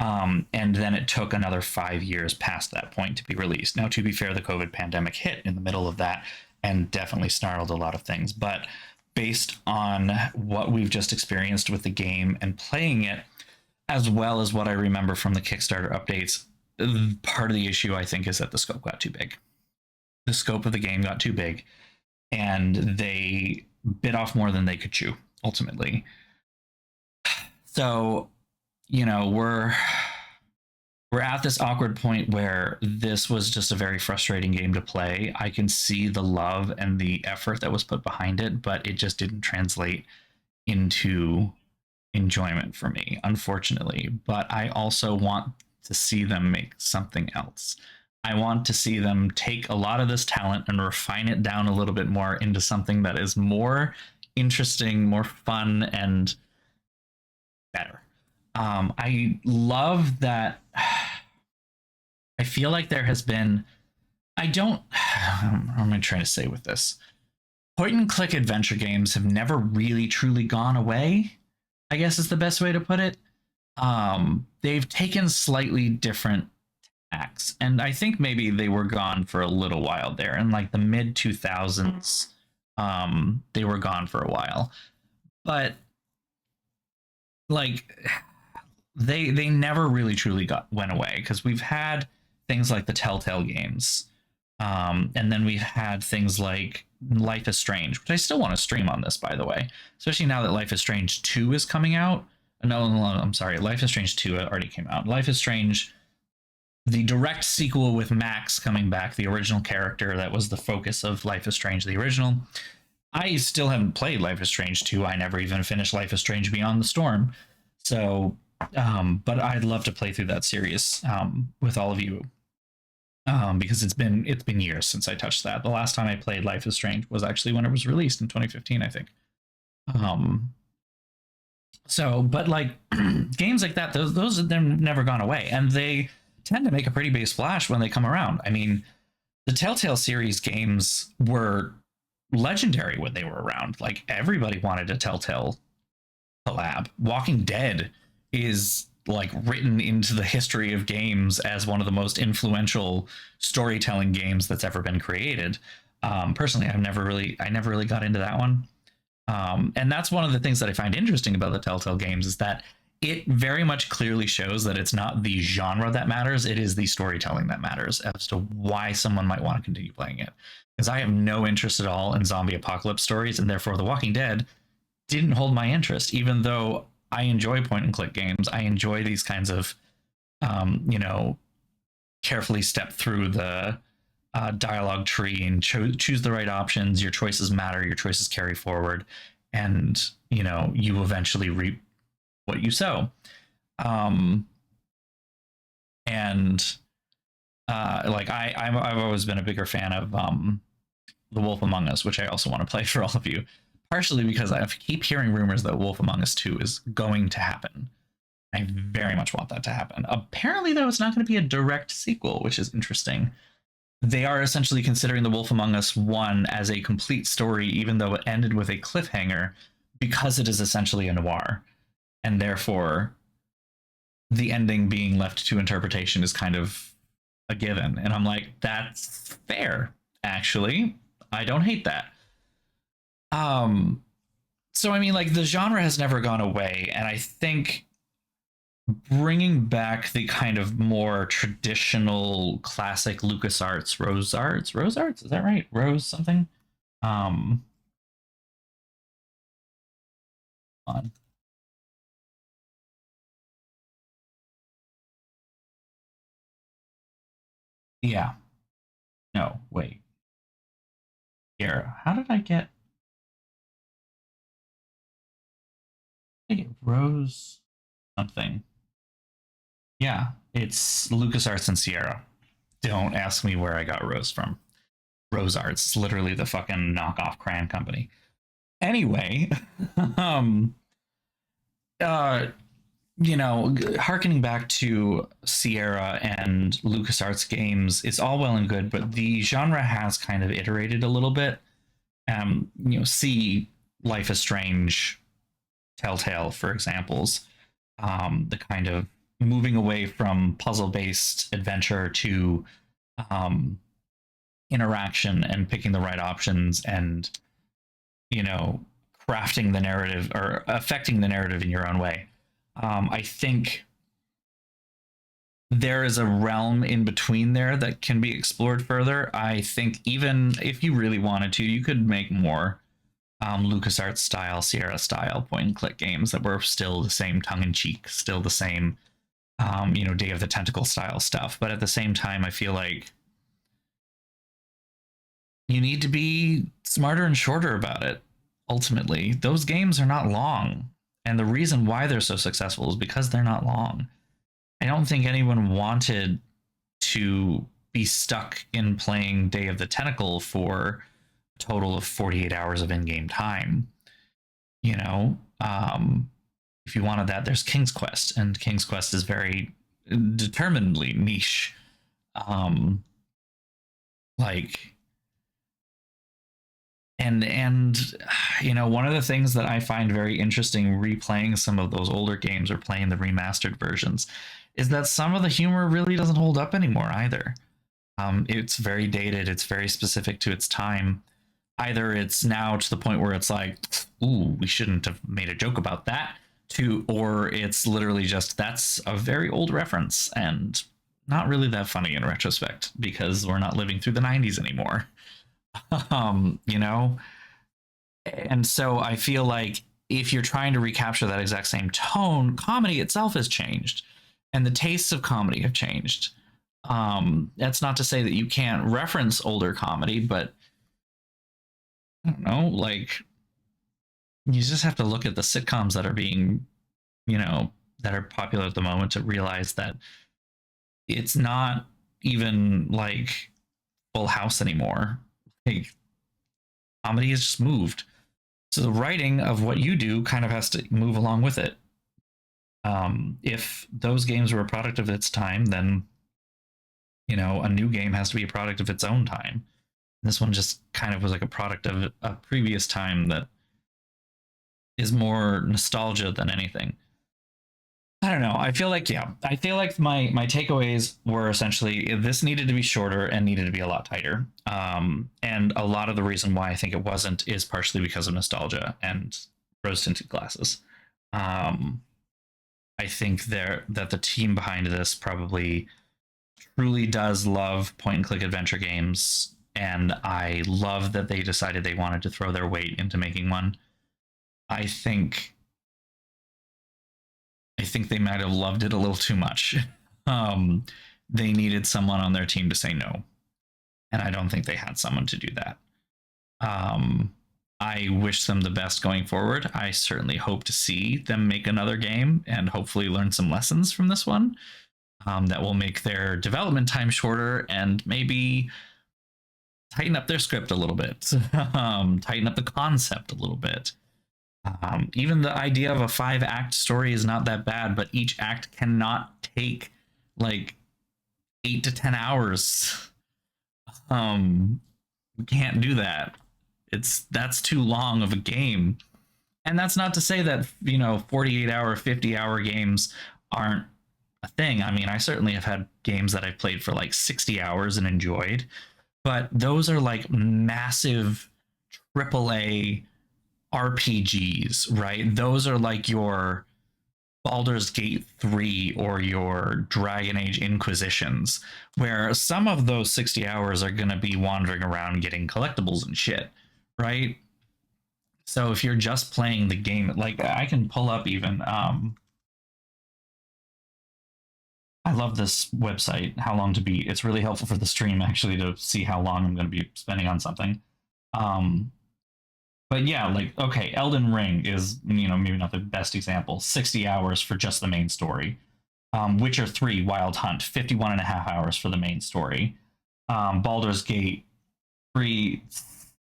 And then it took another 5 years past that point to be released. Now, to be fair, the COVID pandemic hit in the middle of that and definitely snarled a lot of things. But based on what we've just experienced with the game and playing it, as well as what I remember from the Kickstarter updates, part of the issue, I think, is that the scope got too big. The scope of the game got too big, and they bit off more than they could chew, ultimately. So, we're at this awkward point where this was just a very frustrating game to play. I can see the love and the effort that was put behind it, but it just didn't translate into enjoyment for me, unfortunately. But I also want to see them make something else. I want to see them take a lot of this talent and refine it down a little bit more into something that is more interesting, more fun, and better. I love that. I feel like there has been, what am I trying to say with this? Point and click adventure games have never really truly gone away, I guess is the best way to put it. They've taken slightly different tacks, and I think maybe they were gone for a little while there. In like the mid 2000s, they were gone for a while. but like they never really truly went away, because we've had things like the Telltale games, and then we've had things like Life is Strange, which I still want to stream on this, by the way, especially now that Life is Strange 2 is coming out. No, I'm sorry, Life is Strange 2 already came out. Life is Strange, the direct sequel with Max coming back, the original character that was the focus of Life is Strange, the original. I still haven't played Life is Strange 2. I never even finished Life is Strange Beyond the Storm. So, but I'd love to play through that series with all of you, because it's been years since I touched that. The last time I played Life is Strange was actually when it was released in 2015, I think. So, but like games like that, those have never gone away, and they tend to make a pretty big splash when they come around. I mean, the Telltale series games were legendary when they were around. Like, everybody wanted a Telltale collab. Walking Dead is like written into the history of games as one of the most influential storytelling games that's ever been created. Personally, I never really got into that one. And that's one of the things that I find interesting about the Telltale games, is that it very much clearly shows that it's not the genre that matters, it is the storytelling that matters as to why someone might want to continue playing it. Because I have no interest at all in zombie apocalypse stories, and therefore The Walking Dead didn't hold my interest, even though I enjoy point and click games. I enjoy these kinds of, carefully step through the dialogue tree and choose the right options. Your choices matter, your choices carry forward, and you eventually reap what you sow. I've always been a bigger fan of The Wolf Among Us, which I also want to play for all of you, partially because I keep hearing rumors that Wolf Among Us 2 is going to happen. I very much want that to happen. Apparently, though, it's not going to be a direct sequel, which is interesting. They are essentially considering The Wolf Among Us 1 as a complete story, even though it ended with a cliffhanger, because it is essentially a noir. And therefore, the ending being left to interpretation is kind of a given. And I'm like, that's fair, actually. I don't hate that. So, I mean, like, the genre has never gone away, and I think bringing back the kind of more traditional classic LucasArts, Rose Arts, is that right? Rose something? On. Yeah. No, wait. Here, how did I get Rose something? Yeah, it's LucasArts and Sierra. Don't ask me where I got Rose from. Rose Arts, it's literally the fucking knockoff Cran company. Anyway, harkening back to Sierra and LucasArts games, it's all well and good, but the genre has kind of iterated a little bit. See Life is Strange, Telltale, for examples. The kind of moving away from puzzle-based adventure to interaction and picking the right options and, crafting the narrative or affecting the narrative in your own way. I think there is a realm in between there that can be explored further. I think even if you really wanted to, you could make more LucasArts style, Sierra style point and click games that were still the same tongue-in-cheek, still the same, Day of the Tentacle style stuff. But at the same time, I feel like you need to be smarter and shorter about it. Ultimately, those games are not long. And the reason why they're so successful is because they're not long. I don't think anyone wanted to be stuck in playing Day of the Tentacle for a total of 48 hours of in-game time. If you wanted that, there's King's Quest, and King's Quest is very determinedly niche. One of the things that I find very interesting replaying some of those older games or playing the remastered versions is that some of the humor really doesn't hold up anymore either. It's very dated, it's very specific to its time. either it's now to the point where it's like, ooh, we shouldn't have made a joke about that, or it's literally just that's a very old reference and not really that funny in retrospect because we're not living through the 90s anymore. You know? And so I feel like if you're trying to recapture that exact same tone, comedy itself has changed and the tastes of comedy have changed. That's not to say that you can't reference older comedy, but I don't know, like you just have to look at the sitcoms that are being, you know, that are popular at the moment to realize that it's not even like Full House anymore. Like comedy has just moved. So the writing of what you do kind of has to move along with it. If those games were a product of its time, then, you know, a new game has to be a product of its own time. This one just kind of was like a product of a previous time that is more nostalgia than anything. I don't know. I feel like, yeah, I feel like my takeaways were essentially this needed to be shorter and needed to be a lot tighter. And a lot of the reason why I think it wasn't is partially because of nostalgia and rose tinted glasses. I think that the team behind this probably truly does love point and click adventure games, and I love that they decided they wanted to throw their weight into making one. I think they might have loved it a little too much. They needed someone on their team to say no, and I don't think they had someone to do that. I wish them the best going forward. I certainly hope to see them make another game and hopefully learn some lessons from this one that will make their development time shorter and maybe tighten up their script a little bit, tighten up the concept a little bit. Even the idea of a 5-act story is not that bad, but each act cannot take like 8 to 10 hours. We can't do that. That's too long of a game. And that's not to say that, you know, 48-hour, 50-hour games aren't a thing. I mean, I certainly have had games that I've played for like 60 hours and enjoyed, but those are like massive AAA RPGs, right? Those are like your Baldur's Gate 3 or your Dragon Age Inquisitions, where some of those 60 hours are going to be wandering around getting collectibles and shit, right? So if you're just playing the game, like I can pull up even, I love this website, How Long to Beat. It's really helpful for the stream actually to see how long I'm going to be spending on something. But yeah, like, okay, Elden Ring is, you know, maybe not the best example. 60 hours for just the main story. Witcher 3 Wild Hunt, 51 and a half hours for the main story. Baldur's Gate 3,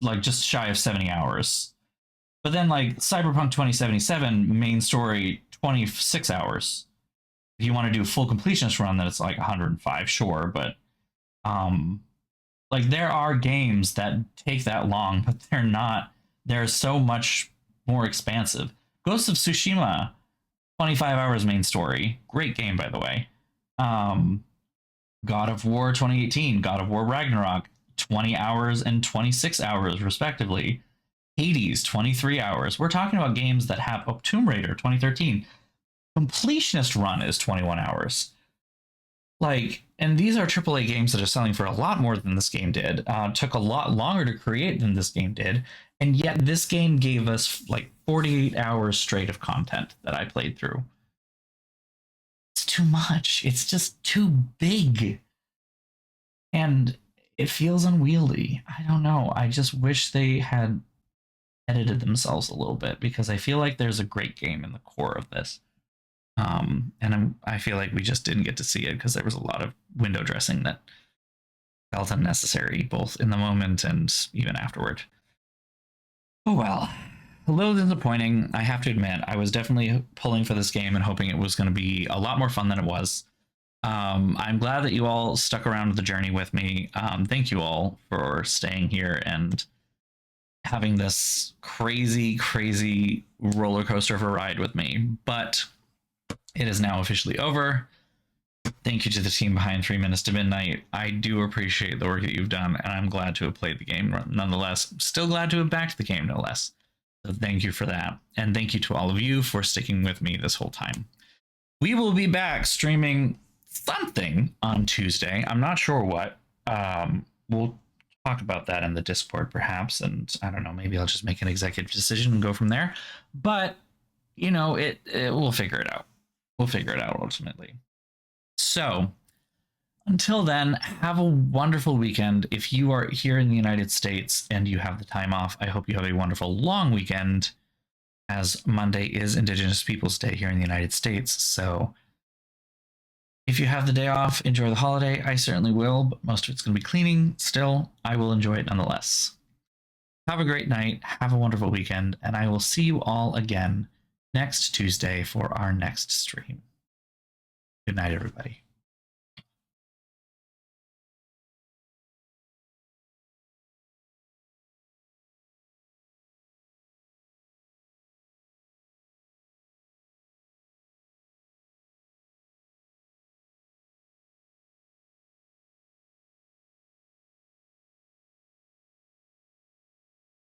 like just shy of 70 hours. But then like Cyberpunk 2077 main story, 26 hours. If you want to do a full completionist run, then it's like 105, sure. But like there are games that take that long, but they're not. They're so much more expansive. Ghost of Tsushima, 25 hours main story. Great game, by the way. God of War 2018, God of War Ragnarok, 20 hours and 26 hours, respectively. Hades, 23 hours. We're talking about games that have Tomb Raider 2013. Completionist run is 21 hours. Like, and these are AAA games that are selling for a lot more than this game did. Took a lot longer to create than this game did. And yet this game gave us like 48 hours straight of content that I played through. It's too much. It's just too big. And it feels unwieldy. I don't know. I just wish they had edited themselves a little bit because I feel like there's a great game in the core of this. And I feel like we just didn't get to see it because there was a lot of window dressing that felt unnecessary, both in the moment and even afterward. Oh well, a little disappointing. I have to admit, I was definitely pulling for this game and hoping it was going to be a lot more fun than it was. I'm glad that you all stuck around the journey with me. Thank you all for staying here and having this crazy, crazy roller coaster of a ride with me. But it is now officially over. Thank you to the team behind 3 Minutes to Midnight. I do appreciate the work that you've done, and I'm glad to have played the game nonetheless. Still glad to have backed the game, no less. So thank you for that. And thank you to all of you for sticking with me this whole time. We will be back streaming something on Tuesday. I'm not sure what. We'll talk about that in the Discord, perhaps. And I don't know, maybe I'll just make an executive decision and go from there. But, you know, we'll figure it out. We'll figure it out ultimately. So until then, have a wonderful weekend. If you are here in the United States and you have the time off, I hope you have a wonderful long weekend, as Monday is Indigenous Peoples Day here in the United States. So if you have the day off, enjoy the holiday. I certainly will, but most of it's going to be cleaning. Still, I will enjoy it nonetheless. Have a great night. Have a wonderful weekend, and I will see you all again next Tuesday for our next stream. Good night, everybody.